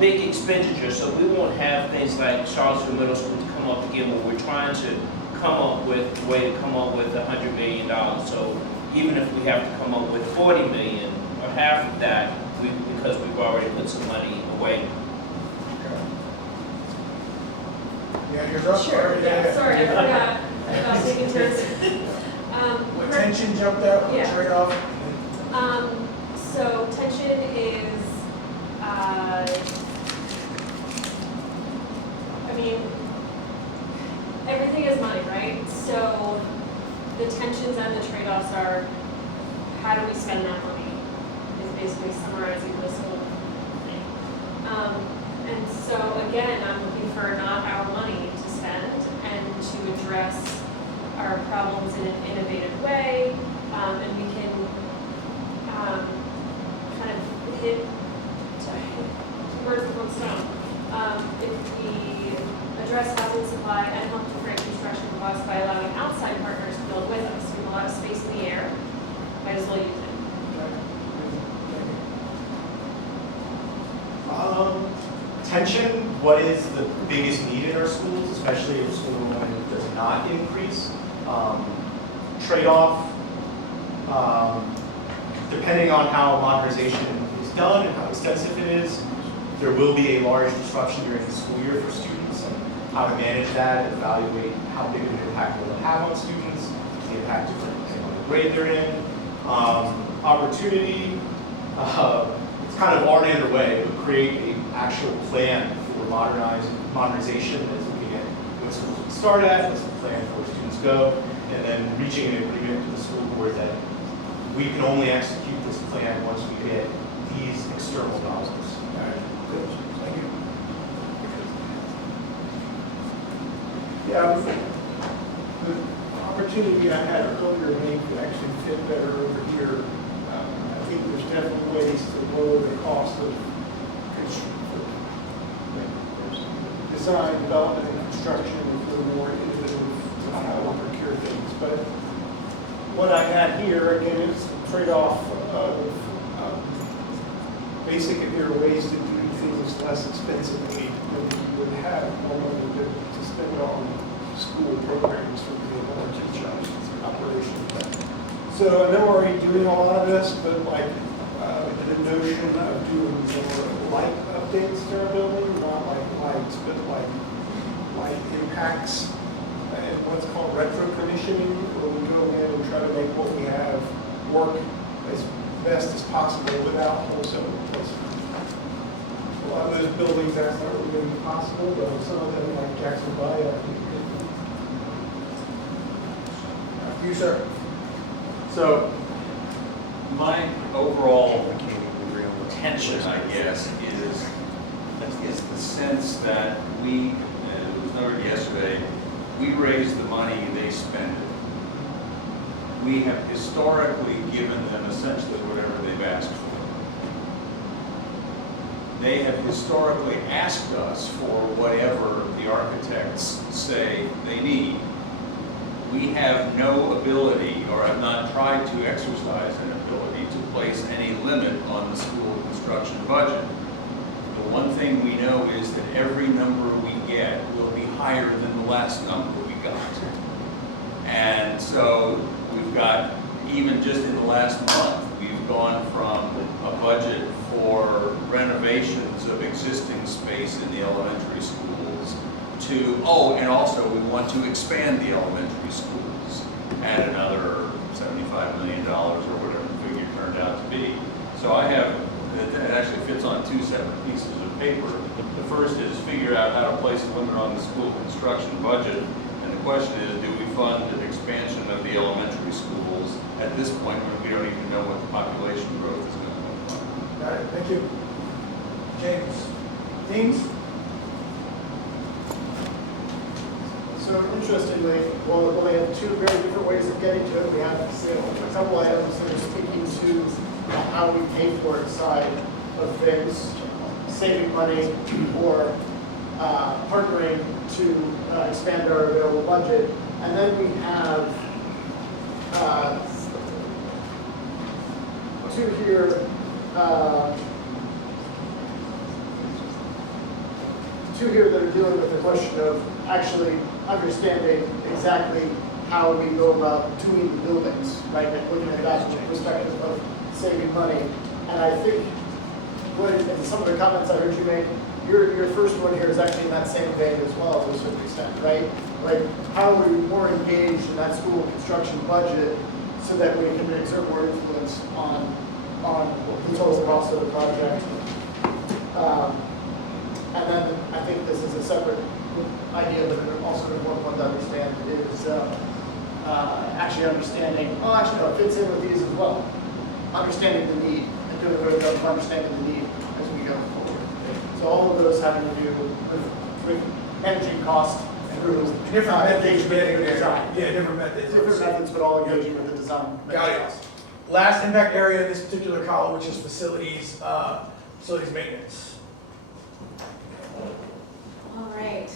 big expenditures. So we won't have things like Charlottesville Middle School to come up again, where we're trying to come up with a way to come up with $100 million. So even if we have to come up with 40 million or half of that, because we've already put some money away. Yeah, yours up? Sure, yeah, sorry, I forgot about taking turns. What tension jumped out? What Yeah. trade-off? So tension is, everything is money, right? So the tensions and the trade-offs are, how do we spend that money? Is basically summarizing this whole thing. And so again, I'm looking for not our money to spend and to address our problems in an innovative way, and we can kind of hit two birds with one stone. If we address housing supply and help defray construction costs by allowing outside partners to build with us, we have a lot of space in the air, might as well use it. Tension, what is the biggest need in our schools, especially if school enrollment does not increase? Trade-off, depending on how modernization is done and how extensive it is, there will be a large disruption during the school year for students, and how to manage that, evaluate how big of an impact it will have on students, the impact depending on the grade they're in. Opportunity, it's kind of already underway, but create an actual plan for modernization as we get what schools we start at, what's the plan for where students go, and then reaching an agreement with the school board that we can only execute this plan once we get these external dollars. Good. Thank you. Yeah, the opportunity I had earlier may actually fit better over here. I think there's definitely ways to lower the cost of design, development, and construction for the more innovative how to procure things. But what I had here, again, is a trade-off of basically there are ways to do things less expensively than you would have normally to spend on school programs, for example, or teach operations. So I know we're already doing a lot of this, but like the notion of doing more light updates to our building, not like lights, but like light impacts and what's called retro commissioning, where we go in and try to make what we have work as best as possible without wholesale replacement. A lot of those buildings, that's not really going to be possible, but some of them, like Jackson Bay, I think could. You, sir. So My overall tension, I guess, is the sense that we, and it was noted yesterday, we raise the money, they spend it. We have historically given them essentially whatever they've asked for. They have historically asked us for whatever the architects say they need. We have no ability, or have not tried to exercise an ability, to place any limit on the school construction budget. The one thing we know is that every number we get will be higher than the last number we got. And so we've got, even just in the last month, we've gone from a budget for renovations of existing space in the elementary schools to, oh, and also we want to expand the elementary schools at another $75 million or whatever the figure turned out to be. So I have, it actually fits on two separate pieces of paper. The first is figure out how to place a limit on the school construction budget. And the question is, do we fund an expansion of the elementary schools at this point when we don't even know what the population growth is going to look like? Got it, thank you. James, Deans? So interestingly, well, we have two very different ways of getting to it. We have a couple items that are speaking to how we pay for it side of things, saving money or partnering to expand our available budget. And then we have two here, that are dealing with the question of actually understanding exactly how we go about doing the buildings, right? And looking at that from the perspective of saving money. And I think in some of the comments I heard you make, your first one here is actually in that same vein as well, to a certain extent, right? Like, how are we more engaged in that school construction budget so that we can exert more influence on the total cost of the project? And then I think this is a separate idea that is also an important one to understand is actually understanding, well, actually no, it fits in with these as well. Understanding the need and doing a good job of understanding the need as we go forward. So all of those having to do with managing cost through Different methods, engagement with the design. yeah, different methods. Different methods, but all engaging with the design. Got it. Last impact area in this particular column, which is facilities, facilities maintenance. All right,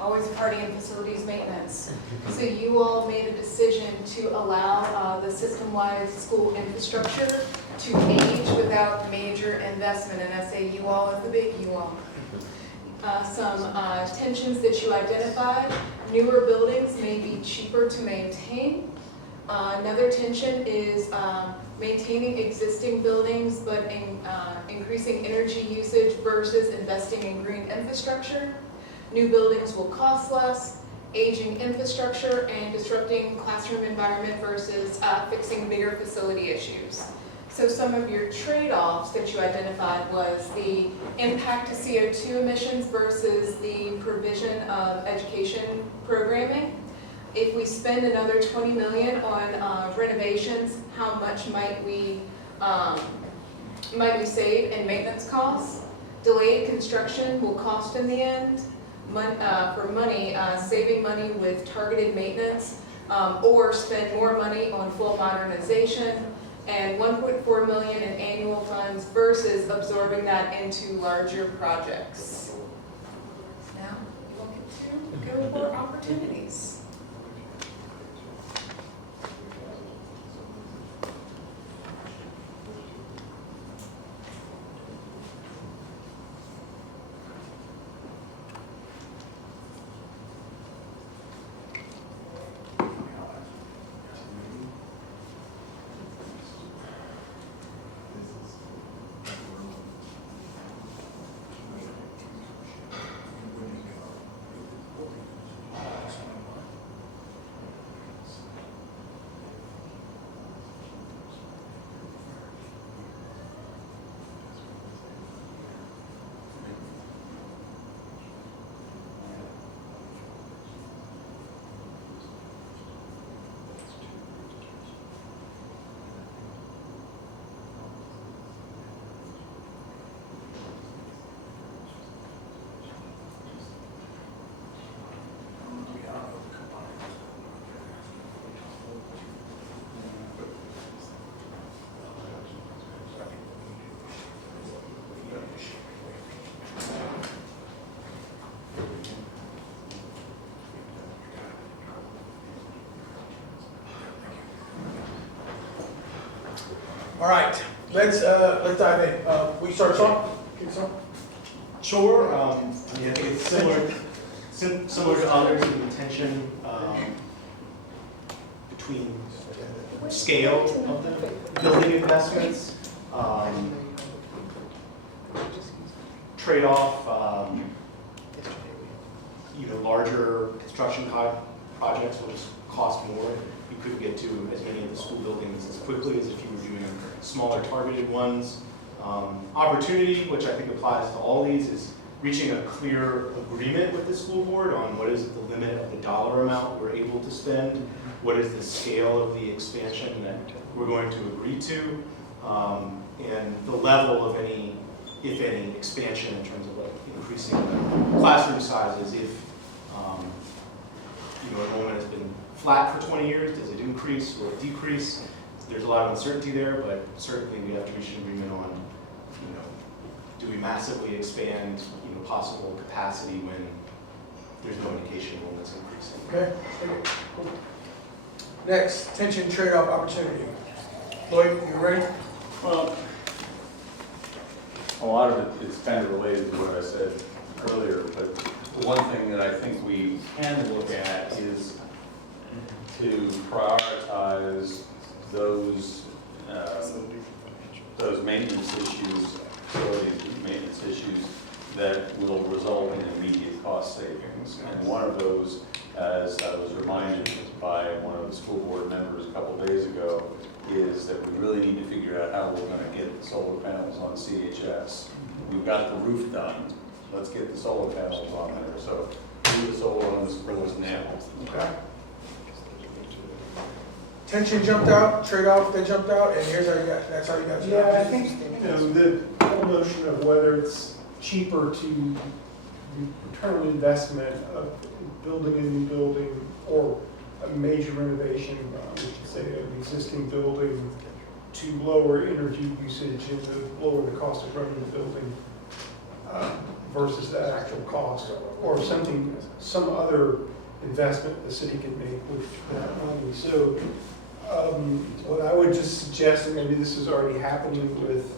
always a party in facilities maintenance. So you all made a decision to allow the system-wide school infrastructure to age without major investment, and I say you all as the big you all. Some tensions that you identified: newer buildings may be cheaper to maintain. Another tension is maintaining existing buildings but increasing energy usage versus investing in green infrastructure. New buildings will cost less, aging infrastructure, and disrupting classroom environment versus fixing bigger facility issues. So some of your trade-offs that you identified was the impact to CO2 emissions versus the provision of education programming. If we spend another $20 million on renovations, how much might we save in maintenance costs? Delayed construction will cost in the end. Saving money with targeted maintenance, or spend more money on full modernization, and $1.4 million in annual funds versus absorbing that into larger projects. Now, you will get to go for opportunities. All right, let's dive in. Will you start us off? Kick us off? Sure, I mean, I think it's similar to others in the tension between scale of the building investments, trade-off, larger construction projects will just cost more. You couldn't get to as many of the school buildings as quickly as if you were doing smaller targeted ones. Opportunity, which I think applies to all these, is reaching a clear agreement with the school board on what is the limit of the dollar amount we're able to spend, what is the scale of the expansion that we're going to agree to, and the level of any, if any, expansion in terms of like increasing the classroom sizes. If enrollment has been flat for 20 years, does it increase or decrease? There's a lot of uncertainty there, but certainly we have to reach an agreement on, do we massively expand, possible capacity when there's no indication enrollment's increasing. Okay, cool. Next, tension, trade-off, opportunity. Lloyd, you ready? Well, a lot of it is kind of related to what I said earlier, but the one thing that I think we can look at is to prioritize those maintenance issues, facility maintenance issues that will result in immediate cost savings. And one of those, as I was reminded by one of the school board members a couple days ago, is that we really need to figure out how we're going to get solar panels on CHS. We've got the roof done. Let's get the solar panels on there. So do the solar on the schools now. Okay. Tension jumped out, trade-off, they jumped out, and here's how you got, that's how you got. Yeah, I think, the whole notion of whether it's cheaper to return on investment of building a new building or a major renovation, say an existing building, to lower energy usage and to lower the cost of running the building versus that actual cost, or some other investment the city can make with that money. So what I would just suggest, and maybe this is already happening with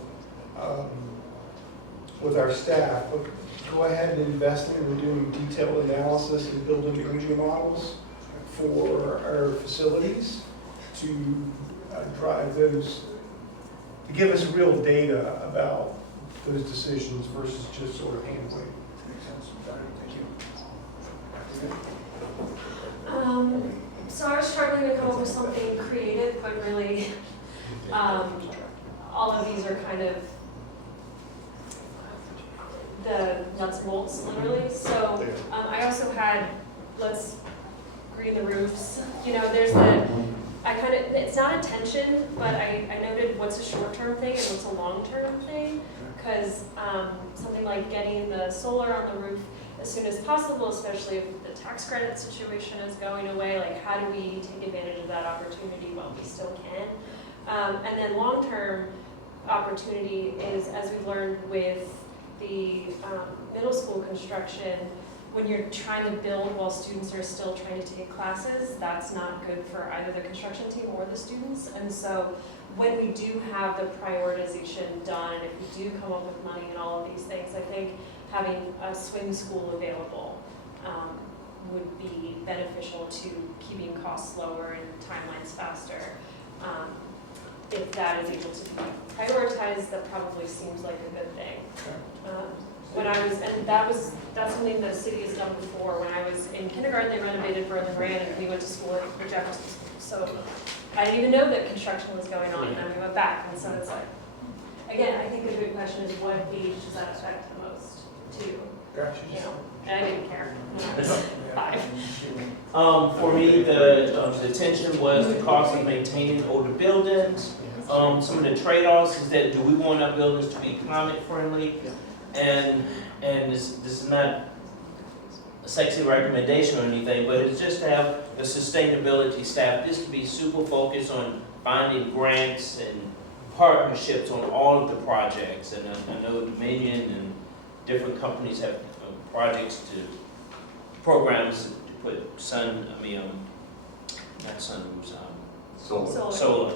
our staff, but go ahead and invest in doing detailed analysis and building energy models for our facilities to drive those, to give us real data about those decisions versus just sort of hand waving. So I was struggling to come up with something creative, but really, all of these are kind of the nuts and bolts, literally. So I also had, let's green the roofs. There's it's not a tension, but I noted what's a short-term thing and what's a long-term thing. Because something like getting the solar on the roof as soon as possible, especially if the tax credit situation is going away, like how do we take advantage of that opportunity while we still can? And then long-term opportunity is, as we've learned with the middle school construction, when you're trying to build while students are still trying to take classes, that's not good for either the construction team or the students. And so when we do have the prioritization done, and if we do come up with money and all of these things, I think having a swing school available would be beneficial to keeping costs lower and timelines faster. If that is able to be prioritized, that probably seems like a good thing. That's something the city has done before. When I was in kindergarten, they renovated Berlin Rand, and we went to school at Jefferson School. So I didn't even know that construction was going on, and then we went back. And so it's like, again, I think a good question is what age does that affect the most too? And I didn't care when I was 5. For me, the tension was the cost of maintaining older buildings. Some of the trade-offs is that do we want our buildings to be climate friendly? And this is not a sexy recommendation or anything, but it's just to have the sustainability staff just to be super focused on finding grants and partnerships on all of the projects. And I know Dominion and different companies have programs to put solar,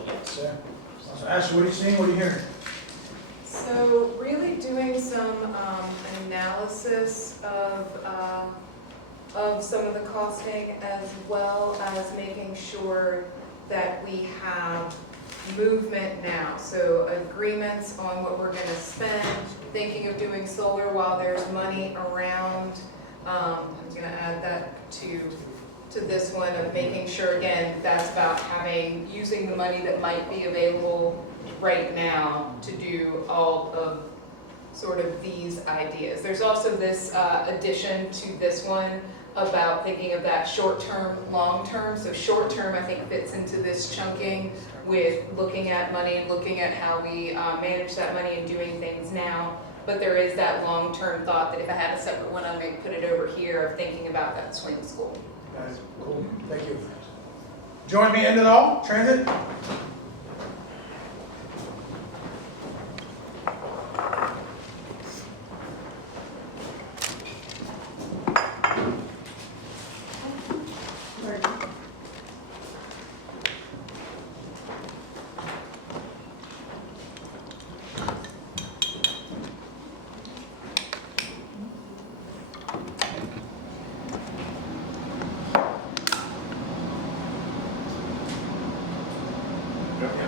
yes. So Ashley, what are you seeing, what are you hearing? So really doing some analysis of some of the costing, as well as making sure that we have movement now. So agreements on what we're gonna spend, thinking of doing solar while there's money around. I'm gonna add that to this one of making sure, again, that's about using the money that might be available right now to do all of sort of these ideas. There's also this addition to this one about thinking of that short-term, long-term. So short-term, I think, fits into this chunking with looking at money and looking at how we manage that money and doing things now. But there is that long-term thought that if I had a separate one, I might put it over here of thinking about that swing school. Guys, cool, thank you. Join me, end it all, transit.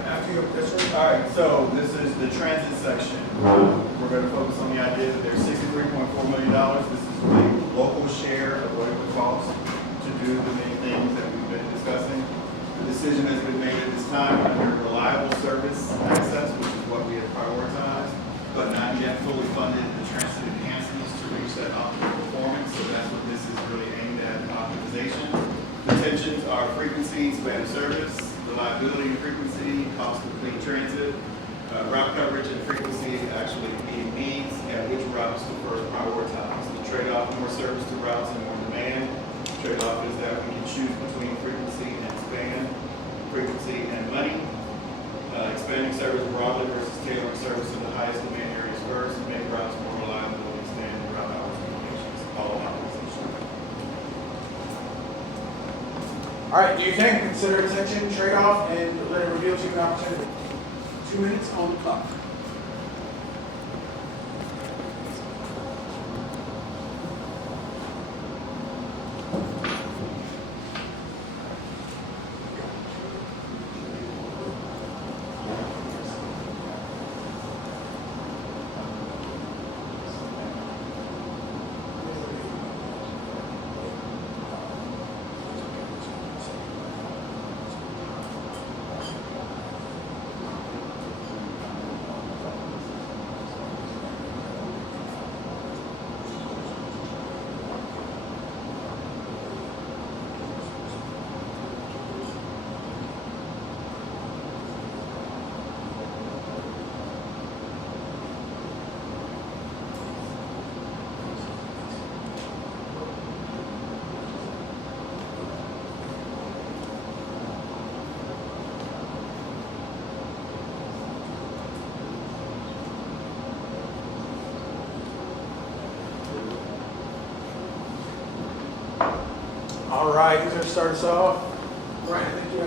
After you, this one. All right, so this is the transit section. We're going to focus on the idea that there's $63.4 million. This is the local share of what it would cost to do the many things that we've been discussing. The decision has been made at this time under reliable service access, which is what we have prioritized, but not yet fully funded the transit enhancements to reach that optimal performance. So that's what this is really aimed at, optimization. The tensions are frequency, span of service, reliability and frequency, cost of clean transit, route coverage and frequency, actually meeting needs, and which routes to first prioritize. The trade-off, more service to routes and more demand. The trade-off is that we can choose between frequency and span, frequency and money. Expanding service broadly versus tailoring service to the highest demand areas first, and make routes more reliable and expand route hours and locations. All optimization. All right, do you think, consider attention, trade-off, and let it reveal to you an opportunity. 2 minutes on the clock. All right, who's gonna start us off? Right, I think you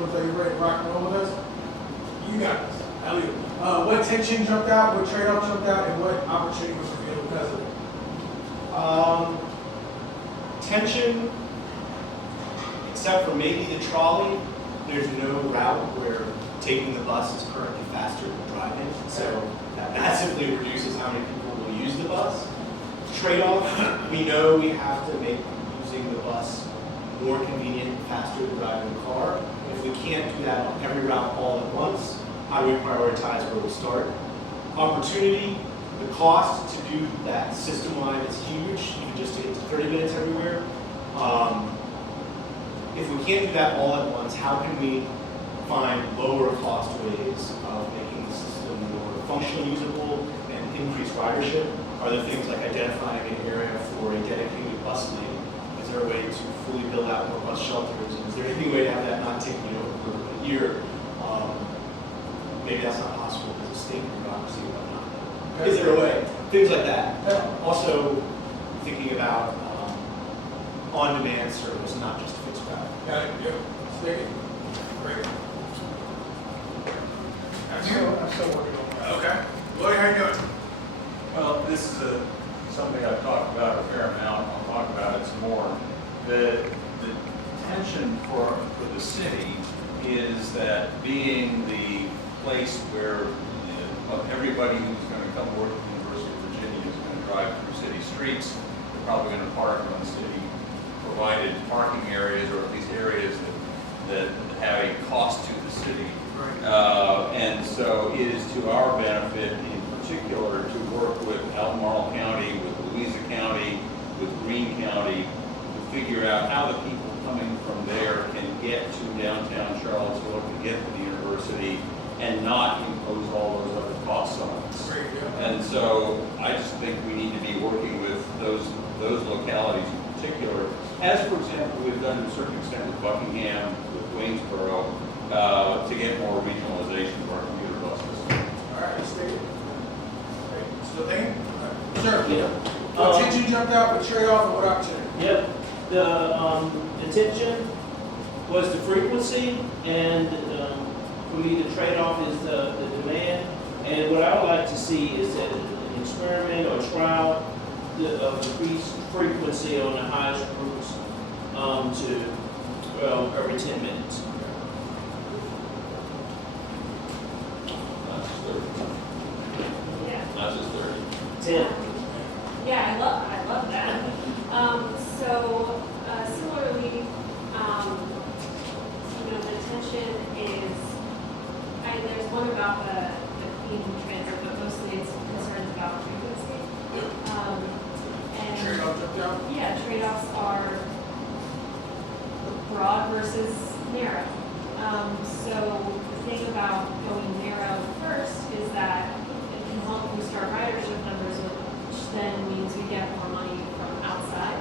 looks like you're ready to rock and roll with us. You got this. Elliot, what tension jumped out, what trade-off jumped out, and what opportunity was revealed because of it? Tension, except for maybe the trolley, there's no route where taking the bus is currently faster than driving. So that massively reduces how many people will use the bus. Trade-off, we know we have to make using the bus more convenient, faster than driving the car. If we can't do that on every route all at once, how do we prioritize where we start? Opportunity, the cost to do that system-wide is huge, even just to get to 30 minutes everywhere. If we can't do that all at once, how can we find lower cost ways of making the system more functionally usable and increase ridership? Are there things like identifying an area for a dedicated bus lane? Is there a way to fully build out more bus shelters? Is there any way to have that not take over a year? Maybe that's not possible because of state bureaucracy and whatnot. Is there a way? Things like that. Also thinking about on-demand service, not just fixed route. Got it, yep. Stay. Great. still working on that. Okay. Lloyd, how you doing? Well, this is something I've talked about a fair amount, I'll talk about it some more. The tension for the city is that being the place where everybody who's going to come work at the University of Virginia is going to drive through city streets, they're probably going to park on city-provided parking areas, or at least areas that have a cost to the city. And so it is to our benefit in particular to work with Albemarle County, with Louisa County, with Greene County, to figure out how the people coming from there can get to downtown Charlottesville, can get to the university, and not impose all those other costs on us. And so I just think we need to be working with those localities in particular, as for example we've done to a certain extent with Buckingham, with Waynesboro, to get more regionalization of our commuter buses. All right, let's take it. Still thinking? Sir? Yeah. What tension jumped out, what trade-off, and what opportunity? Yep, the tension was the frequency, and for me, the trade-off is the demand. And what I would like to see is that an experiment or trial of increased frequency on the highest routes to every 10 minutes. Not just 30. Yeah. Not just 30. 10. Yeah, I love that. So similarly, the tension is, there's one about the clean transit, but mostly it's concerns about frequency. And Trade-off jumped out? yeah, trade-offs are broad versus narrow. So the thing about going narrow first is that it can help boost our ridership numbers, which then means we get more money from outside.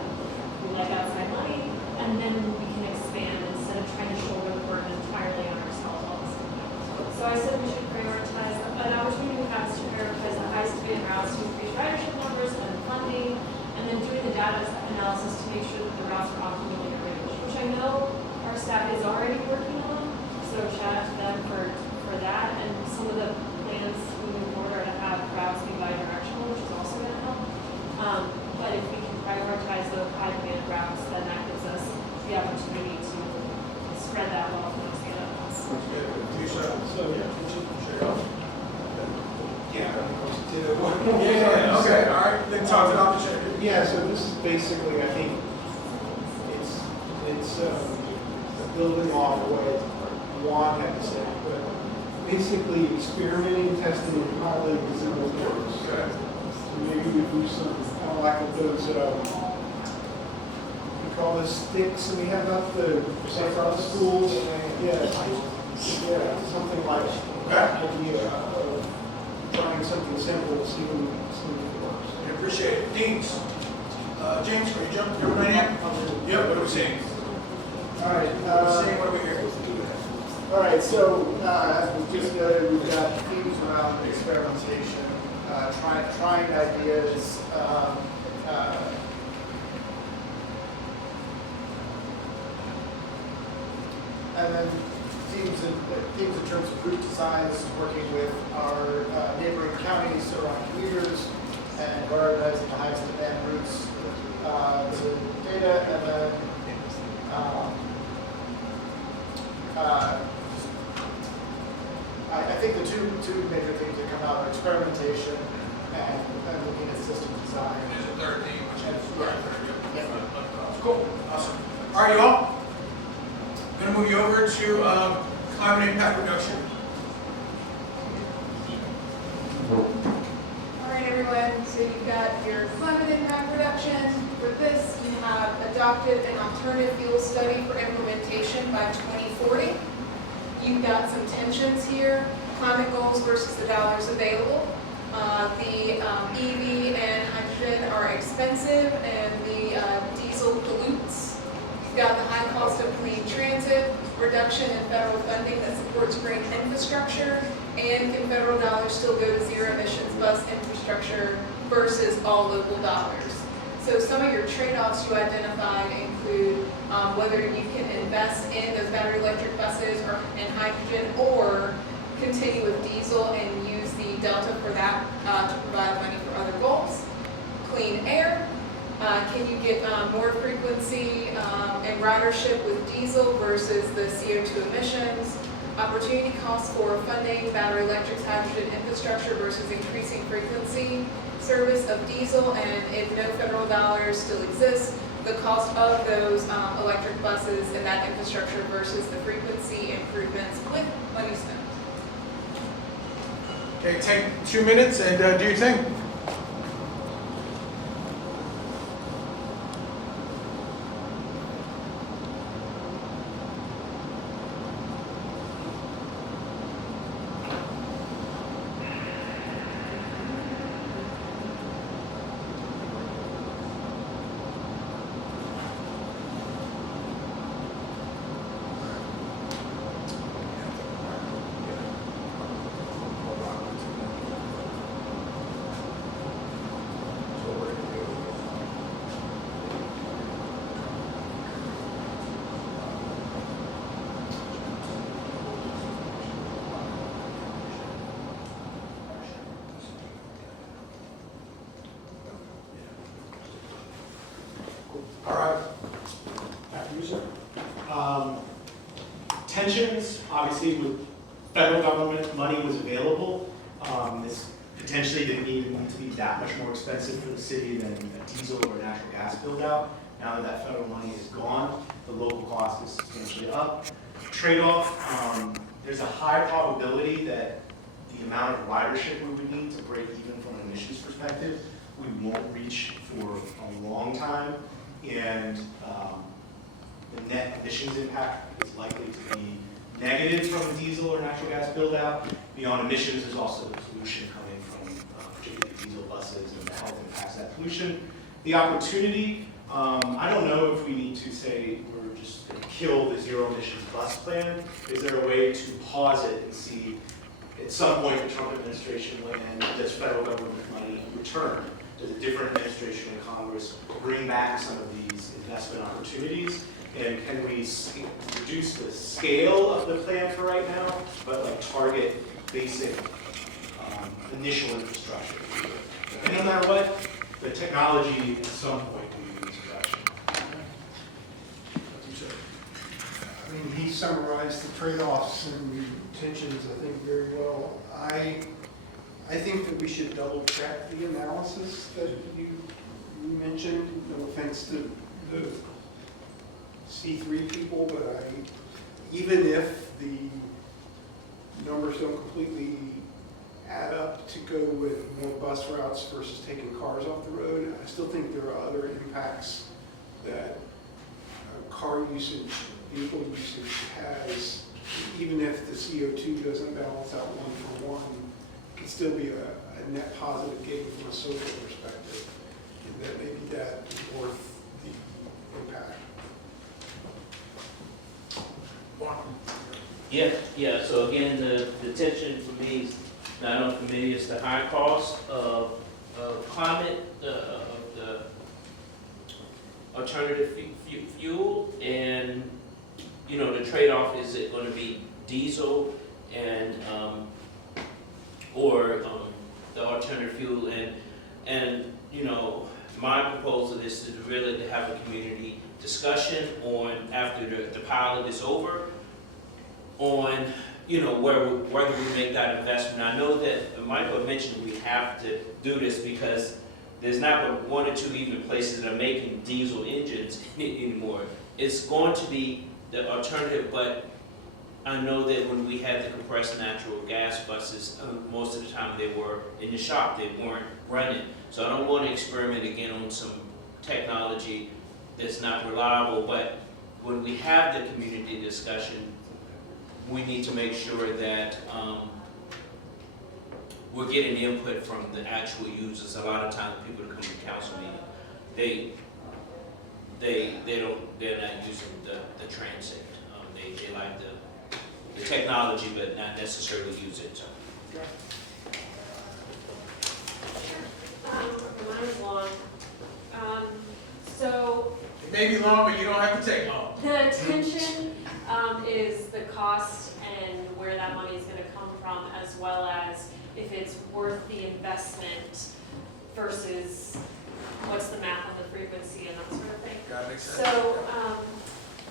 We like outside money, and then we can expand instead of trying to shoulder the burden entirely on ourselves all the time. So I said we should prioritize, an opportunity we have is to prioritize the highest demand routes to increase ridership numbers and funding, and then doing the data analysis to make sure that the routes are optimally arranged, which I know our staff is already working on. So shout out to them for that, and some of the plans moving forward are to have routes be bi-directional, which is also going to help. But if we can prioritize the high demand routes, then that gives us the opportunity to spread that wealth amongst the other ones. Yeah, okay, all right. Then talk to the opportunity. Yeah, so this is basically, I think, it's building off what Juan had said, but basically experimenting, testing, and piloting is in those works. Okay. So maybe we do some, kind of like with those, we call this sticks, and we have up the schools. Yeah, something like that idea of trying something simple, see if it works. I appreciate it. Deans, James, can you jump right in? Yep, what are we seeing? All right. What are we seeing, what are we hearing? All right, so as we just noted, we've got themes around experimentation, trying ideas, and then themes in terms of route designs, working with our neighboring counties around commuters and prioritizing the highest demand routes, the data, and then I think the two major things that come out are experimentation and looking at system design. There's a third theme, which is Yeah. cool, awesome. All right, y'all. Gonna move you over to climate impact reduction. All right, everyone, so you've got your climate impact reduction. For this, you have adopted an alternative fuel study for implementation by 2040. You've got some tensions here, climate goals versus the dollars available. The EV and hydrogen are expensive, and the diesel pollutes. You've got the high cost of clean transit, reduction in federal funding that supports green infrastructure, and can federal dollars still go to zero emissions bus infrastructure versus all local dollars? So some of your trade-offs you identified include whether you can invest in those battery electric buses or in hydrogen, or continue with diesel and use the delta for that to provide money for other goals? Clean air, can you get more frequency and ridership with diesel versus the CO2 emissions? Opportunity costs for funding battery electric hydrogen infrastructure versus increasing frequency service of diesel, and if no federal dollars still exist, the cost of those electric buses and that infrastructure versus the frequency improvements with money spent. Okay, take 2 minutes and do your thing. All right. After you, sir. Tensions, obviously, with federal government money was available. This potentially didn't even need to be that much more expensive for the city than a diesel or natural gas build out. Now that that federal money is gone, the local cost is substantially up. Trade-off, there's a high probability that the amount of ridership we would need to break even from an emissions perspective, we won't reach for a long time. And the net emissions impact is likely to be negative from a diesel or natural gas build out. Beyond emissions, there's also the pollution coming from particularly diesel buses and the health impacts of that pollution. The opportunity, I don't know if we need to say we're just going to kill the zero emissions bus plan. Is there a way to pause it and see at some point the Trump administration when does federal government money return? Does a different administration in Congress bring back some of these investment opportunities? And can we reduce the scale of the plan for right now, but like target basic initial infrastructure? And no matter what, the technology at some point will be in this direction. I mean, he summarized the trade-offs and the tensions, I think, very well. I think that we should double check the analysis that you mentioned. No offense to the C3 people, but even if the numbers don't completely add up to go with more bus routes versus taking cars off the road, I still think there are other impacts that car usage, vehicle usage has. Even if the CO2 doesn't balance out one for one, it can still be a net positive gain from a social perspective. And that maybe that is worth the impact. Yeah, so again, the tension for me is not only for me, it's the high cost of climate, of the alternative fuel, and, you know, the trade-off, is it going to be diesel and, or the alternative fuel, and, you know, my proposal is to really to have a community discussion on, after the pilot is over, on, you know, whether we make that investment. I know that Michael mentioned we have to do this because there's not but one or two even places that are making diesel engines anymore. It's going to be the alternative, but I know that when we had the compressed natural gas buses, most of the time they were in the shop, they weren't running. So I don't want to experiment again on some technology that's not reliable, but when we have the community discussion, we need to make sure that we're getting input from the actual users. A lot of times people that come to council meeting, they're not using the transit. They like the technology, but not necessarily use it. So. Mine is long. So It may be long, but you don't have to take long. the tension is the cost and where that money is gonna come from, as well as if it's worth the investment versus what's the math on the frequency and that sort of thing. Got it, makes sense. So,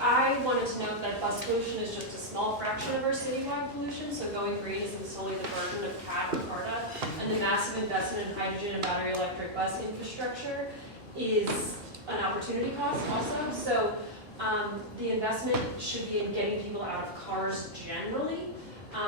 I wanted to note that bus pollution is just a small fraction of our citywide pollution, so going green isn't solely the burden of CAT or CARTA, and the massive investment in hydrogen and battery electric bus infrastructure is an opportunity cost also. So, the investment should be in getting people out of cars generally,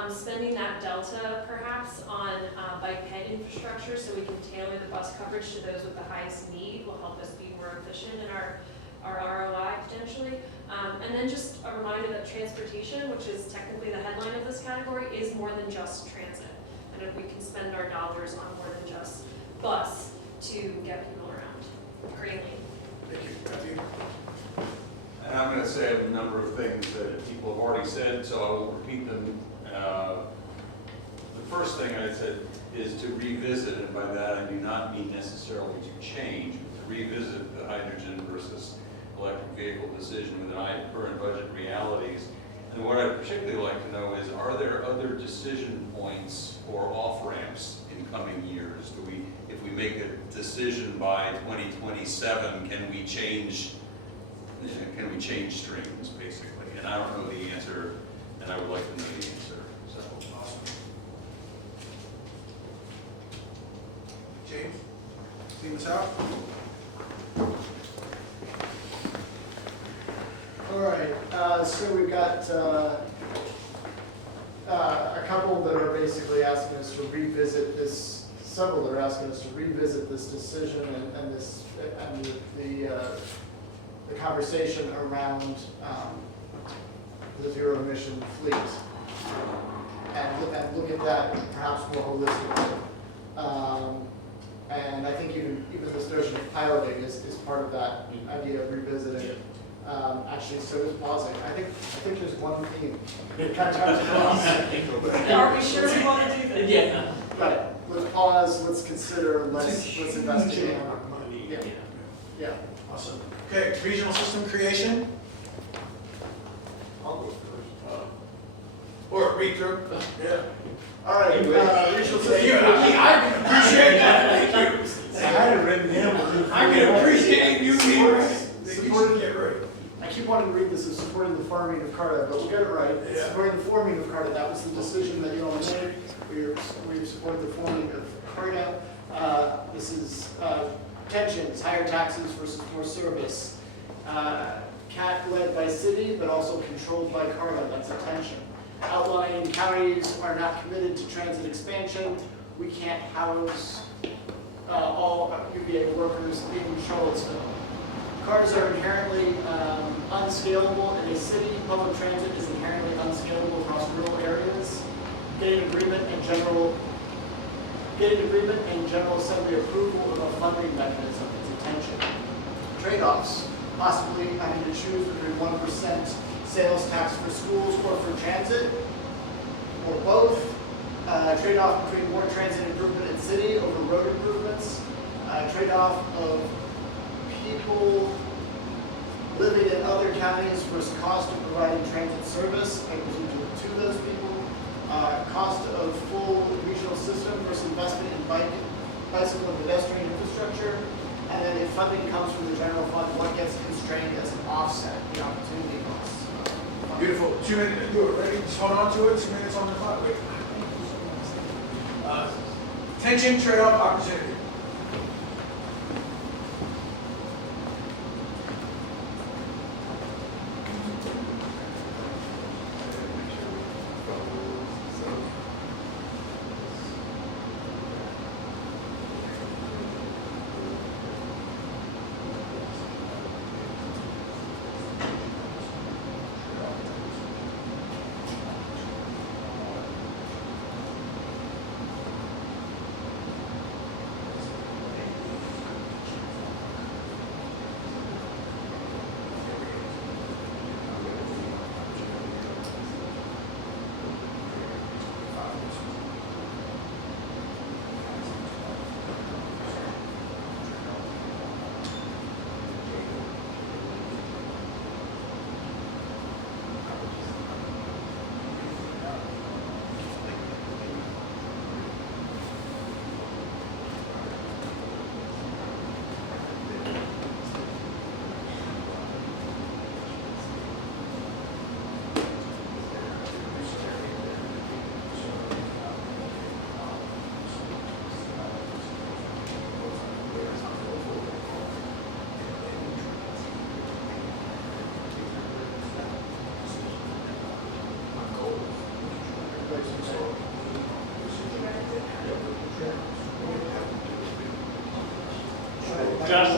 spending that delta perhaps on bike ped infrastructure so we can tailor the bus coverage to those with the highest need will help us be more efficient in our ROI potentially. And then just a reminder that transportation, which is technically the headline of this category, is more than just transit. And if we can spend our dollars on more than just bus to get people around greenly. Thank you. Matthew? And I'm going to say a number of things that people have already said, so I will repeat them. The first thing I said is to revisit, and by that I do not mean necessarily to change, but to revisit the hydrogen versus electric vehicle decision with an eye to current budget realities. And what I'd particularly like to know is, are there other decision points or off-ramps in coming years? If we make a decision by 2027, can we change streams, basically? And I don't know the answer, and I would like to know the answer. So Awesome. James, clean this out. All right, so we've got a couple that are basically asking us to revisit this, several that are asking us to revisit this decision and the conversation around the zero emission fleet. And look at that perhaps more holistically. And I think even this notion of piloting is part of that idea of revisiting. Actually, so is pausing. I think there's one theme. It kind of comes across. Are we sure we want to do this? Yeah. Right. Let's pause. Let's consider. Let's investigate. Money. Yeah. Yeah. Awesome. Okay, regional system creation. I'll go first. Or read through. Yeah. All right. Regional system. I can appreciate that. Thank you. I had it written down. I can appreciate you being right. Supporting it right. I keep wanting to read this as supporting the farming of Carta, but we'll get it right. Yeah. Supporting the forming of Carta. That was the decision that you all made. We supported the forming of Carta. This is tensions, higher taxes versus more service. CAT led by city, but also controlled by Carta. That's a tension. Outlying counties are not committed to transit expansion. We can't house all UVA workers in Charlottesville. Cars are inherently unscalable in a city. Public transit is inherently unscalable across rural areas. Getting agreement and general assembly approval of a funding mechanism is a tension. Trade-offs, possibly having to choose between 1% sales tax for schools or for transit, or both. Trade-off between more transit improvement in city over road improvements. Trade-off of people living in other counties versus cost of providing transit service, I presume to those people. Cost of full regional system versus investment in bicycle and pedestrian infrastructure. And then if funding comes from the general fund, what gets constrained as an offset, the opportunity costs. Beautiful. 2 minutes to do it. Ready? Just hold on to it. 2 minutes on the clock. Wait. Tension, trade-off, opportunity. Josh?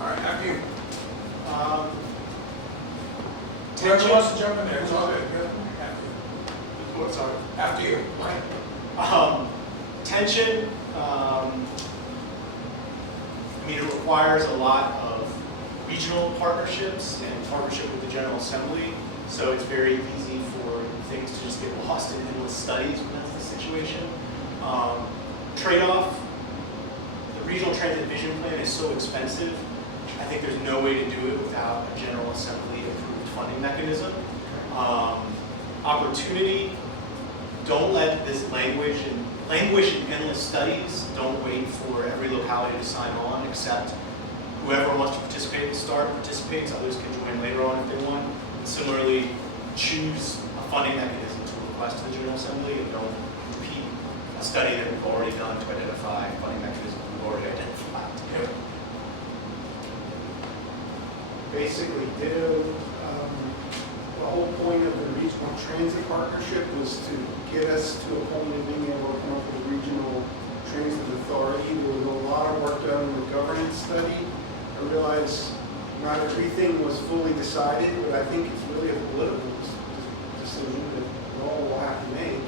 All right, after you. Whoever wants to jump in there, it's all good. After you. What's our After you. tension? It requires a lot of regional partnerships and partnership with the General Assembly. So it's very easy for things to just get lost in endless studies when that's the situation. Trade-off, the regional transit vision plan is so expensive. I think there's no way to do it without a General Assembly approved funding mechanism. Opportunity, don't let this languish in endless studies. Don't wait for every locality to sign on, except whoever wants to participate at the start participates. Others can join later on if they want. And similarly, choose a funding mechanism to request to the General Assembly, and don't repeat a study that we've already done to identify funding mechanisms we've already identified. Basically ditto. The whole point of the regional transit partnership was to get us to a point of being able to come up with a regional transit authority. There was a lot of work done in the governance study. I realize not everything was fully decided, but I think it's really a political decision that we all will have to make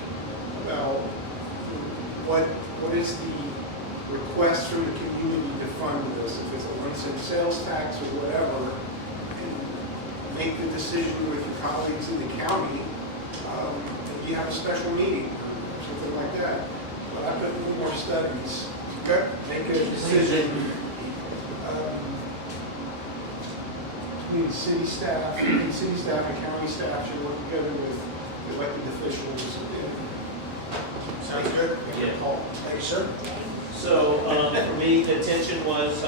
about what is the request from the community to fund this, if it's a 1 cent sales tax or whatever, and make the decision with your colleagues in the county. Maybe have a special meeting, something like that. But I've done a little more studies. Okay. Make a decision between city staff and county staff should work together with elected officials. Sounds good. Yeah. Thank you, sir. So, for me, the intention was,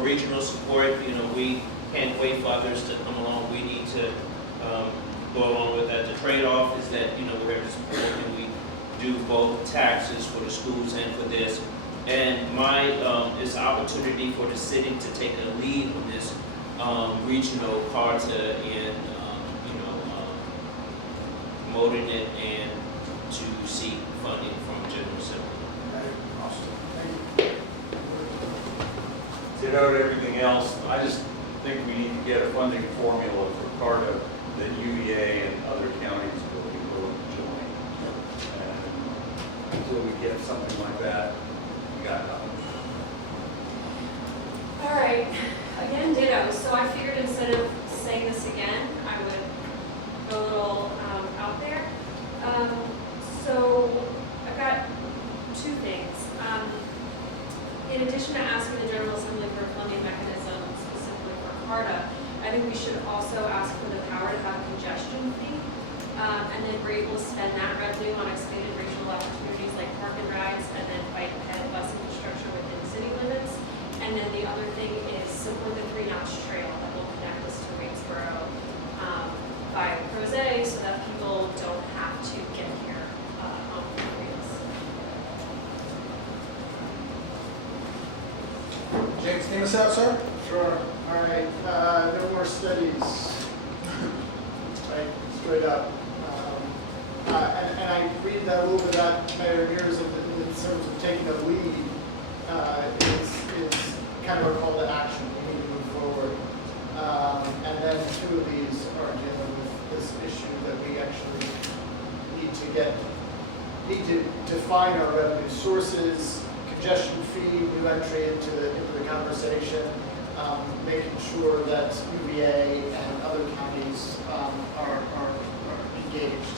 regional support. We can't wait for others to come along. We need to go along with that. The trade-off is that, we're here to support and we do both taxes for the schools and for this. And it's an opportunity for the city to take a lead on this regional CARTA in, promoting it and to seek funding from General Assembly. Ditto to everything else. I just think we need to get a funding formula for CARTA that UVA and other counties will be willing to join. And until we get something like that, we got nothing. All right, again, ditto. So I figured instead of saying this again, I would go a little out there. So I've got two things. In addition to asking the General Assembly for a funding mechanism specifically for CARTA, I think we should also ask for the power to have a congestion fee. And then we're able to spend that revenue on expanded regional opportunities like park and rides, and then bike and bus infrastructure within city limits. And then the other thing is support the 3-notch trail that will connect us to Waynesboro by Crozet, so that people don't have to get here on the freeways. James, name us out, sir. Sure. All right. No more studies. Right. Straight up. And I read that a little bit about Mayor Mears in terms of taking a lead. It's kind of a call to action. We need to move forward. And then two of these are dealing with this issue that we actually need to define our revenue sources, congestion fee, new entry into the conversation, making sure that UVA and other counties are engaged.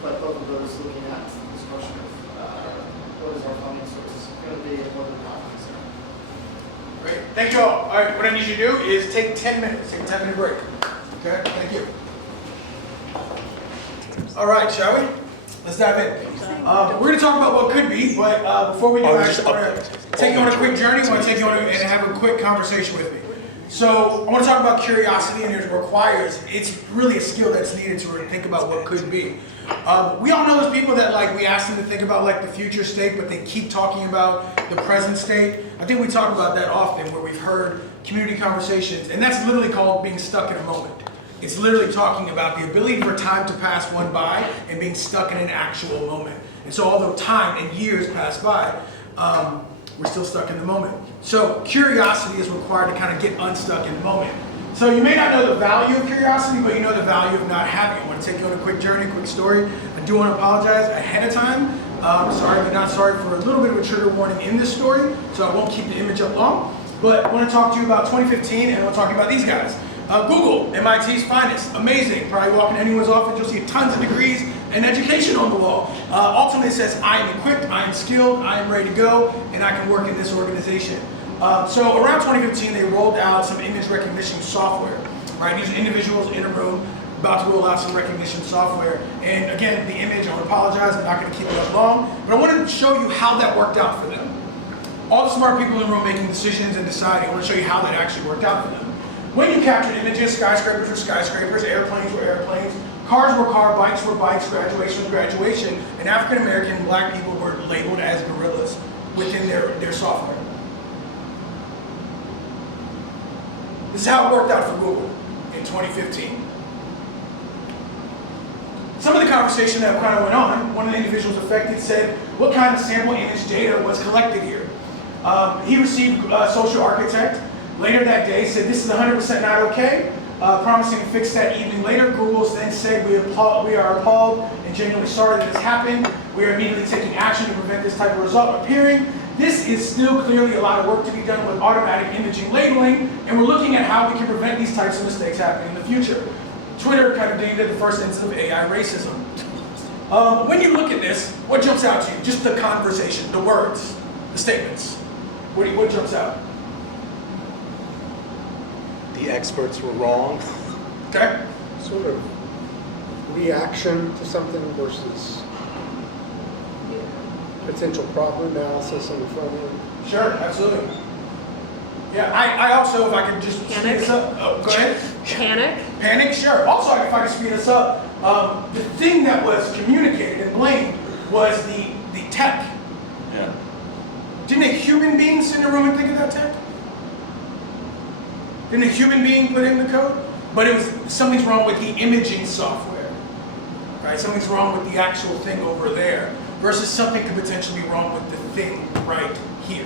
But both of those looking at this question of what is our funding source going to be and what are the topics are. Great. Thank you all. All right, what I need you to do is take 10 minutes. Take a 10-minute break. Okay? Thank you. All right, shall we? Let's dive in. We're going to talk about what could be, but before we do, I just want to take you on a quick journey. I want to take you on and have a quick conversation with me. So I want to talk about curiosity, and it requires, it's really a skill that's needed to really think about what could be. We all know those people that we ask them to think about the future state, but they keep talking about the present state. I think we talk about that often, where we've heard community conversations, and that's literally called being stuck in a moment. It's literally talking about the ability for time to pass one by and being stuck in an actual moment. And so although time and years pass by, we're still stuck in the moment. So curiosity is required to kind of get unstuck in the moment. So you may not know the value of curiosity, but you know the value of not having it. I want to take you on a quick journey, quick story. I do want to apologize ahead of time. Sorry, but not sorry for a little bit of a trigger warning in this story, so I won't keep the image up long. But I want to talk to you about 2015, and I want to talk to you about these guys. Google, MIT's finest, amazing. Probably walk in anyone's office, you'll see tons of degrees and education on the wall. Ultimately, it says, I am equipped, I am skilled, I am ready to go, and I can work in this organization. So around 2015, they rolled out some image recognition software. Right, these are individuals in a room about to roll out some recognition software. And again, the image, I want to apologize, I'm not going to keep it up long, but I want to show you how that worked out for them. All the smart people in the room making decisions and deciding, I want to show you how that actually worked out for them. When you captured images, skyscrapers were skyscrapers, airplanes were airplanes, cars were cars, bikes were bikes, graduation was graduation, and African American and black people were labeled as gorillas within their software. This is how it worked out for Google in 2015. Some of the conversation that kind of went on, one of the individuals affected said, what kind of sample image data was collected here? He received social architect. Later that day said, this is 100% not okay, promising to fix that evening later. Google then said, we are appalled and genuinely sorry that this happened. We are immediately taking action to prevent this type of result appearing. This is still clearly a lot of work to be done with automatic imaging labeling, and we're looking at how we can prevent these types of mistakes happening in the future. Twitter kind of did the first instance of AI racism. When you look at this, what jumps out to you? Just the conversation, the words, the statements. What jumps out? The experts were wrong. Okay. Sort of reaction to something versus potential problem analysis on the front end. Sure, absolutely. Yeah, I also, if I could just speed this up. Oh, go ahead. Panic? Panic, sure. Also, if I could speed this up, the thing that was communicated and blamed was the tech. Yeah. Didn't a human being sit in a room and think of that tech? Didn't a human being put in the code? But it was, something's wrong with the imaging software. Right? Something's wrong with the actual thing over there versus something could potentially be wrong with the thing right here.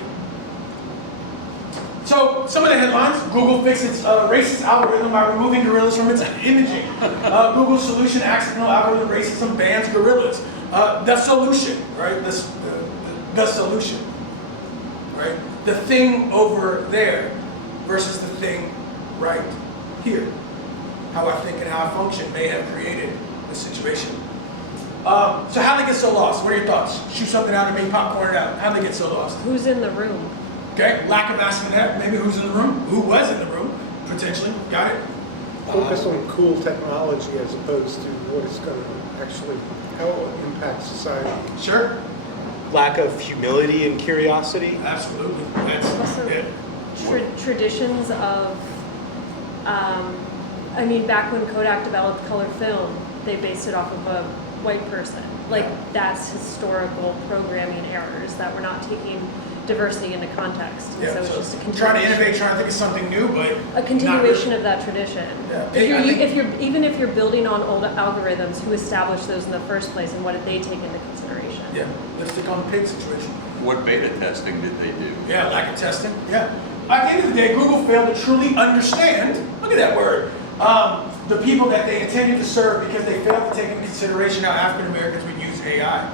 So, some of the headlines: Google fixed its racist algorithm by removing gorillas from its imaging. Google's solution to accidental algorithm racism bans gorillas. The solution, right? The solution, right? The thing over there versus the thing right here. How I think and how I function may have created the situation. So how'd they get so lost? What are your thoughts? Shoot something out and make popcorn it out. How'd they get so lost? Who's in the room? Okay, lack of asking that. Maybe who's in the room? Who was in the room, potentially. Got it? Focus on cool technology as opposed to what it's going to actually, how it will impact society. Sure. Lack of humility and curiosity. Absolutely. That's Also, it. traditions of, I mean, back when Kodak developed color film, they based it off of a white person. Like, that's historical programming errors that we're not taking diversity into context. And Yeah, so it's so just a trying to continuation. innovate, trying to think of something new, but A continuation not of that tradition. Yeah. Even if you're building on old algorithms, who established those in the first place, and what did they take into consideration? yeah, let's stick on the pig situation. What beta testing did they do? Yeah, lack of testing. Yeah. At the end of the day, Google failed to truly understand, look at that word, the people that they intended to serve because they failed to take into consideration how African Americans would use AI.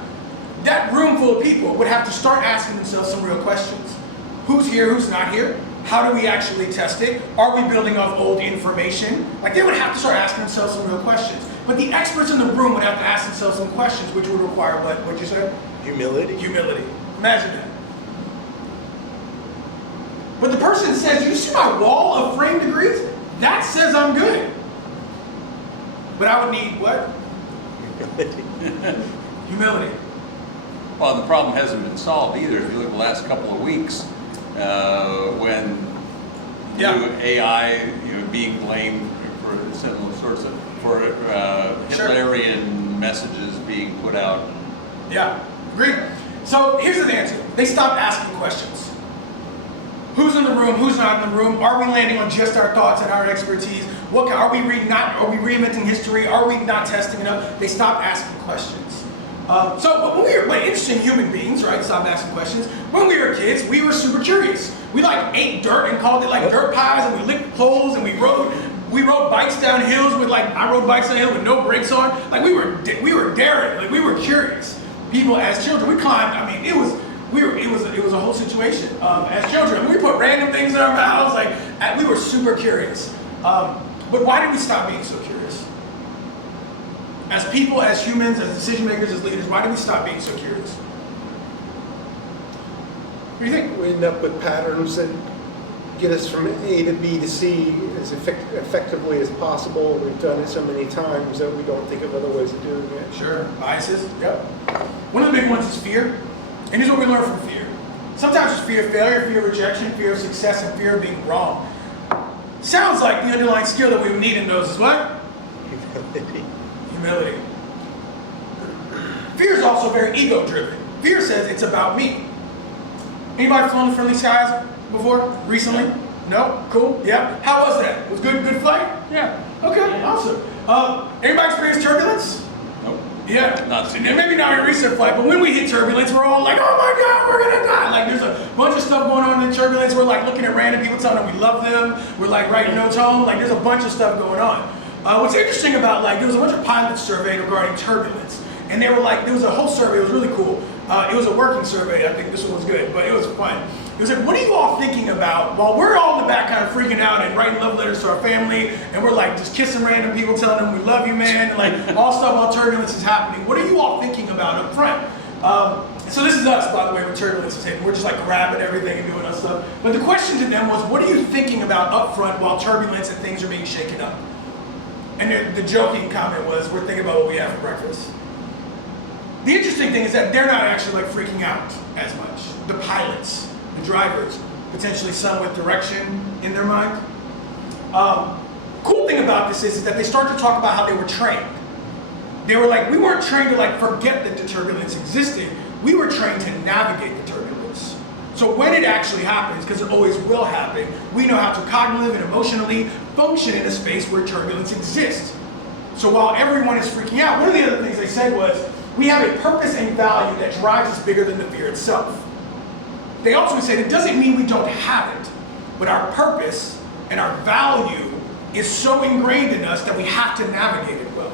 That room full of people would have to start asking themselves some real questions. Who's here, who's not here? How do we actually test it? Are we building off old information? Like, they would have to start asking themselves some real questions. But the experts in the room would have to ask themselves some questions, which would require what'd you say? Humility. Humility. Imagine that. But the person says, you see my wall of framed degrees? That says I'm good. But I would need what? Humility. Well, the problem hasn't been solved either. If you look at the last couple of weeks, when new AI, being blamed for similar sorts of Hitlerian messages being put out. Yeah, agreed. So here's the answer. They stopped asking questions. Who's in the room? Who's not in the room? Are we landing on just our thoughts and our expertise? Are we reinventing history? Are we not testing enough? They stopped asking questions. But when we were interesting human beings, right? Stop asking questions. When we were kids, we were super curious. We like ate dirt and called it like dirt pies, and we licked holes, and we rode bikes down hills with I rode bikes down hills with no brakes on. Like we were daring, like we were curious. People as children, we climbed. I mean, it was a whole situation. As children, we put random things in our mouths. Like we were super curious. But why did we stop being so curious? As people, as humans, as decision makers, as leaders, why did we stop being so curious? What do you think? We end up with patterns that get us from A to B to C as effectively as possible. We've done it so many times that we don't think of other ways of doing it. Sure. Biases. Yep. One of the big ones is fear. And here's what we learn from fear. Sometimes it's fear of failure, fear of rejection, fear of success, and fear of being wrong. Sounds like the underlying skill that we would need in those is what? Humility. Fear is also very ego-driven. Fear says it's about me. Anybody flown the friendly skies before? Recently? No? Cool? Yeah? How was that? It was good flight? Yeah. Okay, awesome. Anybody experience turbulence? Nope. Yeah. Not seen And maybe not a recent flight, but when we hit turbulence, we're all like, oh my God, we're gonna die. Like there's a bunch of stuff going on in turbulence. We're like looking at random people telling them we love them. We're like writing notes home. Like there's a bunch of stuff going on. What's interesting about there was a bunch of pilots surveyed regarding turbulence. And they were like, there was a whole survey, it was really cool. It was a working survey, I think this one was good, but it was fun. It was like, what are you all thinking about while we're all in the back kind of freaking out and writing love letters to our family, and we're like just kissing random people, telling them we love you, man, and like all stuff while turbulence is happening. What are you all thinking about up front? So this is us, by the way, when turbulence is hitting. We're just like grabbing everything and doing that stuff. But the question to them was, what are you thinking about up front while turbulence and things are being shaken up? And the joking comment was, we're thinking about what we have for breakfast. The interesting thing is that they're not actually like freaking out as much. The pilots, the drivers, potentially some with direction in their mind. Cool thing about this is that they start to talk about how they were trained. They were like, we weren't trained to like forget that the turbulence existed. We were trained to navigate the turbulence. So when it actually happens, because it always will happen, we know how to cognitively and emotionally function in a space where turbulence exists. So while everyone is freaking out, one of the other things they said was, we have a purpose and value that drives us bigger than the fear itself. They also said it doesn't mean we don't have it, but our purpose and our value is so ingrained in us that we have to navigate it well.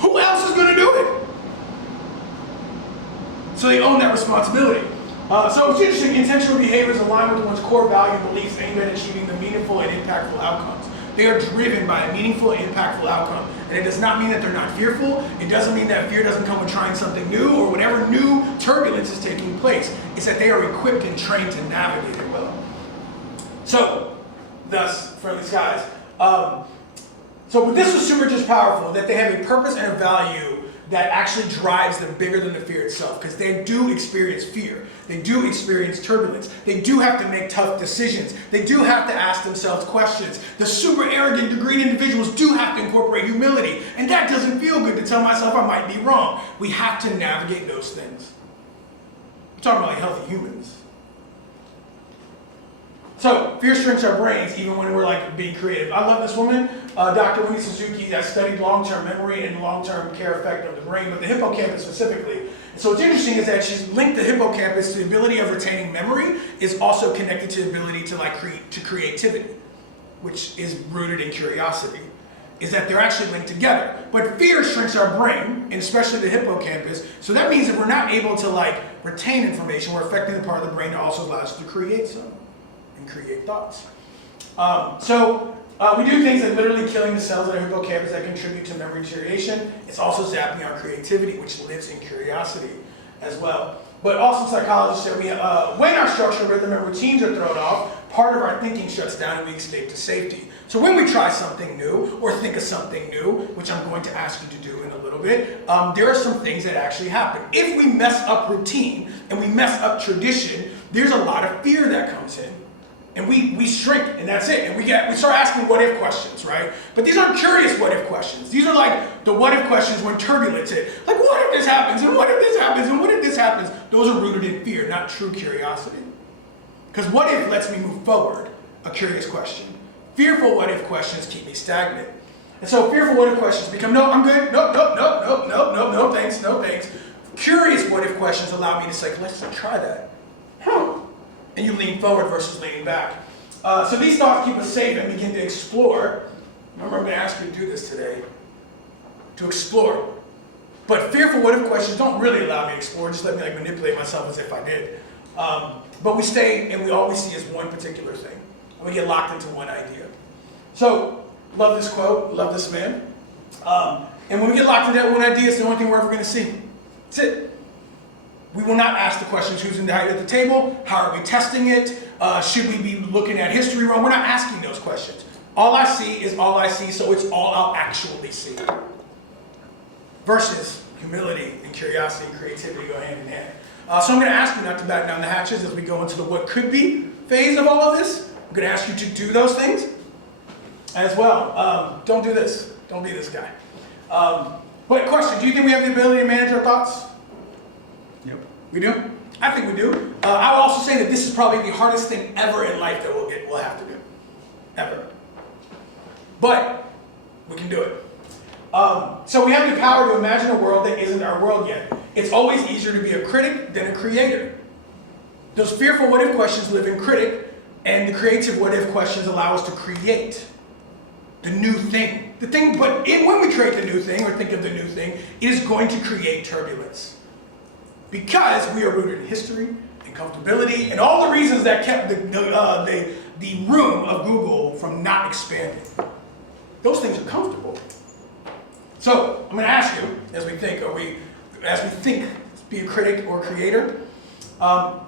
Who else is going to do it? So they own that responsibility. So it's interesting, intentional behaviors align with one's core value and beliefs aimed at achieving the meaningful and impactful outcomes. They are driven by a meaningful and impactful outcome. And it does not mean that they're not fearful. It doesn't mean that fear doesn't come with trying something new or whatever new turbulence is taking place. It's that they are equipped and trained to navigate it well. So, thus, friendly skies. So this was super just powerful, that they have a purpose and a value that actually drives them bigger than the fear itself, because they do experience fear. They do experience turbulence. They do have to make tough decisions. They do have to ask themselves questions. The super arrogant, degraded individuals do have to incorporate humility, and that doesn't feel good to tell myself I might be wrong. We have to navigate those things. We're talking about like healthy humans. So, fear shrinks our brains even when we're like being creative. I love this woman, Dr. Winnie Suzuki, that studied long-term memory and long-term care effect of the brain, but the hippocampus specifically. So what's interesting is that she's linked the hippocampus to the ability of retaining memory is also connected to the ability to to creativity, which is rooted in curiosity. Is that they're actually linked together. But fear shrinks our brain, and especially the hippocampus, so that means that we're not able to retain information, we're affecting the part of the brain that also allows us to create some. Create thoughts. We do things like literally killing the cells in our hippocampus that contribute to memory deterioration. It's also zapping our creativity, which lives in curiosity as well. But also psychologists said when our structure, rhythm, and routines are thrown off, part of our thinking shuts down and we escape to safety. So when we try something new or think of something new, which I'm going to ask you to do in a little bit, there are some things that actually happen. If we mess up routine and we mess up tradition, there's a lot of fear that comes in. And we shrink, and that's it. And we start asking what-if questions, right? But these aren't curious what-if questions. These are like the what-if questions when turbulence hit. Like, what if this happens, and what if this happens, and what if this happens? Those are rooted in fear, not true curiosity. Because what if lets me move forward, a curious question. Fearful what-if questions keep me stagnant. And so fearful what if questions become, no, I'm good, nope, nope, nope, nope, nope, nope, no thanks, no thanks. Curious what if questions allow me to say, let's try that. And you lean forward versus leaning back. So these thoughts keep us safe and begin to explore. Remember, I'm going to ask you to do this today, to explore. But fearful what if questions don't really allow me to explore, just let me manipulate myself as if I did. But we stay and we always see as one particular thing. And we get locked into one idea. So, love this quote, love this man. And when we get locked into that one idea, it's the only thing we're ever going to see. That's it. We will not ask the questions, who's in the height at the table? How are we testing it? Should we be looking at history wrong? We're not asking those questions. All I see is all I see, so it's all I'll actually see. Versus humility and curiosity and creativity go hand in hand. So I'm going to ask you not to batten down the hatches as we go into the what could be phase of all of this. I'm going to ask you to do those things as well. Don't do this. Don't be this guy. But question, do you think we have the ability to manage our thoughts? Yep. We do? I think we do. I will also say that this is probably the hardest thing ever in life that we'll have to do. Ever. But we can do it. So we have the power to imagine a world that isn't our world yet. It's always easier to be a critic than a creator. Those fearful what if questions live in critic, and the creative what if questions allow us to create the new thing. But when we create the new thing or think of the new thing, it is going to create turbulence. Because we are rooted in history and comfortability and all the reasons that kept the room of Google from not expanding. Those things are comfortable. So I'm going to ask you, as we think, be a critic or creator.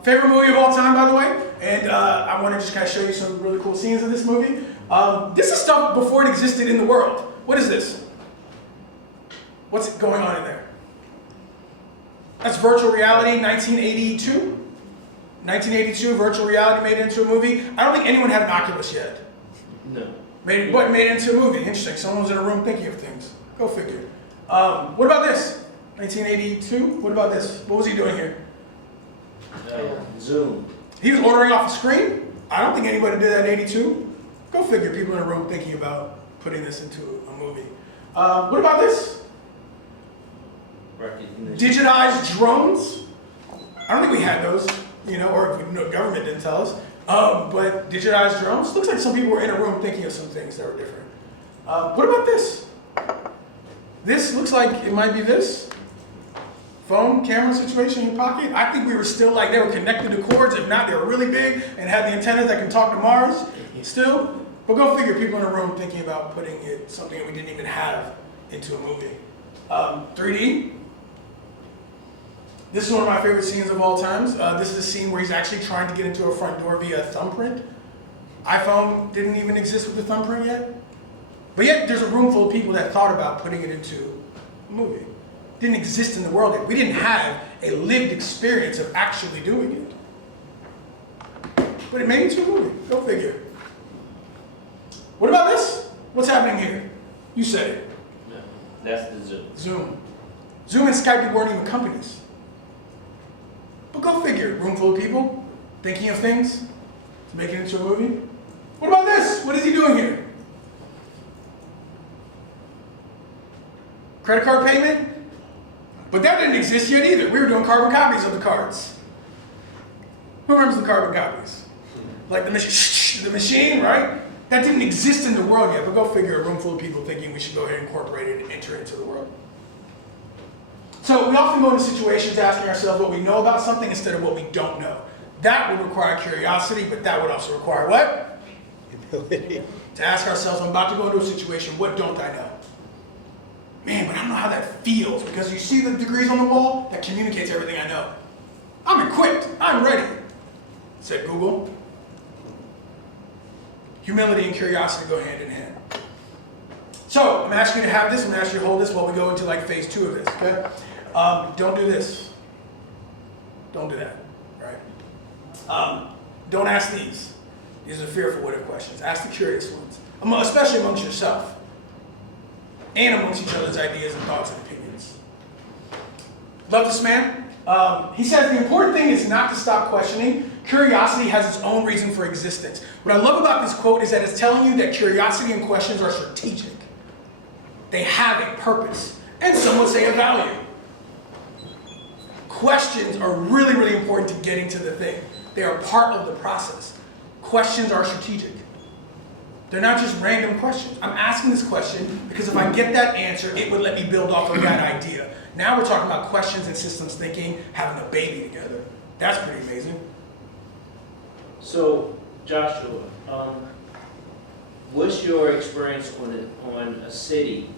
Favorite movie of all time, by the way, and I want to just kind of show you some really cool scenes of this movie. This is stuff before it existed in the world. What is this? What's going on in there? That's virtual reality, 1982. 1982, virtual reality made it into a movie. I don't think anyone had an Oculus yet. No. Made it into a movie. Interesting. Someone was in a room thinking of things. Go figure. What about this? 1982? What about this? What was he doing here? Zoom. He was ordering off a screen? I don't think anybody did that in 82. Go figure. People in a room thinking about putting this into a movie. What about this? Digitized drones? I don't think we had those, or the government didn't tell us. But digitized drones? Looks like some people were in a room thinking of some things that were different. What about this? This looks like it might be this. Phone, camera situation in your pocket. I think we were still they were connected to cords. If not, they were really big and had the antennas that can talk to Mars still. But go figure, people in a room thinking about putting something that we didn't even have into a movie. 3D. This is one of my favorite scenes of all times. This is a scene where he's actually trying to get into a front door via a thumbprint. iPhone didn't even exist with the thumbprint yet. But yet there's a room full of people that thought about putting it into a movie. It didn't exist in the world yet. We didn't have a lived experience of actually doing it. But it made it into a movie. Go figure. What about this? What's happening here? You said it. No, that's the Zoom. Zoom. Zoom and Skype weren't even companies. But go figure, room full of people thinking of things to make it into a movie. What about this? What is he doing here? Credit card payment? But that didn't exist yet either. We were doing carbon copies of the cards. Who remembers the carbon copies? Like the machine, right? That didn't exist in the world yet, but go figure, a room full of people thinking we should go ahead and incorporate it and enter it into the world. So we often go into situations asking ourselves what we know about something instead of what we don't know. That would require curiosity, but that would also require what? Humility. To ask ourselves, I'm about to go into a situation, what don't I know? Man, but I don't know how that feels, because you see the degrees on the wall? That communicates everything I know. I'm equipped, I'm ready, said Google. Humility and curiosity go hand in hand. So, I'm asking you to have this, I'm asking you to hold this while we go into phase 2 of this, okay? Don't do this. Don't do that, right? Don't ask these. These are fearful what if questions. Ask the curious ones, especially amongst yourself and amongst each other's ideas and thoughts and opinions. Love this man. He says the important thing is not to stop questioning. Curiosity has its own reason for existence. What I love about this quote is that it's telling you that curiosity and questions are strategic. They have a purpose, and some would say a value. Questions are really, really important to getting to the thing. They are part of the process. Questions are strategic. They're not just random questions. I'm asking this question because if I get that answer, it would let me build off of that idea. Now we're talking about questions and systems thinking, having a baby together. That's pretty amazing. So, Joshua, what's your experience on a city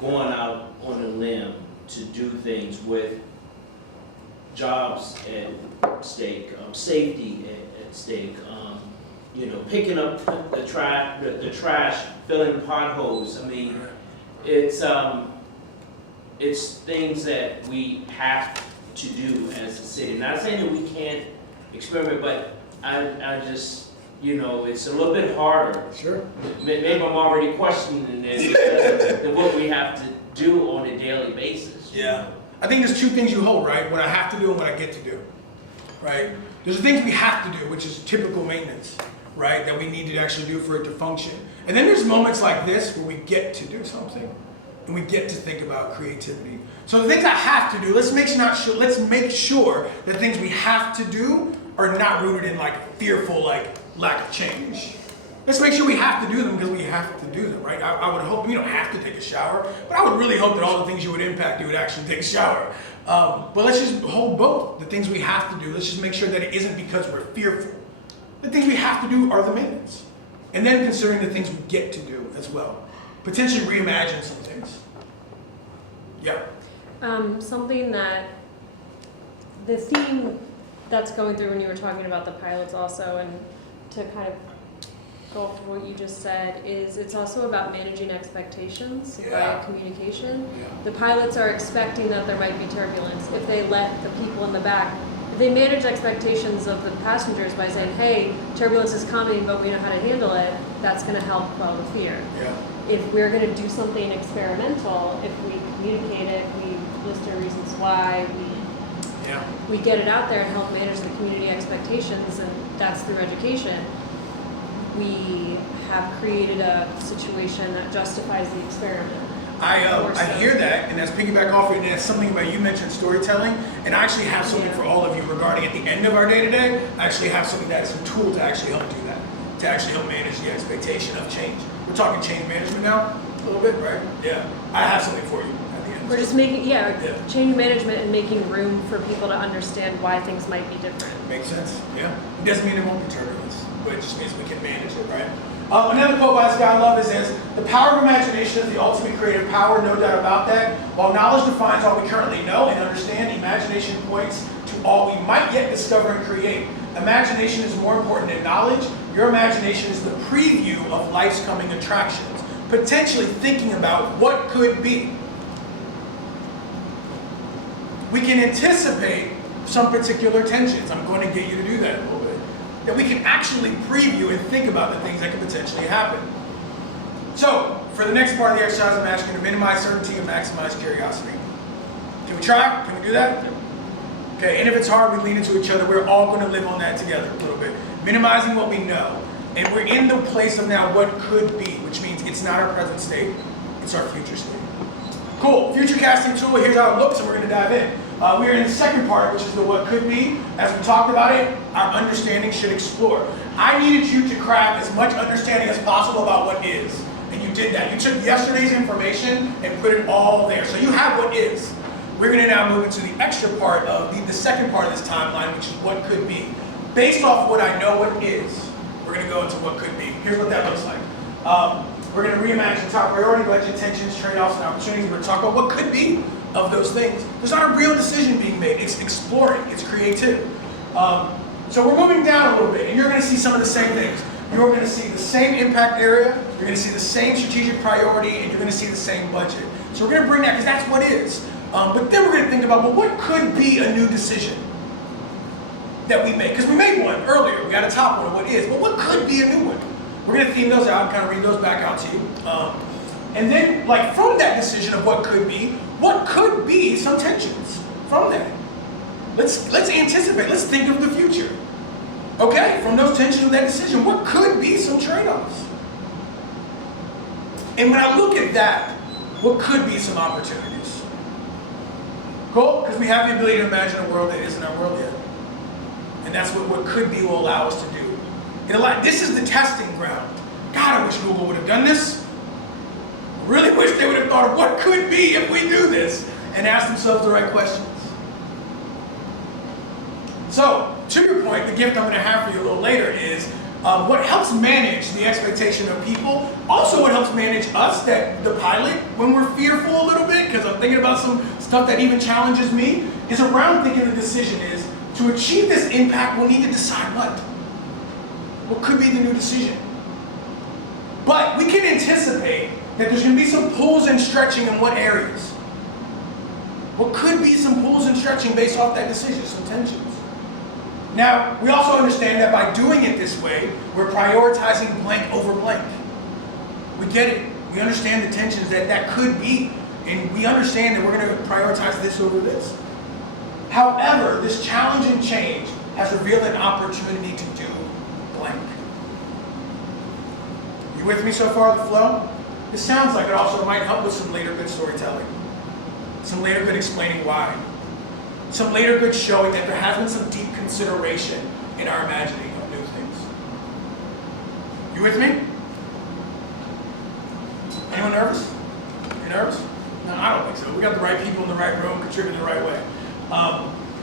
going out on a limb to do things with jobs at stake, safety at stake, picking up the trash, filling potholes? I mean, it's things that we have to do as a city. Not saying that we can't experiment, but I just, it's a little bit harder. Sure. Maybe I'm already questioning this than what we have to do on a daily basis. Yeah. I think there's two things you hold, right? What I have to do and what I get to do, right? There's the things we have to do, which is typical maintenance, right? That we need to actually do for it to function. And then there's moments like this where we get to do something and we get to think about creativity. So the things I have to do, let's make sure that things we have to do are not rooted in fearful lack of change. Let's make sure we have to do them because we have to do them, right? I would hope you don't have to take a shower, but I would really hope that all the things you would impact, you would actually take a shower. But let's just hold both. The things we have to do, let's just make sure that it isn't because we're fearful. The things we have to do are the maintenance. And then considering the things we get to do as well. Potentially reimagine some things. Yeah. Something that the theme that's going through when you were talking about the pilots also, and to kind of go off of what you just said, is it's also about managing expectations via communication. Yeah. The pilots are expecting that there might be turbulence. If they let the people in the back, if they manage expectations of the passengers by saying, hey, turbulence is coming, but we know how to handle it, that's going to help quell the fear. Yeah. If we're going to do something experimental, if we communicate it, we list our reasons why, we get it out there and help manage the community expectations, and that's through education, we have created a situation that justifies the experiment. I hear that, and that's piggyback off it, and that's something about you mentioned storytelling, and I actually have something for all of you regarding at the end of our day-to-day, I actually have something that's a tool to actually help do that, to actually help manage the expectation of change. We're talking change management now, a little bit, right? Yeah. I have something for you at the end. We're just making, change management and making room for people to understand why things might be different. Makes sense, yeah. It doesn't mean there won't be turbulence, but it just means we can manage it, right? Another quote by this guy I love is this: the power of imagination is the ultimate creative power, no doubt about that. While knowledge defines all we currently know and understand, imagination points to all we might yet discover and create. Imagination is more important than knowledge. Your imagination is the preview of life's coming attractions, potentially thinking about what could be. We can anticipate some particular tensions. I'm going to get you to do that a little bit. That we can actually preview and think about the things that could potentially happen. So, for the next part of the exercise, I'm asking you to minimize certainty and maximize curiosity. Can we try? Can we do that? Okay, and if it's hard, we lean into each other. We're all going to live on that together a little bit. Minimizing what we know. And we're in the place of now what could be, which means it's not our present state, it's our future state. Cool, future casting tool, here's how it looks, and we're going to dive in. We are in the second part, which is the what could be. As we talked about it, our understanding should explore. I needed you to craft as much understanding as possible about what is. And you did that. You took yesterday's information and put it all there. So you have what is. We're going to now move into the extra part of the second part of this timeline, which is what could be. Based off what I know what is, we're going to go into what could be. Here's what that looks like. We're going to reimagine top priority, budget, tensions, trade-offs, and opportunities. We're going to talk about what could be of those things. There's not a real decision being made. It's exploring. It's creativity. So we're moving down a little bit, and you're going to see some of the same things. You're going to see the same impact area. You're going to see the same strategic priority, and you're going to see the same budget. So we're going to bring that because that's what is. But then we're going to think about, well, what could be a new decision that we make? Because we made one earlier. We got a top one of what is. But what could be a new one? We're going to theme those out and kind of read those back out to you. And then, from that decision of what could be some tensions from that? Let's anticipate. Let's think of the future. Okay, from those tensions of that decision, what could be some trade-offs? And when I look at that, what could be some opportunities? Cool, because we have the ability to imagine a world that isn't our world yet. And that's what could be will allow us to do. This is the testing ground. God, I wish Google would have done this. I really wish they would have thought of what could be if we do this and asked themselves the right questions. So, to your point, the gift I'm going to have for you a little later is what helps manage the expectation of people, also what helps manage us, the pilot, when we're fearful a little bit, because I'm thinking about some stuff that even challenges me, is around thinking the decision is, to achieve this impact, we'll need to decide what. What could be the new decision? But we can anticipate that there's going to be some pulls and stretching in what areas. What could be some pulls and stretching based off that decision, some tensions. Now, we also understand that by doing it this way, we're prioritizing blank over blank. We get it. We understand the tensions that could be, and we understand that we're going to prioritize this over this. However, this challenge and change has revealed an opportunity to do blank. You with me so far, the flow? This sounds like it also might help with some later good storytelling. Some later good explaining why. Some later good showing that there has been some deep consideration in our imagining of new things. You with me? Anyone nervous? You nervous? No, I don't think so. We got the right people in the right room, contributing the right way.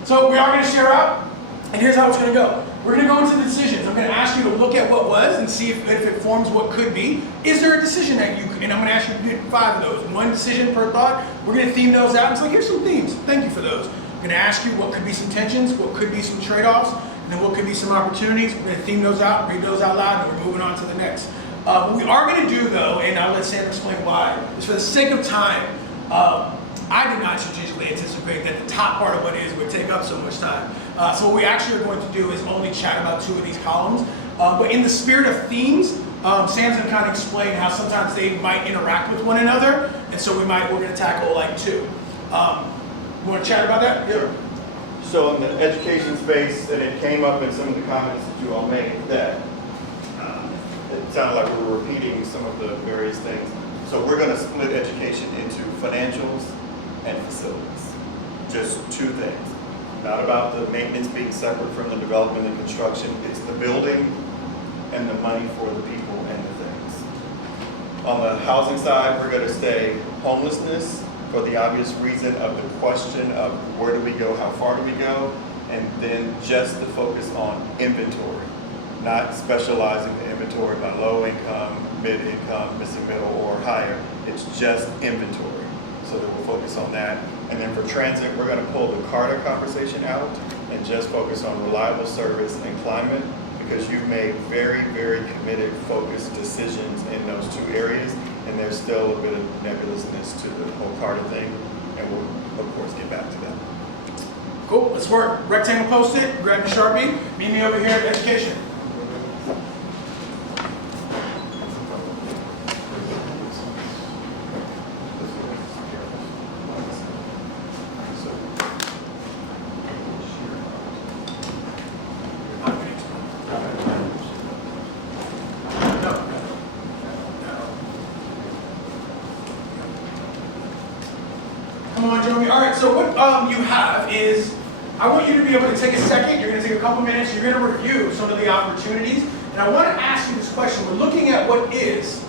So we are going to share out, and here's how it's going to go. We're going to go into the decisions. I'm going to ask you to look at what was and see if it forms what could be. Is there a decision that you could, and I'm going to ask you to do 5 of those. 1 decision per thought. We're going to theme those out. It's like, here's some themes. Thank you for those. I'm going to ask you what could be some tensions, what could be some trade-offs, and then what could be some opportunities. We're going to theme those out, read those out loud, and we're moving on to the next. What we are going to do, though, and I'll let Sam explain why, is for the sake of time, I did not strategically anticipate that the top part of what is would take up so much time. So what we actually are going to do is only chat about 2 of these columns. But in the spirit of themes, Sam's going to kind of explain how sometimes they might interact with one another, and so we're going to tackle like 2. You want to chat about that? Sure. So in the education space, and it came up in some of the comments that you all made, that it sounded like we were repeating some of the various things. So we're going to split education into financials and facilities. Just 2 things. Not about the maintenance being separate from the development and construction. It's the building and the money for the people and the things. On the housing side, we're going to stay homelessness for the obvious reason of the question of where do we go, how far do we go, and then just the focus on inventory. Not specializing the inventory by low income, mid income, missing middle, or higher. It's just inventory. So that we'll focus on that. And then for transit, we're going to pull the Carter conversation out and just focus on reliable service and climate, because you've made very, very committed, focused decisions in those 2 areas, and there's still a bit of nebulousness to the whole Carter thing, and we'll, of course, get back to that. Cool, let's work. Rectangle Post-it, grab your Sharpie, meet me over here at education. So what you have is, I want you to be able to take a second, you're going to take a couple minutes, you're going to review some of the opportunities, and I want to ask you this question. We're looking at what is.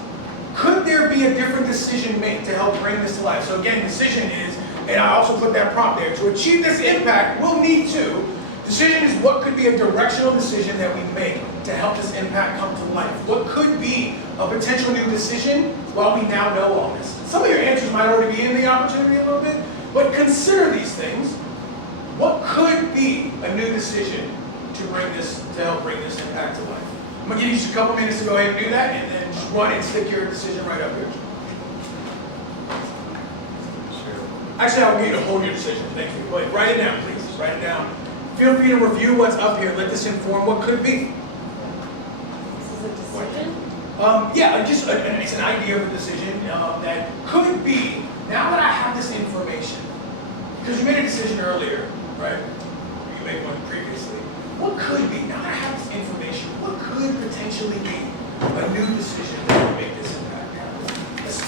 Could there be a different decision made to help bring this to life? So again, decision is, and I also put that prompt there, to achieve this impact, we'll need to. Decision is what could be a directional decision that we make to help this impact come to life. What could be a potential new decision while we now know all this? Some of your answers might already be in the opportunity a little bit, but consider these things. What could be a new decision to help bring this impact to life? I'm going to give you just a couple minutes to go ahead and do that, and then just run and stick your decision right up here. Actually, I'll get you to hold your decision. Thank you. But write it down, please. Write it down. Feel free to review what's up here. Let this inform what could be. This is a decision? Yeah, it's an idea of a decision that could be, now that I have this information, because you made a decision earlier, right? You made one previously. What could be, now that I have this information, what could potentially be a new decision that would make this impact happen? Let's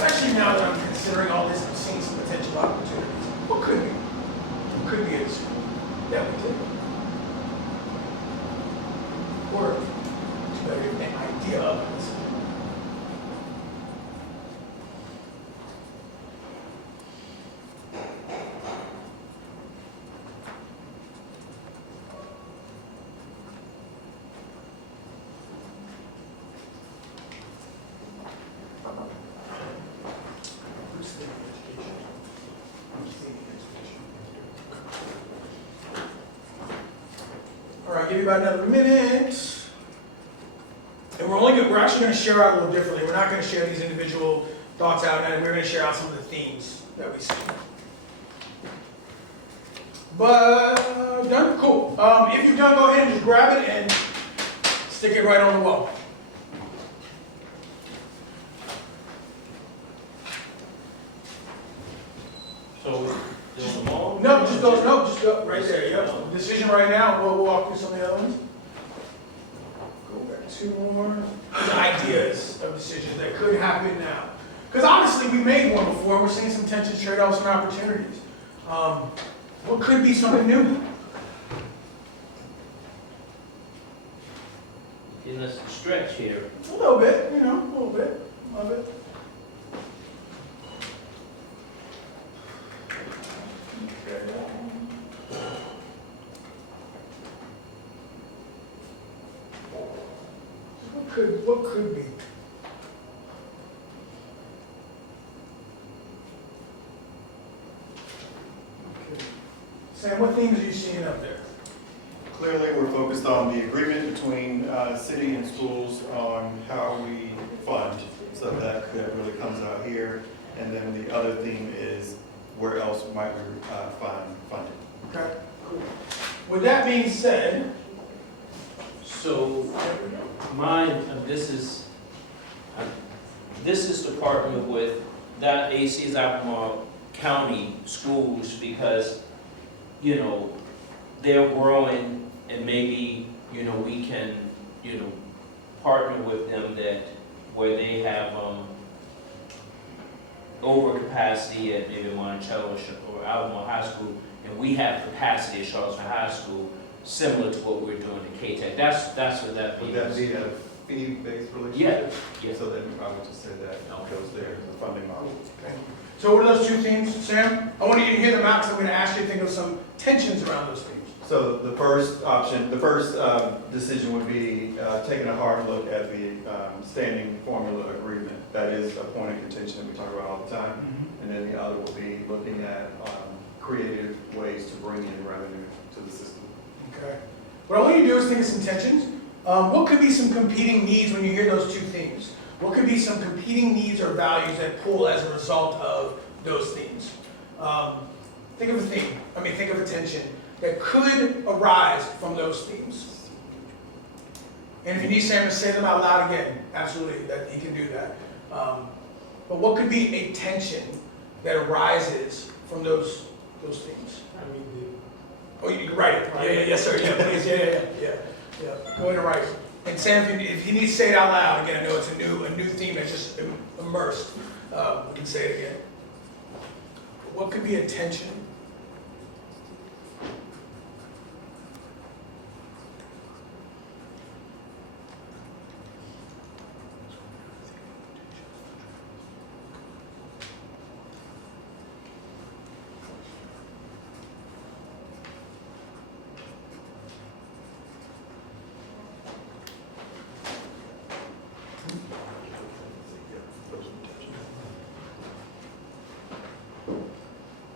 give you about another minute. And we're actually gonna share out a little differently. We're not gonna share these individual thoughts out, and we're gonna share out some of the themes that we see. But, done? Cool. If you're done, go ahead and just grab it and stick it right on the wall. So, doing them all? No, just go right there, yep. Decision right now, we'll walk through some of the other ones. Go back 2 more. These ideas of decisions that could happen now. Because honestly, we made one before, we're seeing some tensions, trade-offs, and opportunities. What could be something new? Getting us to stretch here. A little bit, a little bit. Love it. What could be? Okay. Sam, what themes are you seeing up there? Clearly, we're focused on the agreement between city and schools on how we fund. So that really comes out here. And then the other theme is where else might we find funding. Okay, cool. With that being said, So, mine, this is to partner with that AC's Albemarle County schools because, they're growing and maybe, we can, partner with them where they have, overcapacity at maybe Monticello or Albemarle High School, and we have capacity at Charlottesville High School, similar to what we're doing at K-Tech. That's what that means. Would that be a fee-based relationship? Yeah. So then I would just say that goes there, the funding model. so what are those 2 themes, Sam? I want you to hear them out because I'm going to ask you to think of some tensions around those themes. So the first option, the first decision would be taking a hard look at the standing formula agreement. That is a point of contention that we talk about all the time. And then the other will be looking at creative ways to bring in revenue to the system. Okay. What I want you to do is think of some tensions. What could be some competing needs when you hear those 2 themes? What could be some competing needs or values that pull as a result of those themes? Think of a theme. Think of a tension that could arise from those themes. And if you need Sam to say them out loud again, absolutely, that he can do that. But what could be a tension that arises from those themes? Oh, you can write it. Yeah, yes, sir. Yeah, please. Yeah. Go ahead and write it. And Sam, if you need to say it out loud again, I know it's a new theme that's just immersed. We can say it again. What could be a tension?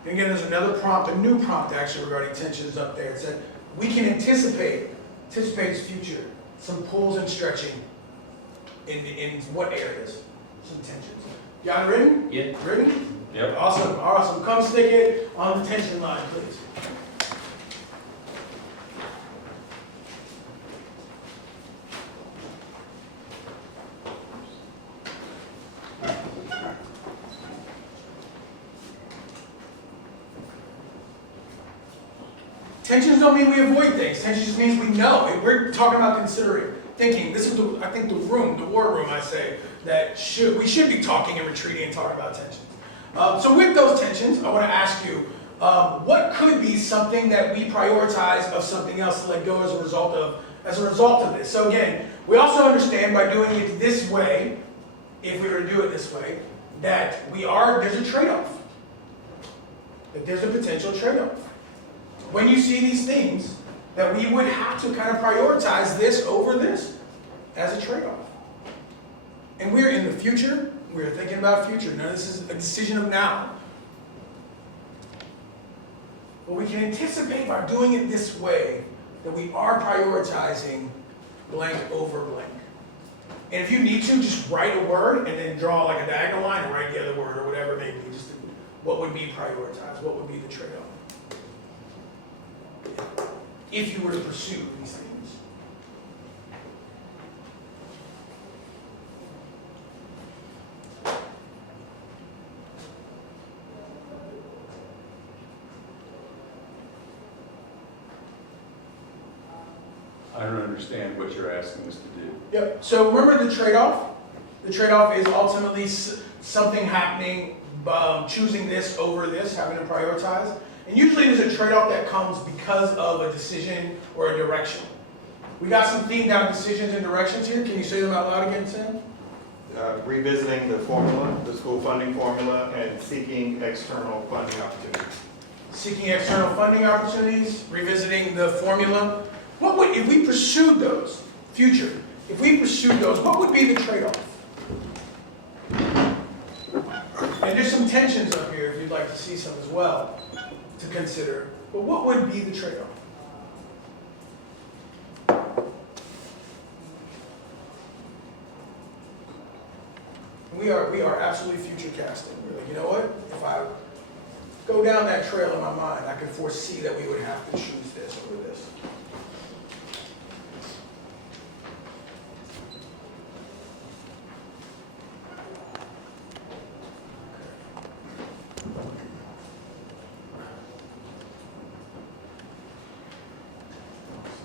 And again, there's another prompt, a new prompt actually regarding tensions up there. It said, we can anticipate its future, some pulls and stretching in what areas? Some tensions. Got it written? Yeah. Written? Yep. Awesome. Come stick it on the tension line, please. Tensions don't mean we avoid things. Tensions just means we know. We're talking about considering, thinking. This is, the war room, I say, that we should be talking and retreating and talking about tensions. So with those tensions, I want to ask you, what could be something that we prioritize of something else to let go as a result of this? So again, we also understand by doing it this way, if we were to do it this way, that there's a trade-off. That there's a potential trade-off. When you see these things, that we would have to kind of prioritize this over this as a trade-off. And we're in the future, we're thinking about future. Now this is a decision of now. But we can anticipate by doing it this way, that we are prioritizing blank over blank. And if you need to, just write a word and then draw like a diagonal line and write the other word or whatever it may be. Just what would be prioritized? What would be the trade-off? If you were to pursue these things. I don't understand what you're asking us to do. Yep, so remember the trade-off? The trade-off is ultimately something happening, choosing this over this, having to prioritize. And usually there's a trade-off that comes because of a decision or a direction. We got some themed out decisions and directions here. Can you say them out loud again, Sam? Revisiting the formula, the school funding formula, and seeking external funding opportunities. Seeking external funding opportunities, revisiting the formula. What would, if we pursued those, future, if we pursued those, what would be the trade-off? And there's some tensions up here if you'd like to see some as well to consider. But what would be the trade-off? We are absolutely future casting. We're like, you know what? If I go down that trail in my mind, I can foresee that we would have to choose this over this.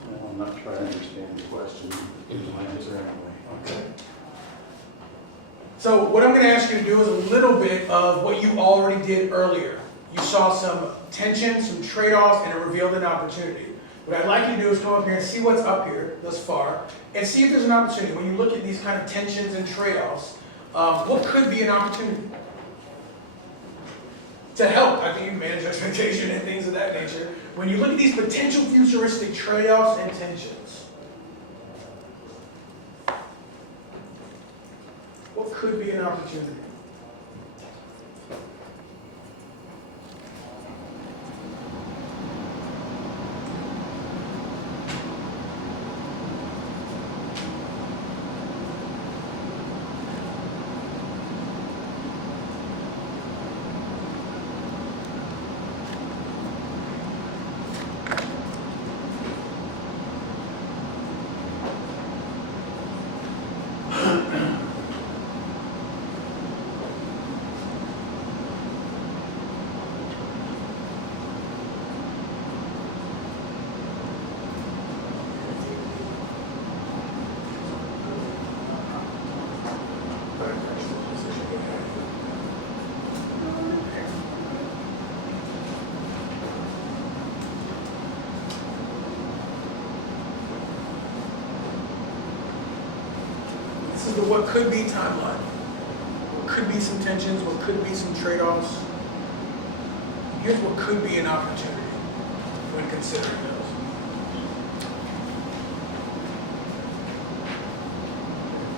Well, I'm not sure I understand the question. Here's my answer anyway. Okay. So what I'm going to ask you to do is a little bit of what you already did earlier. You saw some tension, some trade-offs, and it revealed an opportunity. What I'd like you to do is come up here and see what's up here thus far, and see if there's an opportunity. When you look at these kind of tensions and trade-offs, what could be an opportunity? To help, I think, you manage expectation and things of that nature. When you look at these potential futuristic trade-offs and tensions, what could be an opportunity? This is the what could be timeline. What could be some tensions, what could be some trade-offs. Here's what could be an opportunity when considering those.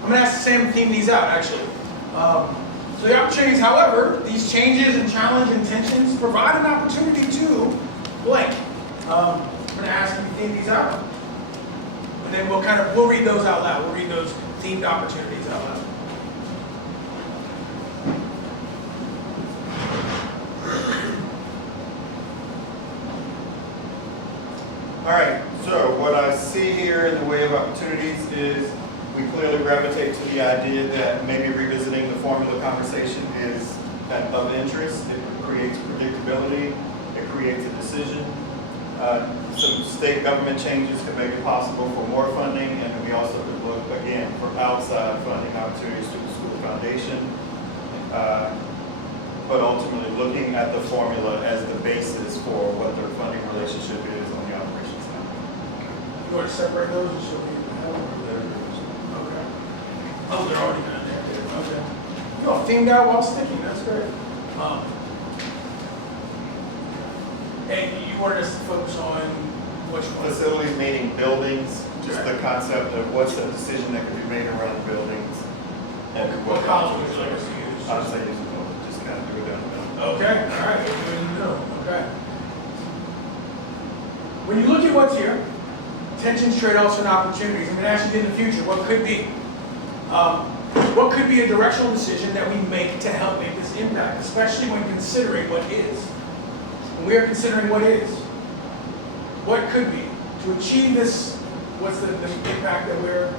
I'm going to ask Sam to theme these out, actually. So the opportunities, however, these changes and challenge and tensions provide an opportunity to blank. I'm going to ask you to theme these out. And then we'll read those out loud. We'll read those themed opportunities out loud. All right, so what I see here in the way of opportunities is we clearly gravitate to the idea that maybe revisiting the formula conversation is of interest. It creates predictability. It creates a decision. Some state government changes could make it possible for more funding, and we also could look, again, for outside funding opportunities through the school foundation. But ultimately looking at the formula as the basis for what the funding relationship is on the operations side. You want to separate those or should we? Okay. Oh, they're already done there. Okay. You all themed out while sticking. That's great. And you wanted us to focus on which one? Facilities meaning buildings, just the concept of what's the decision that could be made around buildings. And What column would you like us to use? I'd say use both, just kind of do it down the middle. Okay, all right, what do you know? Okay. When you look at what's here, tensions, trade-offs, and opportunities. I'm gonna ask you in the future, what could be a directional decision that we make to help make this impact, especially when considering what is. When we are considering what is, what could be to achieve this? What's the impact that we're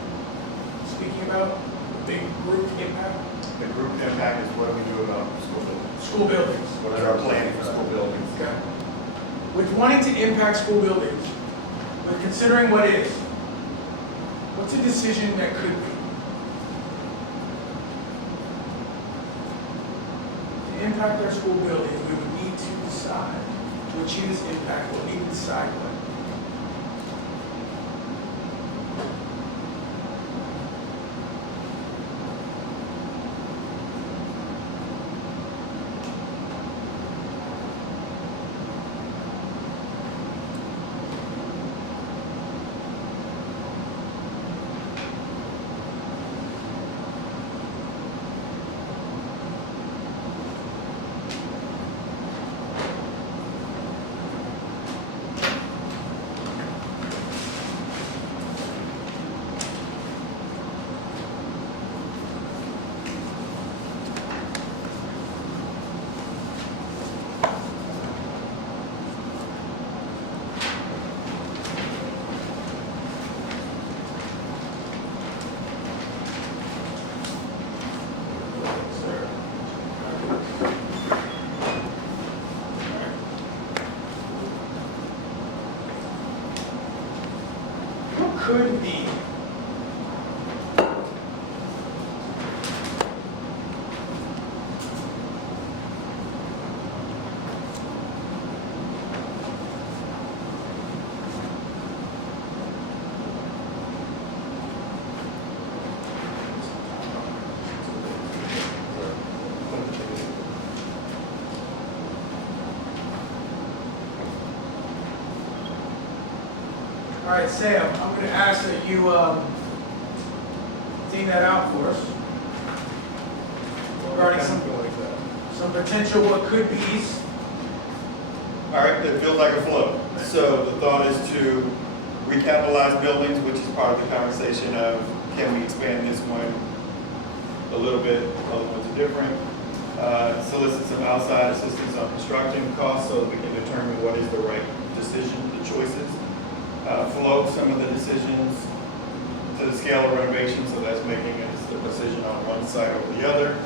speaking about? The big group impact. The group impact is what we do about school buildings. School buildings. What is our plan for school buildings? Okay. With wanting to impact school buildings, with considering what is, what's a decision that could be? To impact our school buildings, we would need to decide. To achieve this impact, we'll need to decide what. Could be. All right, Sam, I'm going to ask that you think that out for us. Regarding some potential what could be's. All right, that feels like a flow. So the thought is to recapitalize buildings, which is part of the conversation of can we expand this one a little bit, other ones are different. Solicit some outside assistance on construction costs so that we can determine what is the right decision, the choices. Float some of the decisions to the scale of renovation, so that's making a decision on one side over the other.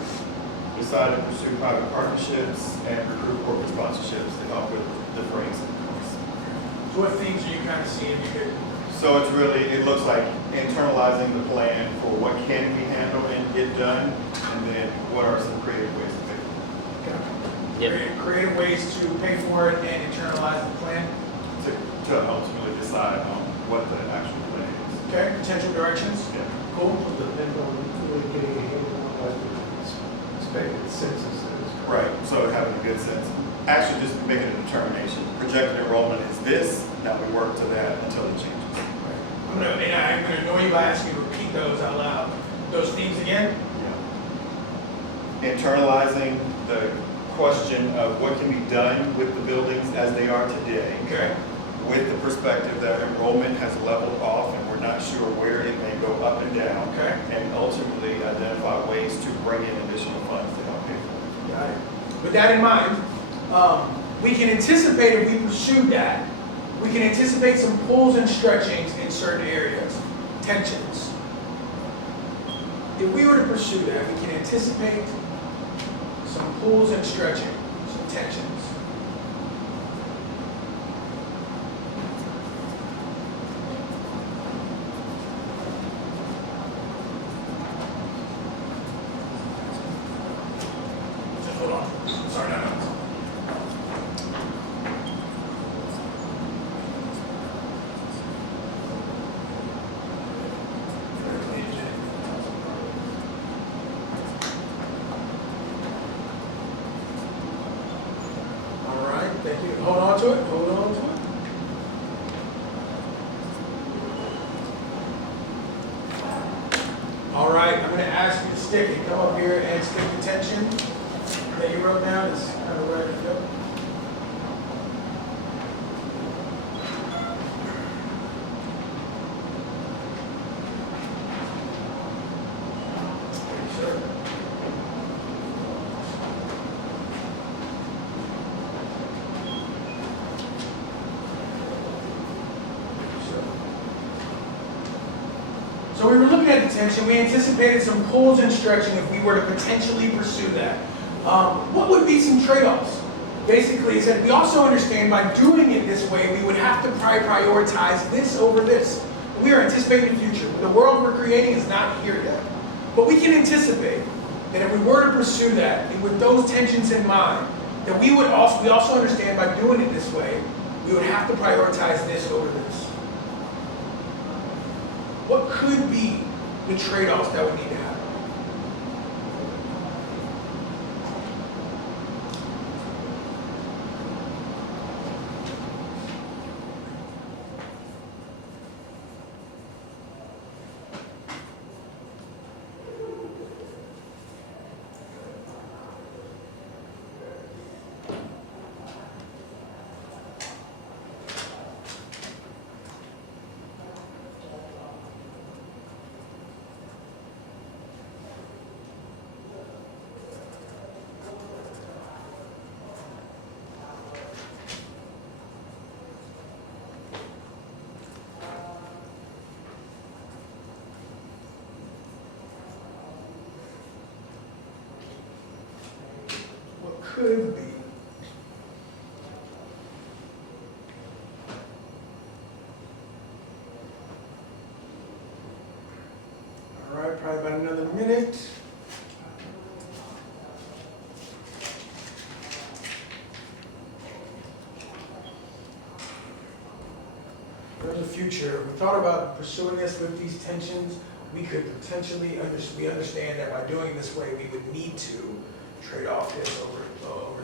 Decide to pursue private partnerships and recruit corporate sponsorships to help with defraying some costs. So what themes are you kind of seeing here? So it's really, it looks like internalizing the plan for what can be handled and get done, and then what are some creative ways to pay for it. Yep. Creative ways to pay for it and internalize the plan. To ultimately decide on what the actual plan is. Okay, potential directions. Yeah. Cool. Depends on really getting a handle on what the expected census is. Right, so having a good sense, actually just making a determination. Projected enrollment is this, now we work to that until it changes. I'm gonna annoy you by asking you to repeat those out loud. Those themes again? Yeah. Internalizing the question of what can be done with the buildings as they are today. Okay. With the perspective that enrollment has leveled off and we're not sure where it may go up and down. Okay. And ultimately identify ways to bring in additional funds to help pay for it. Got it. With that in mind, we can anticipate if we pursued that, we can anticipate some pulls and stretchings in certain areas, tensions. If we were to pursue that, we can anticipate some pulls and stretching, some tensions. Just hold on. Sorry, no. All right, thank you. Hold on to it. Hold on to it. All right, I'm going to ask you to stick it. Come up here and stick the tension that you wrote down. It's kind of where I can go. So we were looking at detention. We anticipated some pulls and stretching if we were to potentially pursue that. What would be some trade-offs? Basically, is that we also understand by doing it this way, we would have to prioritize this over this. We are anticipating the future. The world we're creating is not here yet. But we can anticipate that if we were to pursue that, and with those tensions in mind, that we also understand by doing it this way, we would have to prioritize this over this. What could be the trade-offs that would need to happen? Could be. All right, probably about another minute. For the future, we thought about pursuing this with these tensions. We could potentially we understand that by doing it this way, we would need to trade off this over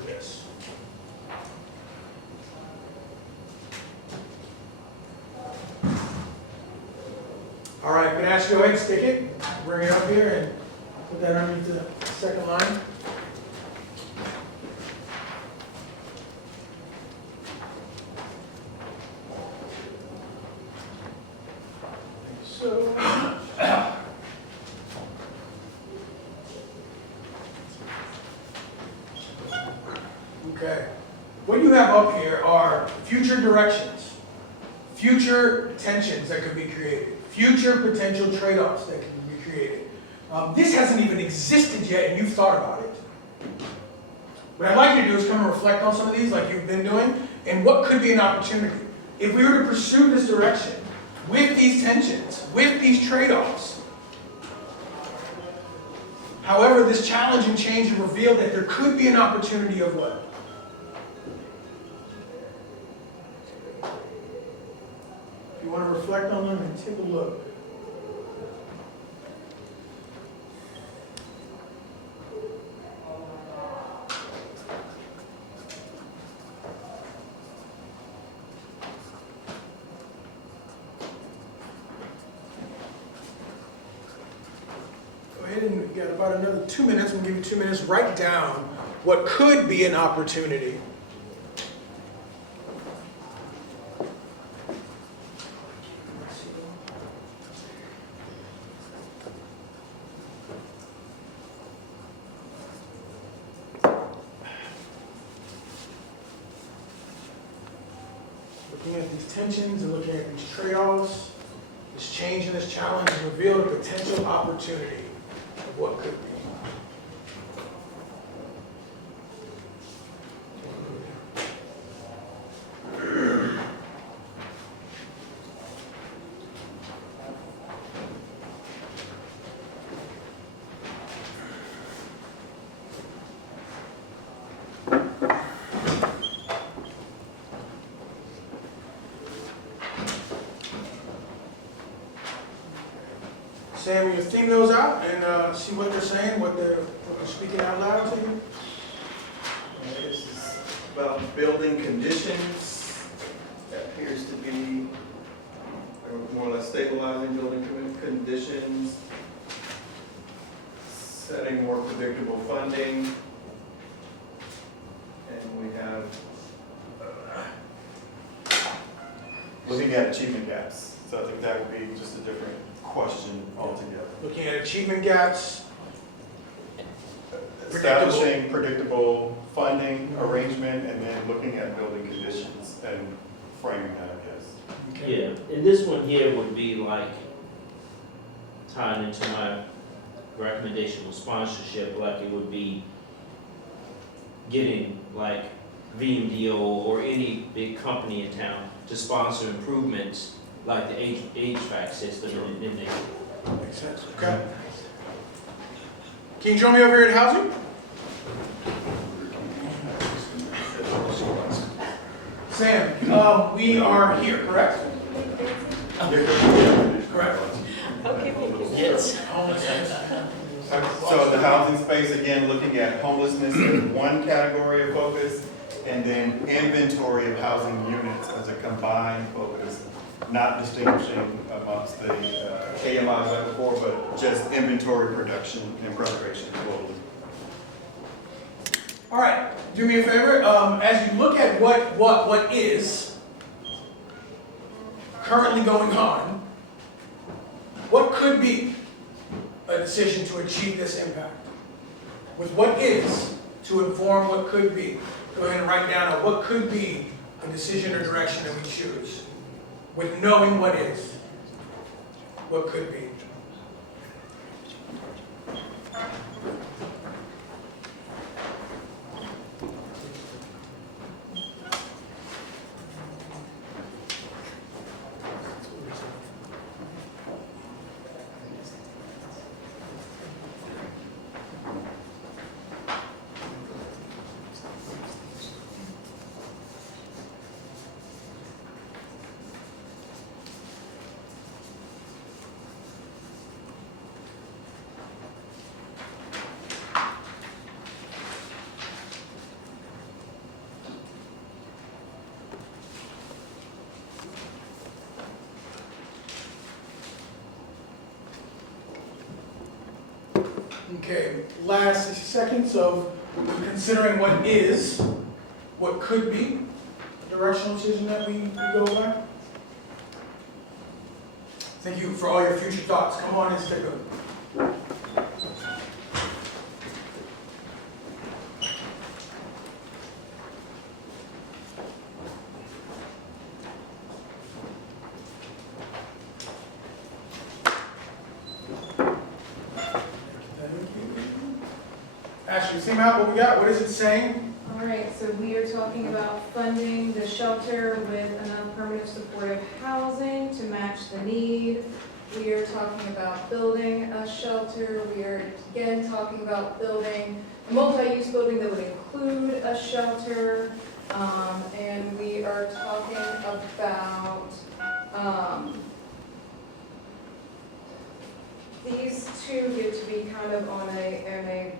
this. All right, I'm gonna ask you to go ahead and stick it, bring it up here and put that underneath the second line. So, okay, what you have up here are future directions, future tensions that could be created, future potential trade-offs that can be created. This hasn't even existed yet, and you've thought about it. What I'd like you to do is come and reflect on some of these, like you've been doing, and what could be an opportunity. If we were to pursue this direction, with these tensions, with these trade-offs, however, this challenge and change has revealed that there could be an opportunity of what? If you want to reflect on them and take a look. And we've got about another 2 minutes. We'll give you 2 minutes. Write down what could be an opportunity. Looking at these tensions and looking at these trade-offs, this change and this challenge has revealed a potential opportunity of what could be. Sam, you theme those out and see what they're saying, what they're speaking out loud to you. This is about building conditions. That appears to be more or less stabilizing building conditions, setting more predictable funding, and we have looking at achievement gaps. So I think that would be just a different question altogether. Looking at achievement gaps. Establishing predictable funding arrangement, and then looking at building conditions and framing that, I guess. Yeah, and this one here would be like, tying into my recommendation with sponsorship, like it would be getting like VMDO or any big company in town to sponsor improvements like the HVAC system in there. Makes sense, okay. Can you join me over here at housing? Sam, we are here, correct? Correct. Yes. So the housing space, again, looking at homelessness as one category of focus, and then inventory of housing units as a combined focus, not distinguishing amongst the AMIs like before, but just inventory, production, and preservation globally. All right, do me a favor, as you look at what is currently going on, what could be a decision to achieve this impact? With what is to inform what could be. Go ahead and write down what could be a decision or direction that we choose. With knowing what is, what could be. Okay, last 60 seconds of considering what is, what could be, a directional decision that we go by. Thank you for all your future thoughts. Come on and stick with them. Ashley, see out what we got? What is it saying? All right, so we are talking about funding the shelter with enough permanent supportive housing to match the need. We are talking about building a shelter. We are again talking about building a multi-use building that would include a shelter. And we are talking about these two get to be kind of on a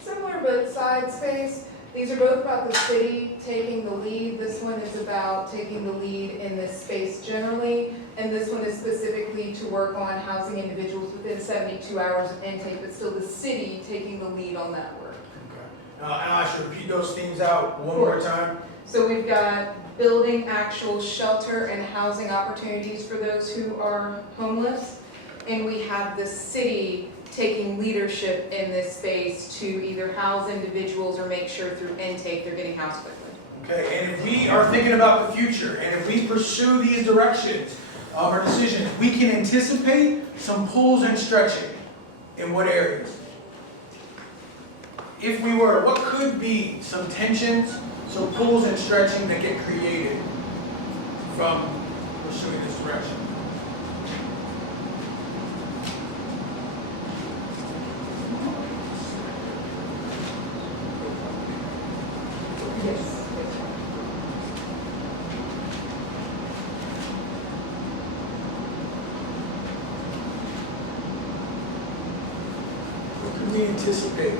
similar but side space. These are both about the city taking the lead. This one is about taking the lead in this space generally, and this one is specifically to work on housing individuals within 72 hours of intake, but still the city taking the lead on that work. Okay. I should repeat those themes out one more time. So we've got building actual shelter and housing opportunities for those who are homeless, and we have the city taking leadership in this space to either house individuals or make sure through intake they're getting housed quickly. Okay, and if we are thinking about the future, and if we pursue these directions of our decisions, we can anticipate some pulls and stretching. In what areas? If we were, what could be some tensions, some pulls and stretching that get created from pursuing this direction? Yes. What could we anticipate?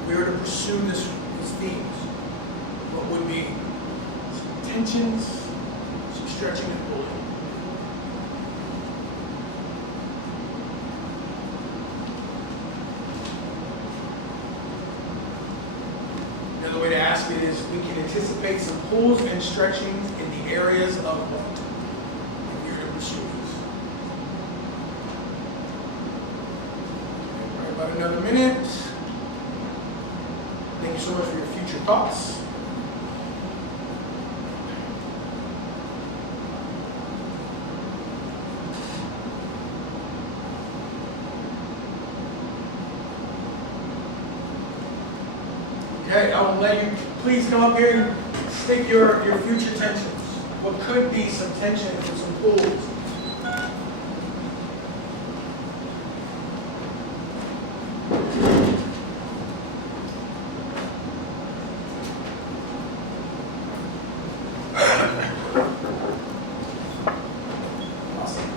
If we were to pursue these themes, what would be some tensions, some stretching and pulling? Another way to ask it is, we can anticipate some pulls and stretching in the areas of what? If we were to pursue this. All right, about another minute. Thank you so much for your future thoughts. Okay, I will let you, please come up here and state your future tensions. What could be some tension and some pulls? Awesome.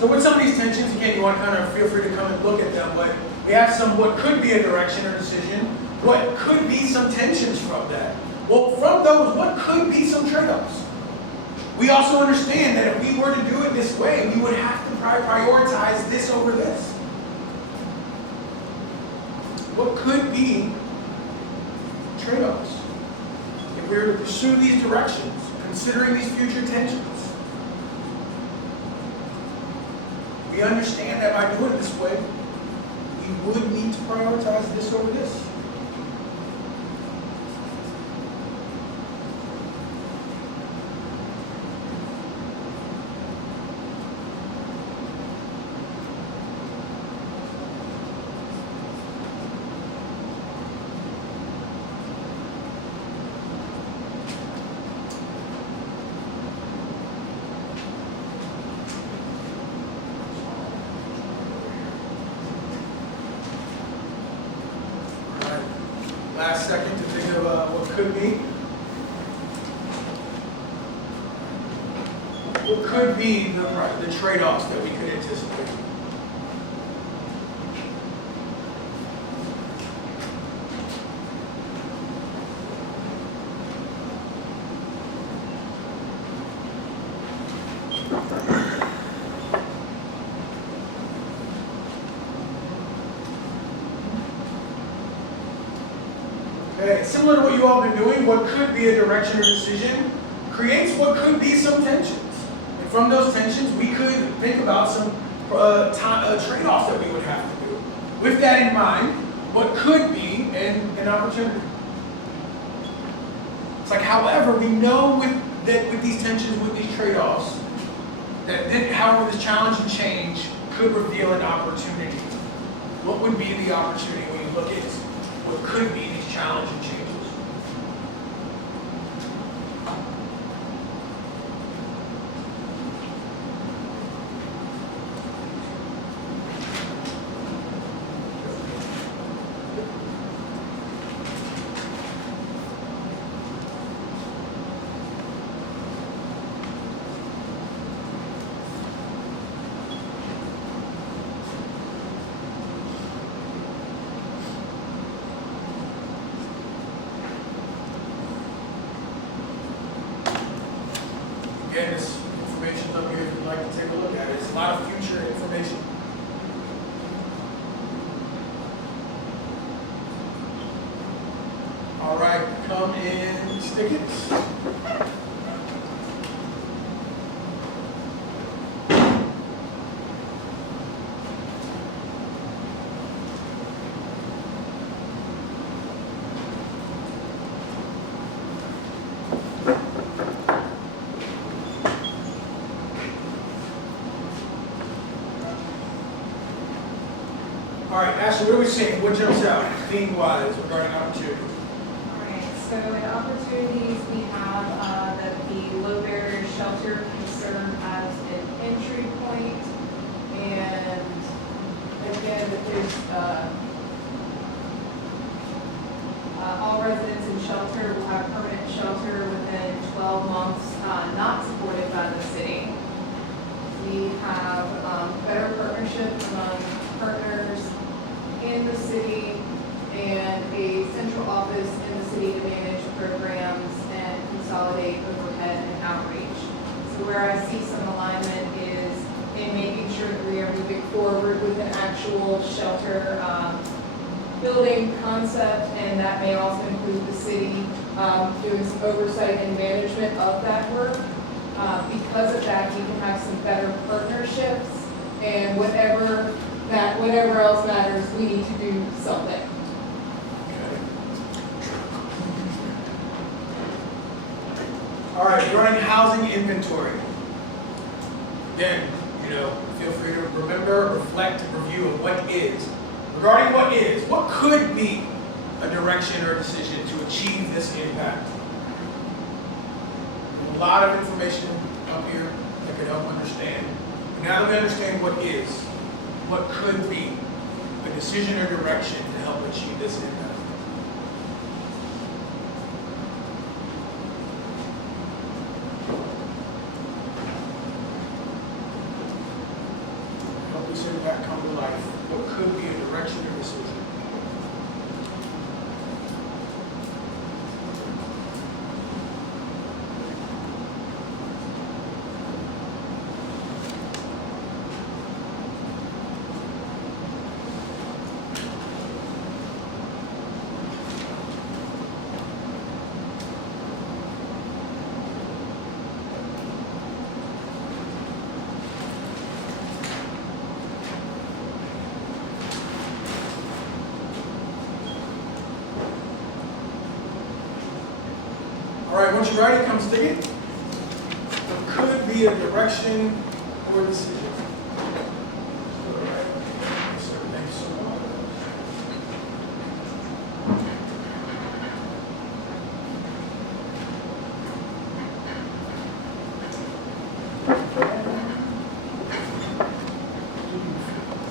So with some of these tensions, again, you want to kind of feel free to come and look at them, but we have some what could be a direction or decision, what could be some tensions from that. Well, from those, what could be some trade-offs? We also understand that if we were to do it this way, we would have to prioritize this over this. What could be trade-offs if we were to pursue these directions, considering these future tensions? We understand that by doing it this way, we would need to prioritize this over this. Last second to think of what could be. What could be the trade-offs that we could anticipate? Okay, similar to what you all have been doing, what could be a direction or decision creates what could be some tensions. And from those tensions, we could think about some trade-offs that we would have to do. With that in mind, what could be an opportunity? It's like, however, we know with these tensions, with these trade-offs, that however this challenge and change could reveal an opportunity. What would be the opportunity when you look at what could be these challenge and changes? Again, this information up here, if you'd like to take a look at it, it's a lot of future information. All right, come in, stick it. All right, Ashley, what are we seeing? What jumps out theme-wise regarding opportunities? Alright, so in opportunities, we have that the low barrier shelter can serve as an entry point, and again, that there's all residents in shelter will have permanent shelter within 12 months, not supported by the city. We have better partnerships among partners in the city and a central office in the city to manage programs and consolidate overhead and outreach. So where I see some alignment is in making sure that we are moving forward with an actual shelter building concept, and that may also include the city doing some oversight and management of that work. Because of that, we can have some better partnerships, and whatever else matters, we need to do something. All right, regarding housing inventory. Again, feel free to remember, reflect, and review of what is. Regarding what is, what could be a direction or decision to achieve this impact. A lot of information up here that could help understand. Now that we understand what is, what could be a decision or direction to help achieve this impact. Help this impact come to life. What could be a direction or decision? All right, once you're ready, come stick it. It could be a direction or decision. All right. So, thanks so much.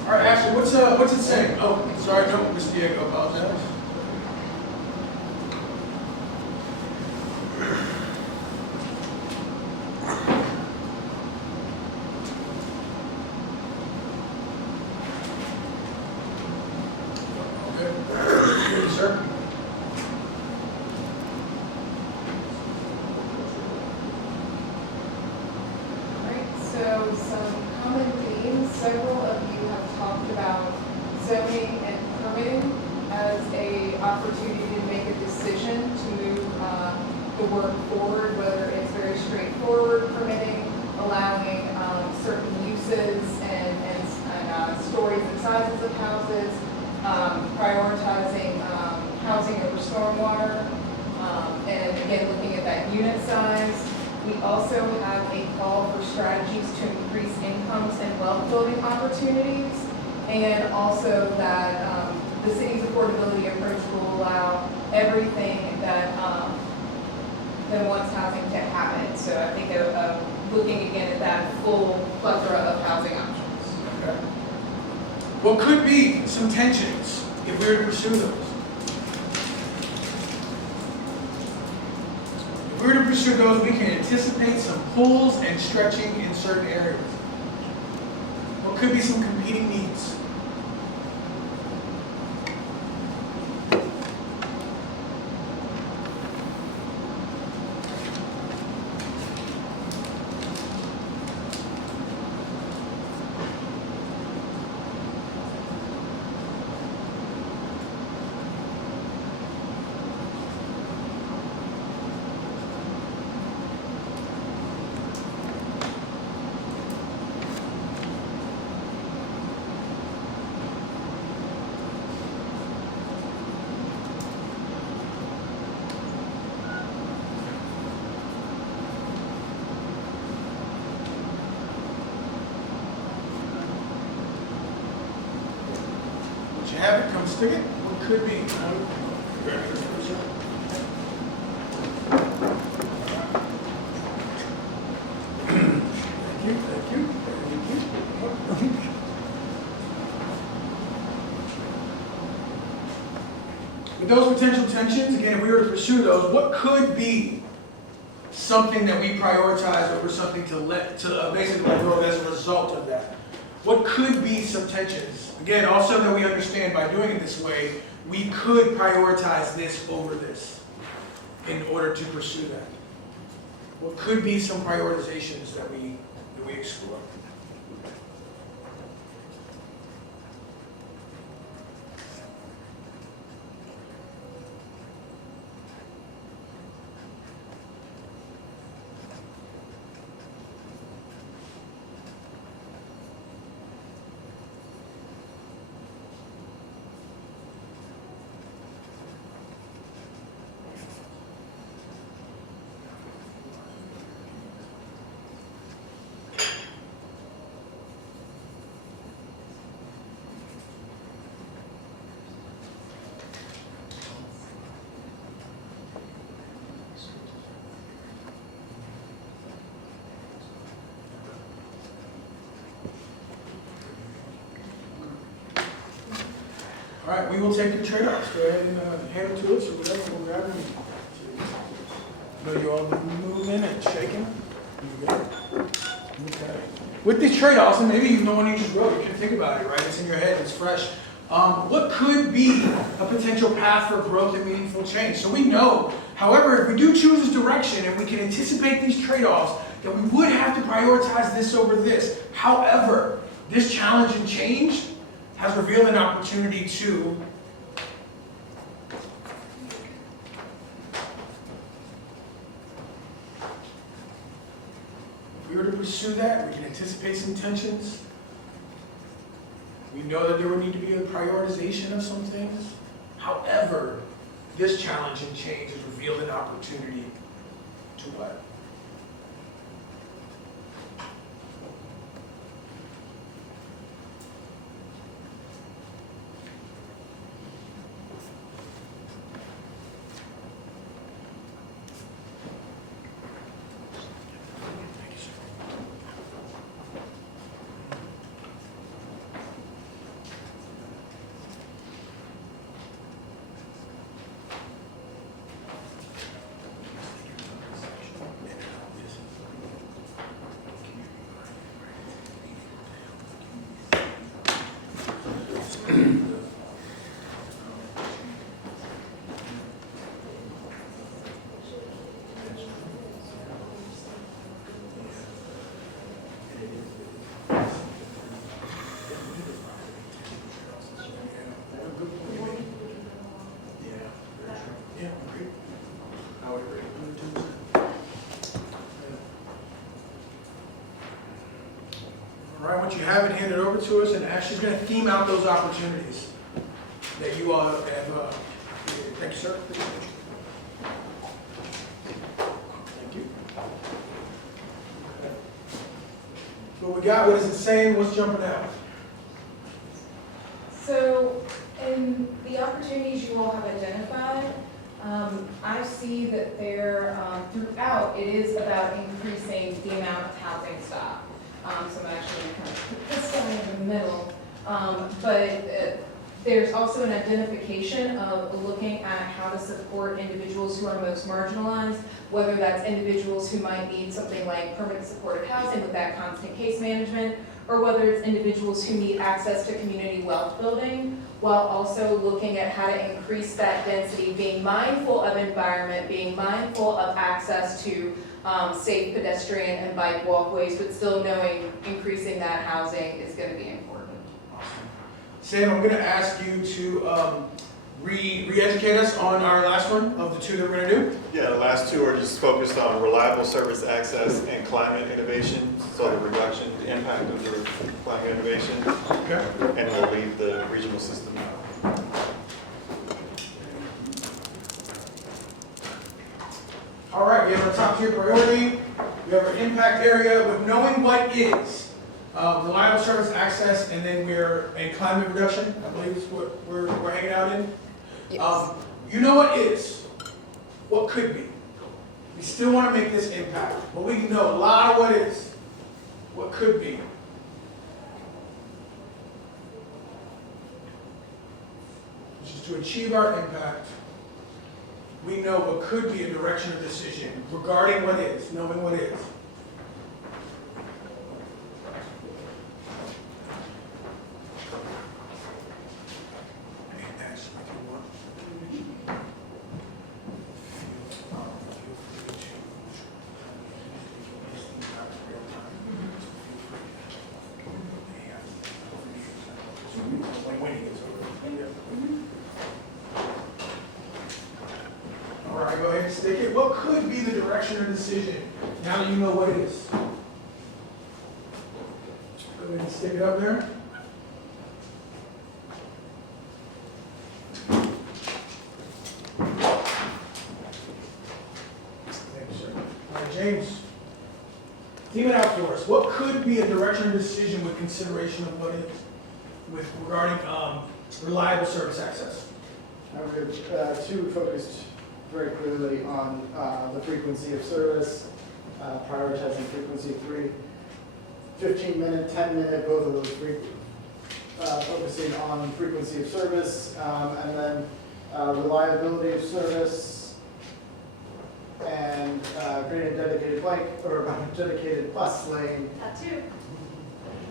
All right, Ashley, what's it saying? Oh, sorry, no, Miss Diego, apologize. Okay, sir. Alright, so some common themes. Several of you have talked about zoning and permitting as a opportunity to make a decision to move the work forward, whether it's very straightforward permitting, allowing certain uses and stories and sizes of houses, prioritizing housing over stormwater, and again, looking at that unit size. We also have a call for strategies to increase incomes and wealth building opportunities, and also that the city's affordability approach will allow everything that wants housing to happen. So I think of looking again at that full plethora of housing options. Okay. What could be some tensions if we were to pursue those? If we were to pursue those, we can anticipate some pulls and stretching in certain areas. What could be some competing needs? Once you have it, come stick it. What could be? Thank you, thank you, thank you. With those potential tensions, again, if we were to pursue those, what could be something that we prioritize over something to basically let go of as a result of that? What could be some tensions? Again, also that we understand by doing it this way, we could prioritize this over this in order to pursue that. What could be some prioritizations that we explore? All right, we will take the trade-offs. Go ahead and hand them to us or whatever. We'll grab them. Know you all moving and shaking. You good? Okay. With these trade-offs, and maybe even the one you just wrote, you can think about it, right? It's in your head, it's fresh. What could be a potential path for growth and meaningful change? So we know, however, if we do choose this direction and we can anticipate these trade-offs, that we would have to prioritize this over this. However, this challenge and change has revealed an opportunity to if we were to pursue that, we can anticipate some tensions. We know that there would need to be a prioritization of some things. However, this challenge and change has revealed an opportunity to what? Once you have it, hand it over to us, and Ashley's going to theme out those opportunities that you all have. Thank you, sir. Thank you. What we got? What is it saying? What's jumping out? So, in the opportunities you all have identified, I see that there, throughout, it is about increasing the amount of housing stock. So I'm actually going to kind of put this down in the middle. There's also an identification of looking at how to support individuals who are most marginalized, whether that's individuals who might need something like permanent supportive housing with that constant case management, or whether it's individuals who need access to community wealth building, while also looking at how to increase that density, being mindful of environment, being mindful of access to safe pedestrian and bike walkways, but still knowing increasing that housing is going to be important. Awesome. Sam, I'm going to ask you to re-educate us on our last one of the two that we're going to do. Yeah, the last two are just focused on reliable service access and climate innovation, so the reduction, the impact of the climate innovation, Okay. and we'll leave the regional system out. All right, we have our top tier priority, we have our impact area with knowing what is, reliable service access, and then we're in climate reduction, I believe is what we're hanging out in. Yes. You know what is, what could be. We still want to make this impact, but we know a lot of what is, what could be. Which is to achieve our impact. We know what could be a direction of decision regarding what is, knowing what is. All right, go ahead and stick it. What could be the direction or decision now that you know what it is? Go ahead and stick it up there. Thank you, sir. All right, James, theme it out for us. What could be a direction or decision with consideration of what is, with regarding reliable service access? We have two focused very clearly on the frequency of service, prioritizing frequency 3, 15-minute, 10-minute, both of those focusing on frequency of service, and then reliability of service, and creating a dedicated bike, or a dedicated bus lane. Tattoo.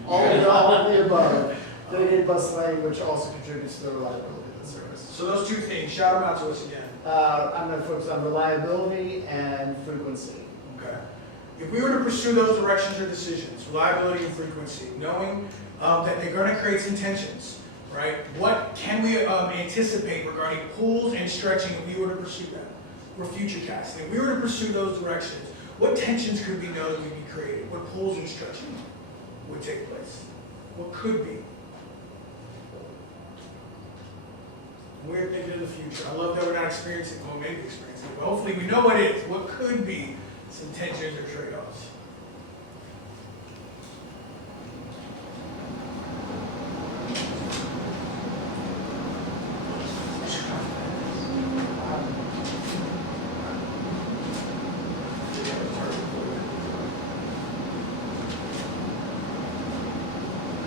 All of the above. Dedicated bus lane, which also contributes to the reliability of the service. So those two things, shout them out to us again. I'm going to focus on reliability and frequency. Okay. If we were to pursue those directions or decisions, reliability and frequency, knowing that they're going to create some tensions, right? What can we anticipate regarding pools and stretching if we were to pursue that? For future casting, if we were to pursue those directions, what tensions could we know that would be created? What pools and stretching would take place? What could be? We're thinking of the future. I love that we're not experiencing, well, maybe experiencing it, but hopefully we know what it is. What could be some tensions or trade-offs?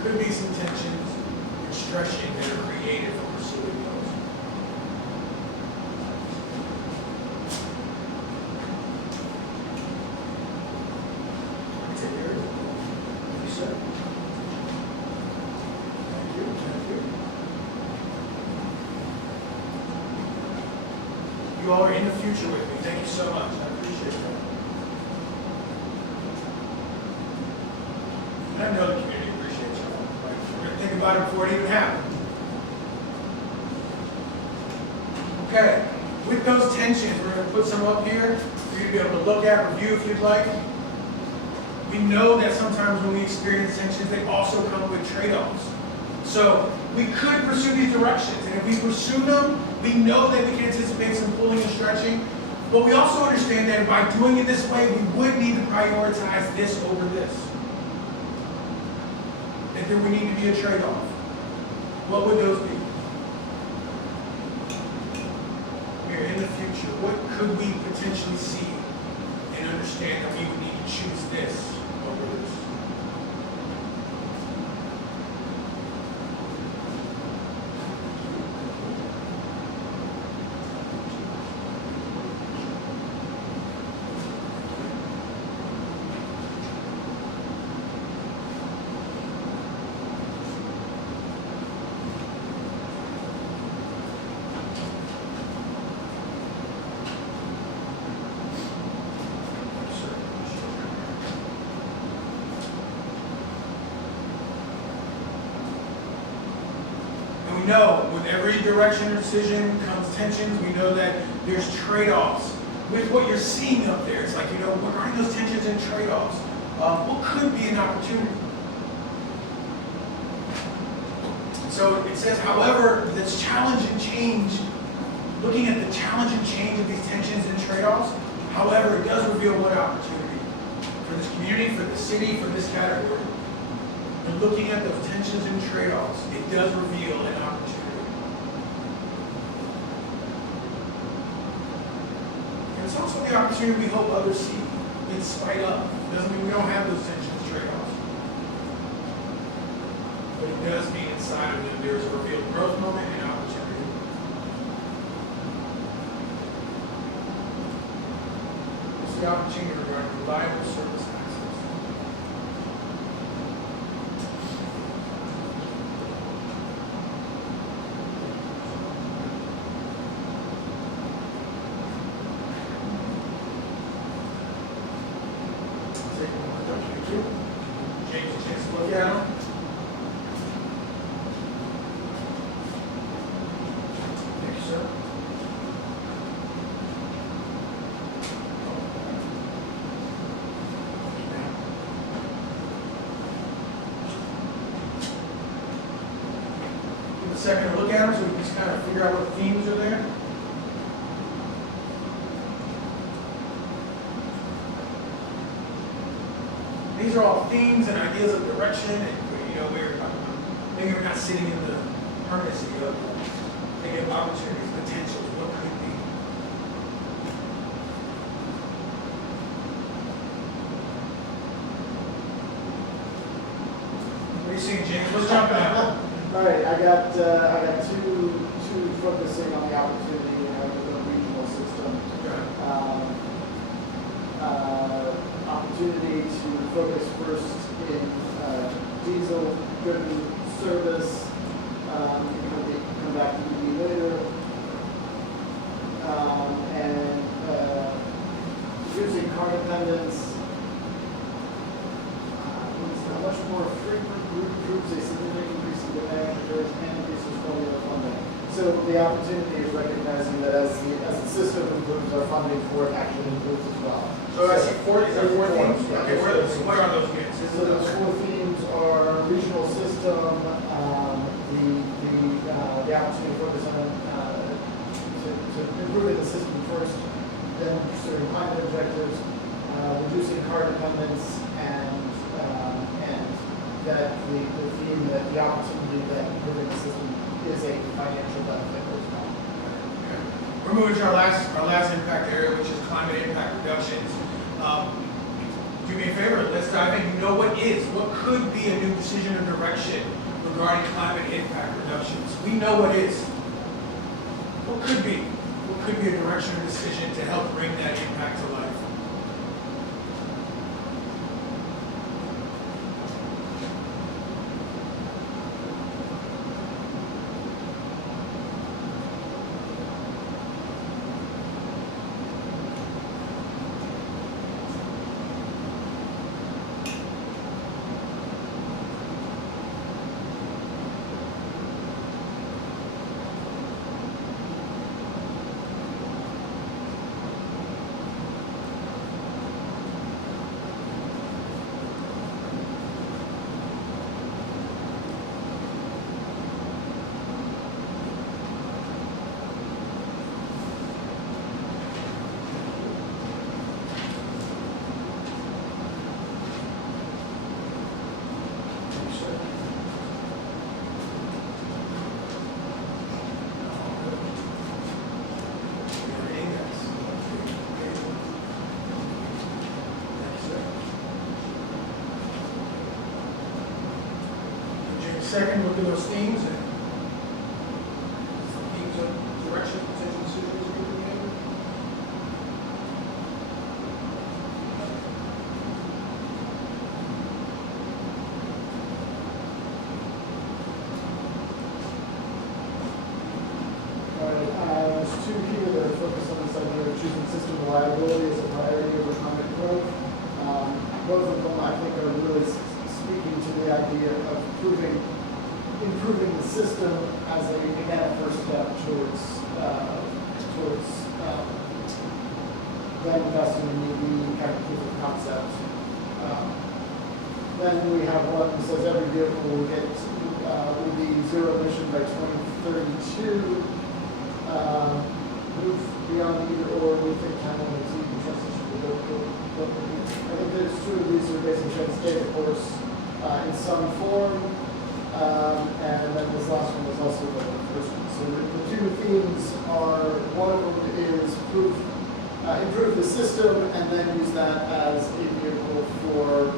Could be some tensions and stretching that are created from pursuing those. Take care of it. Thank you, sir. Thank you, thank you. You all are in the future with me. Thank you so much. I appreciate that. And I know the community appreciates you all. Right? We're going to think about it before it even happened. Okay, with those tensions, we're going to put some up here for you to be able to look at, review if you'd like. We know that sometimes when we experience tensions, they also come with trade-offs. So we could pursue these directions, and if we pursue them, we know that we can anticipate some pulling and stretching, but we also understand that by doing it this way, we would need to prioritize this over this. And then we need to be a trade-off. What would those be? Here in the future, what could we potentially see and understand that we would need to choose this over this? We know with every direction or decision comes tensions. We know that there's trade-offs. With what you're seeing up there, it's like, regarding those tensions and trade-offs, what could be an opportunity? So it says, however, this challenge and change, looking at the challenge and change of these tensions and trade-offs, however, it does reveal what opportunity for this community, for the city, for this category. And looking at those tensions and trade-offs, it does reveal an opportunity. And it's also the opportunity we hope others see in spite of. Doesn't mean we don't have those tensions and trade-offs. But it does mean inside of them there is a revealed growth moment and opportunity. It's the opportunity regarding reliable service access. James, a chance to look at them. Thank you, sir. Give a second to look at them so we can just kind of figure out what themes are there. These are all themes and ideas of direction, and maybe we're not sitting in the permanency of thinking of opportunities, potentials, what could be. What are you seeing, James? What's jumping out? All right, I got two focusing on the opportunity in the regional system. Opportunity to focus first in diesel-driven service. Come back to EV later. And reducing car dependence. Much more frequent groups, a significant increase in demand, and increases formula funding. So the opportunity is recognizing that as the system improves, our funding for it actually improves as well. So I see four, is there four themes? Yeah. Okay, what are those again? So those four themes are regional system, the opportunity to focus on to improving the system first, then pursuing climate objectives, reducing car dependence, and that the theme that the opportunity that improving the system is a financial benefit as well. We're moving to our last impact area, which is climate impact reductions. Do me a favor, let's dive in. You know what could be a new decision or direction regarding climate impact reductions? We know what is. What could be? What could be a direction or decision to help bring that impact to life? Second, look at those themes and themes of direction, potential decisions we can make. There's two here that are focused on this idea of choosing system reliability as a priority over economic growth. Both of them, I think, are really speaking to the idea of improving the system as a first step towards then investing in EV kind of proof of concept. Then we have one that says every vehicle will be zero emission by 2032. Move beyond either or. We think time limits even transition to I think there's two of these are basically trying to stay the course in some form. And then this last one is also the first one. So the two themes are, one of them is improve the system and then use that as a vehicle for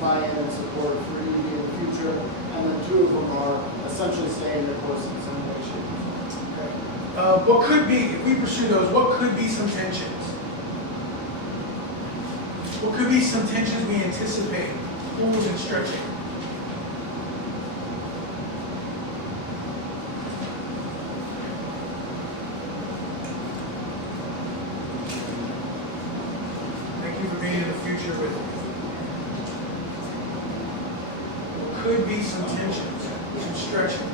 buy-in and support for EV in the future. And then two of them are essentially staying the course in some way, shape, or form. What could be, if we pursue those, what could be some tensions? What could be some tensions we anticipate? Pulls and stretching. Thank you for being in the future with me. What could be some tensions, some stretching?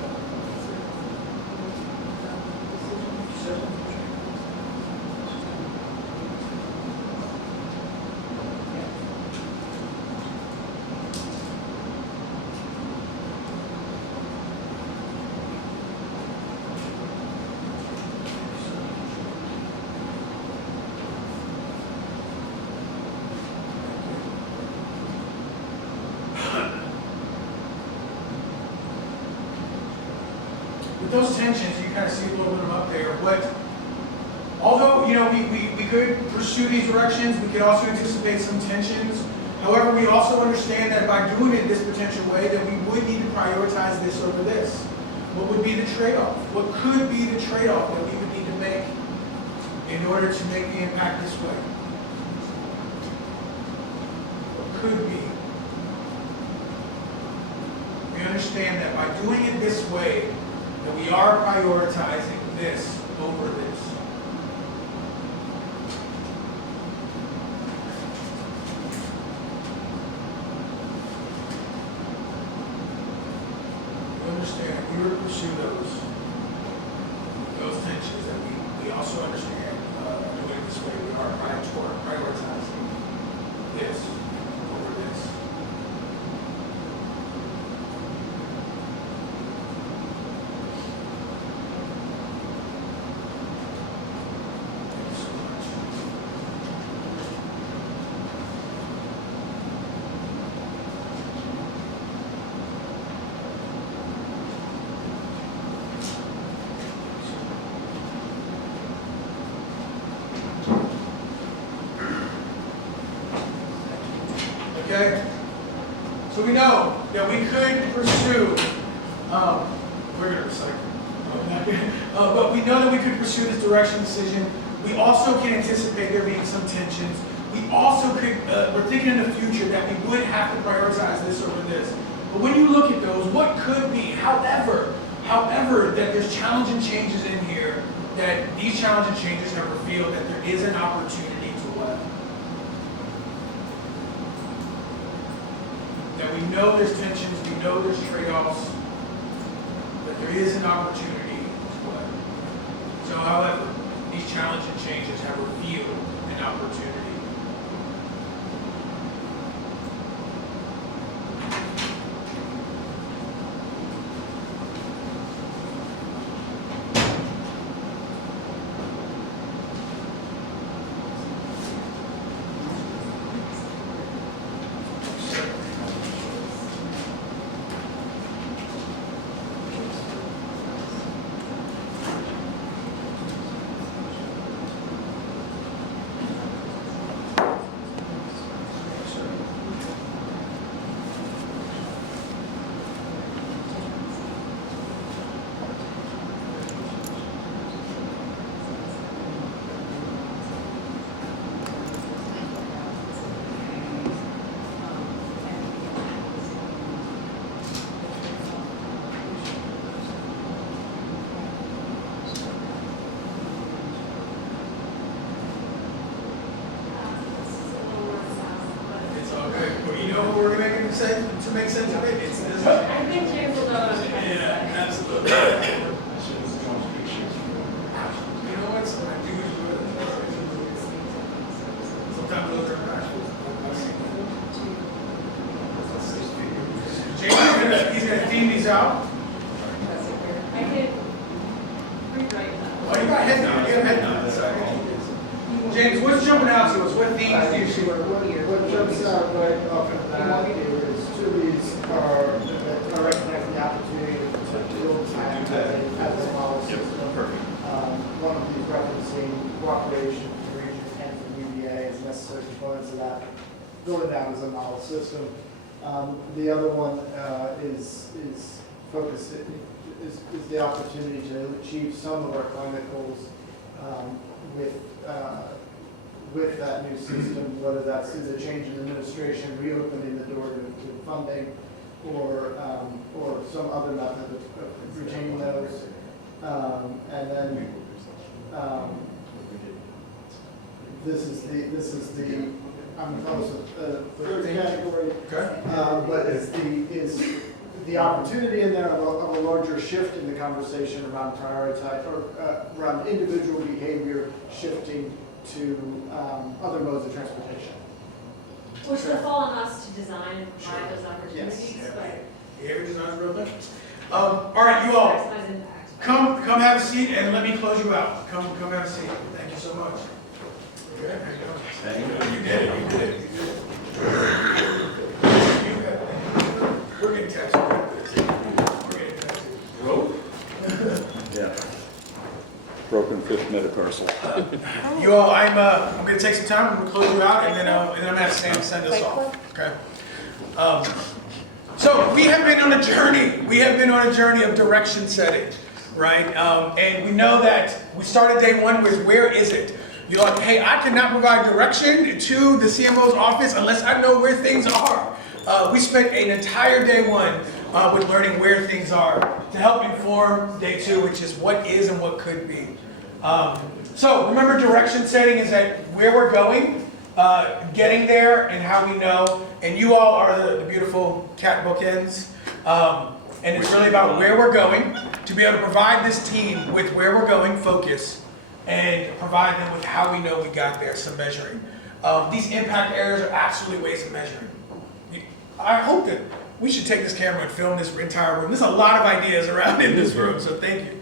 With those tensions, you kind of see a little bit of them up there. Although we could pursue these directions, we could also anticipate some tensions. However, we also understand that by doing it this potential way, that we would need to prioritize this over this. What would be the trade-off? What could be the trade-off that we would need to make in order to make the impact this way? What could be? We understand that by doing it this way, that we are prioritizing this over this. We understand, we would pursue those tensions that we also understand doing it this way. We are prioritizing this over this. Thank you so much. Okay? So we know that we could pursue, we're going to recycle. But we know that we could pursue this direction decision. We also can anticipate there being some tensions. We also could, we're thinking in the future that we would have to prioritize this over this. But when you look at those, what could be, however, that there's challenging changes in here, that these challenging changes have revealed that there is an opportunity to what? That we know there's tensions, we know there's trade-offs, but there is an opportunity to what? So however, these challenging changes have revealed an opportunity. To make sense of it, it's this. I think James will know what I'm trying to say. Yeah, absolutely. You know what? So I do sometimes I look at James, he's gonna theme these out. I can rewrite that. Oh, you got head nod. You have head nod. James, what's jumping out to us? What themes do you see? What jumps out right off of that is two of these are recognizing the opportunity to build time as a model system. One of these referencing cooperation from the region and from UVA as necessary components of that, building down as a model system. The other one is focused, is the opportunity to achieve some of our climate goals with that new system, whether that's through the change in administration, reopening the door to funding, or some other method of retaining those. And then this is the I'm close with the third category. Okay. But is the opportunity in there of a larger shift in the conversation around prioritize or around individual behavior shifting to other modes of transportation. Which will fall on us to design and provide those opportunities, Yes. but. Behavior design's real thing. All right, you all, Maximize impact. come have a seat and let me close you out. Come have a seat. Thank you so much. Okay, there you go. Thank you. You did it, you did it, you did it. We're getting texted. We're getting texted. Yeah. Broken fifth metatarsal. You all, I'm gonna take some time, I'm gonna close you out, and then I'm gonna have Sam send us off, okay? So we have been on a journey. We have been on a journey of direction setting, right? And we know that we started day one with where is it? You're like, hey, I cannot provide direction to the CMO's office unless I know where things are. We spent an entire day one with learning where things are to help inform day two, which is what is and what could be. So remember, direction setting is that where we're going, getting there, and how we know. And you all are the beautiful cat bookends. And it's really about where we're going, to be able to provide this team with where we're going, focus, and provide them with how we know we got there, some measuring. These impact areas are absolutely ways of measuring. I hope that we should take this camera and film this entire room. There's a lot of ideas around in this room, so thank you.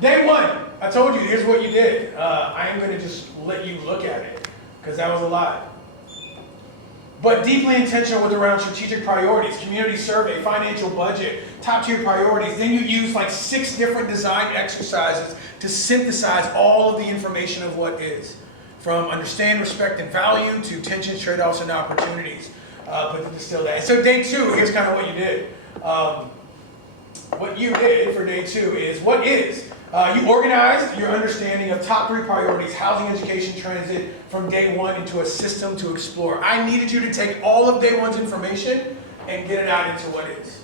Day one, I told you, here's what you did. I am going to just let you look at it, because that was a lot. But deeply intentional with around strategic priorities, community survey, financial budget, top tier priorities. Then you use like 6 different design exercises to synthesize all of the information of what is. From understand, respect, and value to tensions, trade-offs, and opportunities. But to distill that. And so day 2, here's kind of what you did. What you did for day 2 is what is. You organized your understanding of top 3 priorities, housing, education, transit, from day 1 into a system to explore. I needed you to take all of day 1's information and get it out into what is.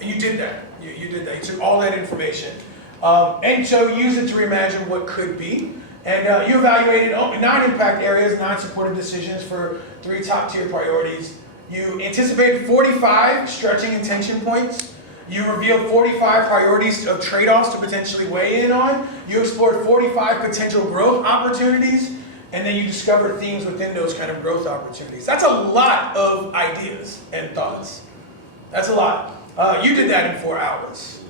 And you did that. You did that. You took all that information. And so use it to reimagine what could be. And you evaluated 9 impact areas, 9 supportive decisions for 3 top tier priorities. You anticipated 45 stretching and tension points. You revealed 45 priorities of trade-offs to potentially weigh in on. You explored 45 potential growth opportunities, and then you discovered themes within those kind of growth opportunities. That's a lot of ideas and thoughts. That's a lot. You did that in 4 hours.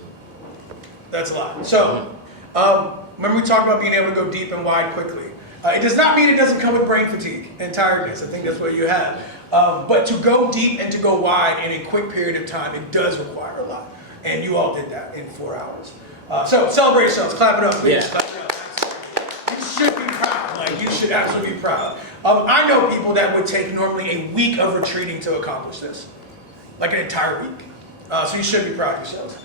That's a lot. So, remember we talked about being able to go deep and wide quickly. It does not mean it doesn't come with brain fatigue and tiredness. I think that's what you have. But to go deep and to go wide in a quick period of time, it does require a lot. And you all did that in 4 hours. So celebrate yourselves. Clap it up, please. Yeah. Clap it up. You should be proud. Like, you should absolutely be proud. I know people that would take normally a week of retreating to accomplish this. Like an entire week. So you should be proud of yourselves.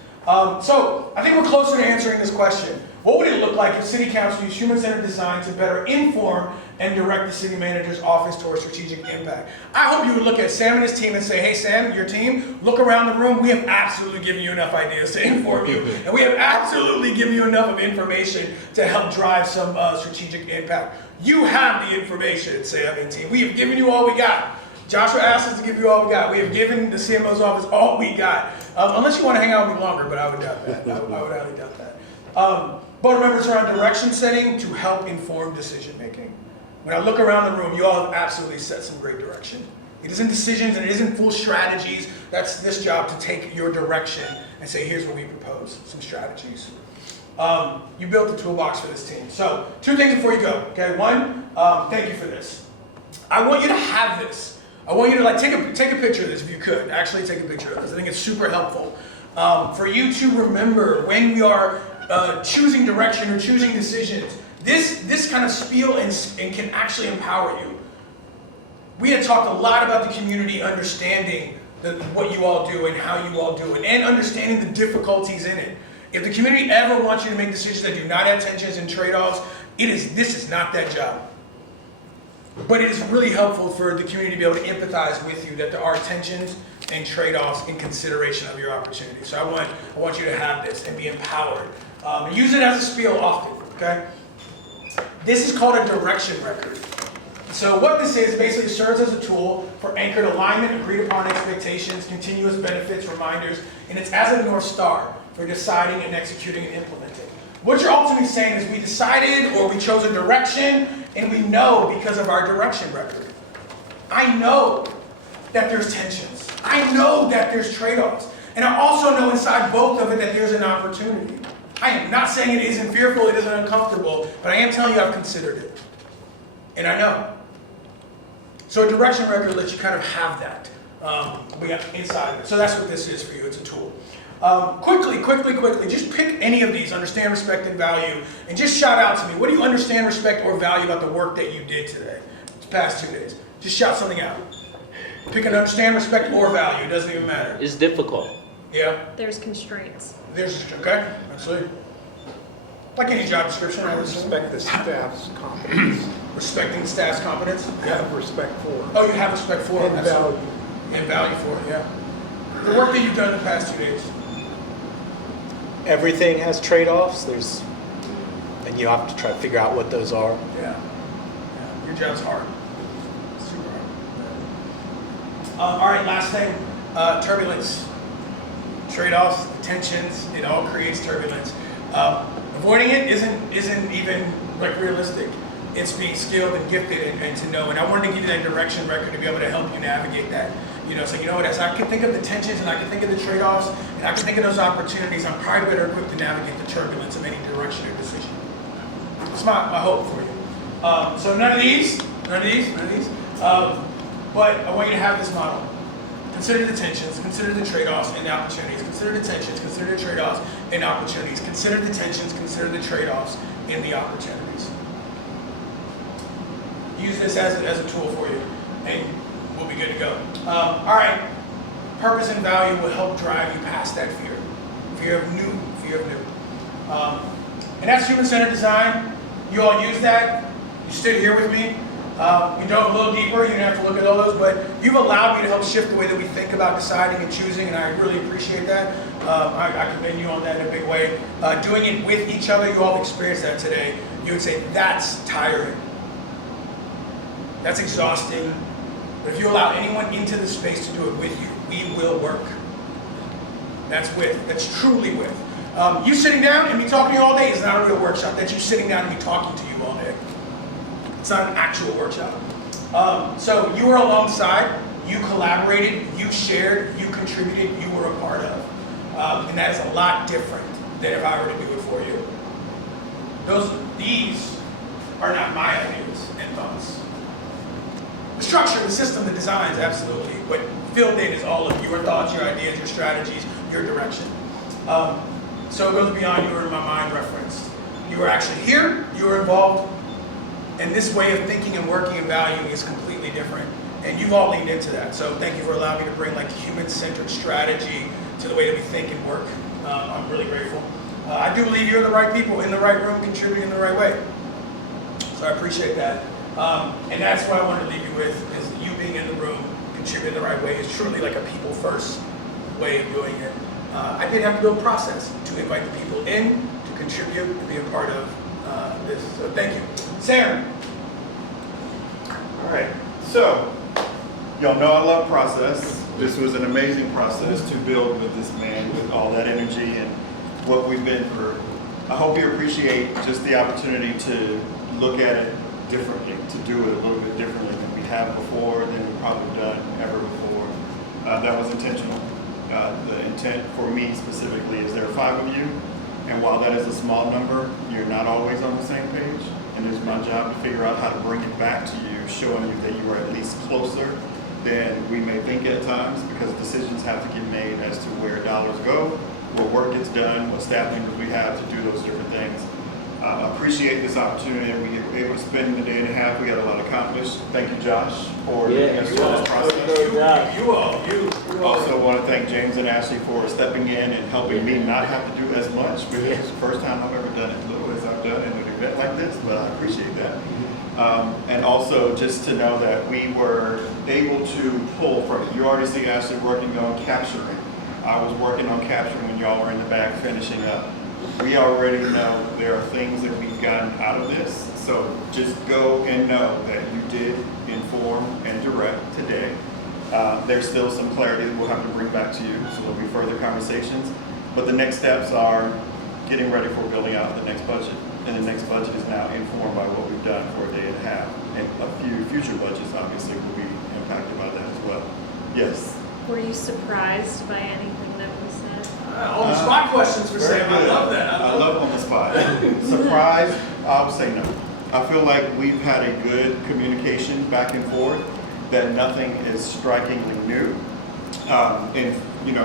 So I think we're closer to answering this question. What would it look like if City Council used human-centered design to better inform and direct the city manager's office towards strategic impact? I hope you would look at Sam and his team and say, hey Sam, your team, look around the room. We have absolutely given you enough ideas to inform you. And we have absolutely given you enough of information to help drive some strategic impact. You have the information, Sam and team. We have given you all we got. Joshua asked us to give you all we got. We have given the CMO's office all we got. Unless you want to hang out with me longer, but I would doubt that. I would highly doubt that. But remember, it's around direction setting to help inform decision making. When I look around the room, you all have absolutely set some great direction. It isn't decisions and it isn't full strategies. That's this job, to take your direction and say, here's what we propose, some strategies. You built the toolbox for this team. So 2 things before you go. Okay, 1, thank you for this. I want you to have this. I want you to take a picture of this if you could. Actually take a picture of this. I think it's super helpful. For you to remember when we are choosing direction or choosing decisions, this kind of spiel and can actually empower you. We had talked a lot about the community understanding what you all do and how you all do it, and understanding the difficulties in it. If the community ever wants you to make decisions that do not have tensions and trade-offs, this is not that job. But it is really helpful for the community to be able to empathize with you that there are tensions and trade-offs in consideration of your opportunity. So I want you to have this and be empowered. And use it as a spiel often, okay? This is called a direction record. So what this is, basically serves as a tool for anchored alignment, agreed upon expectations, continuous benefits, reminders, and it's as a North Star for deciding and executing and implementing. What you're ultimately saying is we decided or we chose a direction, and we know because of our direction record. I know that there's tensions. I know that there's trade-offs. And I also know inside both of it that there's an opportunity. I am not saying it isn't fearful, it isn't uncomfortable, but I am telling you I've considered it. And I know. So a direction record lets you kind of have that inside of it. So that's what this is for you, it's a tool. Quickly, just pick any of these, understand, respect, and value, and just shout out to me. What do you understand, respect, or value about the work that you did today, these past 2 days? Just shout something out. Pick an understand, respect, or value, it doesn't even matter. It's difficult. Yeah, There's constraints. there's, okay, absolutely. Like any job description, I would assume. Respect the staff's competence. Respecting the staff's competence. Have respect for. Oh, you have respect for it. And absolutely. value. And value for it, yeah. The work that you've done in the past 2 days. Everything has trade-offs. And you have to try to figure out what those are. Yeah. Your job's hard. Super hard. All right, last thing, turbulence. Trade-offs, tensions, it all creates turbulence. Avoiding it isn't even like realistic. It's being skilled and gifted and to know. And I wanted to give you that direction record to be able to help you navigate that. So you know what, as I can think of the tensions and I can think of the trade-offs and I can think of those opportunities, I'm probably better equipped to navigate the turbulence of any direction or decision. It's my hope for you. So none of these. But I want you to have this model. Consider the tensions, consider the trade-offs and the opportunities. Consider the tensions, consider the trade-offs and opportunities. Consider the tensions, consider the trade-offs and the opportunities. Use this as a tool for you and we'll be good to go. All right, purpose and value will help drive you past that fear. Fear of new. And that's human-centered design. You all use that. You stood here with me. You dove a little deeper. You didn't have to look at all those, but you've allowed me to help shift the way that we think about deciding and choosing, and I really appreciate that. I commend you on that in a big way. Doing it with each other, you all have experienced that today. You would say, that's tiring. That's exhausting. But if you allow anyone into the space to do it with you, we will work. That's truly with. You sitting down and me talking to you all day is not a real workshop. That's you sitting down and me talking to you all day. It's not an actual workshop. So you were alongside, you collaborated, you shared, you contributed, you were a part of. And that is a lot different than if I were to do it for you. These are not my ideas and thoughts. The structure, the system, the designs, absolutely. But filled in is all of your thoughts, your ideas, your strategies, your direction. So it goes beyond you were in my mind reference. You were actually here, you were involved, and this way of thinking and working and valuing is completely different. And you've all leaned into that. So thank you for allowing me to bring like human-centered strategy to the way that we think and work. I'm really grateful. I do believe you're the right people in the right room, contributing in the right way. So I appreciate that. And that's what I wanted to leave you with, is you being in the room, contributing in the right way is truly like a people-first way of doing it. I did have to build a process to invite the people in, to contribute, and be a part of this. So thank you. Sam. All right, so y'all know I love process. This was an amazing process to build with this man, with all that energy and what we've been through. I hope you appreciate just the opportunity to look at it differently, to do it a little bit differently than we have before, than we've probably done ever before. That was intentional. The intent for me specifically is there are 5 of you, and while that is a small number, you're not always on the same page, and it's my job to figure out how to bring it back to you, showing you that you are at least closer than we may think at times, because decisions have to get made as to where dollars go, what work gets done, what staff members we have to do those different things. Appreciate this opportunity that we were able to spend the day and a half. We got a lot accomplished. Thank you, Josh, for this process. You also want to thank James and Ashley for stepping in and helping me not have to do as much, because it's the first time I've ever done as little as I've done in an event like this, but I appreciate that. And also just to know that we were able to pull from it. You already see Ashley working on capturing. I was working on capturing when y'all were in the back finishing up. We already know there are things that we've gotten out of this, so just go and know that you did inform and direct today. There's still some clarity that we'll have to bring back to you, so there'll be further conversations. But the next steps are getting ready for building out the next budget. And the next budget is now informed by what we've done for a day and a half. And a few future budgets obviously will be impacted by that as well. Yes? Were you surprised by anything that was said? On the spot questions for Sam. I love that. I love on the spot. Surprised? I would say no. I feel like we've had a good communication back and forth, that nothing is strikingly new. And,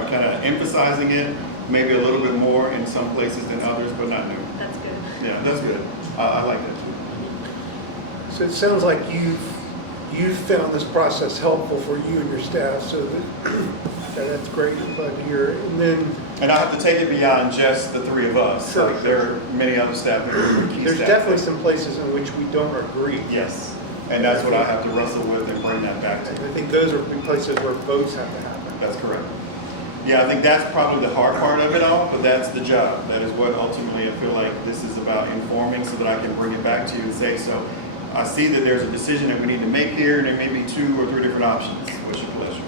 kind of emphasizing it, maybe a little bit more in some places than others, but not new. That's good. Yeah, that's good. I like that too. So it sounds like you've you found this process helpful for you and your staff, so that's great, I'm glad to hear. And then And I have to take it beyond just the three of us. Sure. Like, there are many other staff that are key there's staff. definitely some places in which we don't agree. Yes, and that's what I have to wrestle with and bring that back to. I think those are places where votes have to happen. That's correct. Yeah, I think that's probably the hard part of it all, but that's the job. That is what ultimately I feel like this is about, informing so that I can bring it back to you and say, so I see that there's a decision that we need to make here, and there may be 2 or 3 different options. What's your pleasure?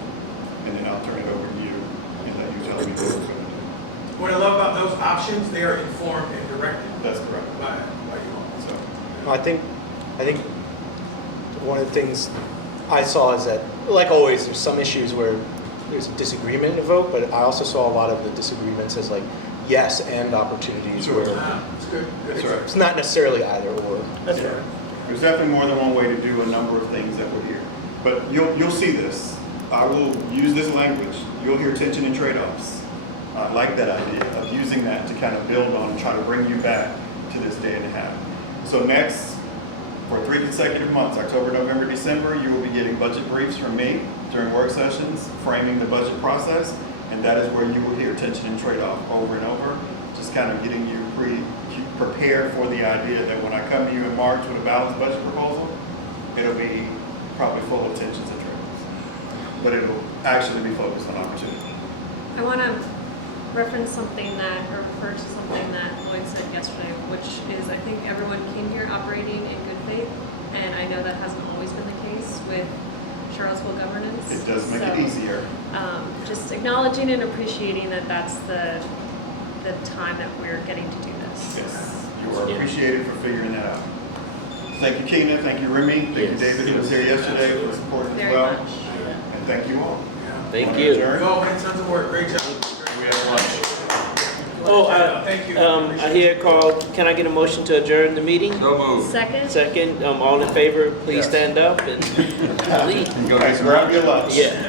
And then I'll turn it over to you and let you tell me what we're going to do. What I love about those options, they are informed and directed That's correct. by you all. So, I think one of the things I saw is that, like always, there's some issues where there's a disagreement in a vote, but I also saw a lot of the disagreements as like yes and opportunities where That's good. that's right. it's not necessarily either or. That's right. There's definitely more than one way to do a number of things that we're here. But you'll see this. I will use this language. You'll hear tension and trade-offs. I like that idea of using that to kind of build on and try to bring you back to this day and a half. So next, for 3 consecutive months, October, November, December, you will be getting budget briefs from me during work sessions, framing the budget process, and that is where you will hear tension and trade-off over and over, just kind of getting you prepared for the idea that when I come to you in March with a balanced budget proposal, it'll be probably full of tensions and trade-offs, but it'll actually be focused on opportunity. I want to reference something that, or refer to something that Lloyd said yesterday, which is I think everyone came here operating in good faith, and I know that hasn't always been the case with Charlottesville governance. It does make it So, easier. Just acknowledging and appreciating that that's the time that we're getting to do this. Yes, you are appreciated for figuring that out. Thank you, Keena. Thank you, Remy. Thank you, David, who was here yesterday, who was supporting as Very well. much. And thank you all. Thank Wanna you. adjourn? You all made tons of work. Great job. We have lunch. Oh, Thank you. I hear call, can I get a motion to adjourn the meeting? So moved. Second? Second, all in favor, please stand up and leave. Go get Guys, some grab lunch. your lunch. Yeah.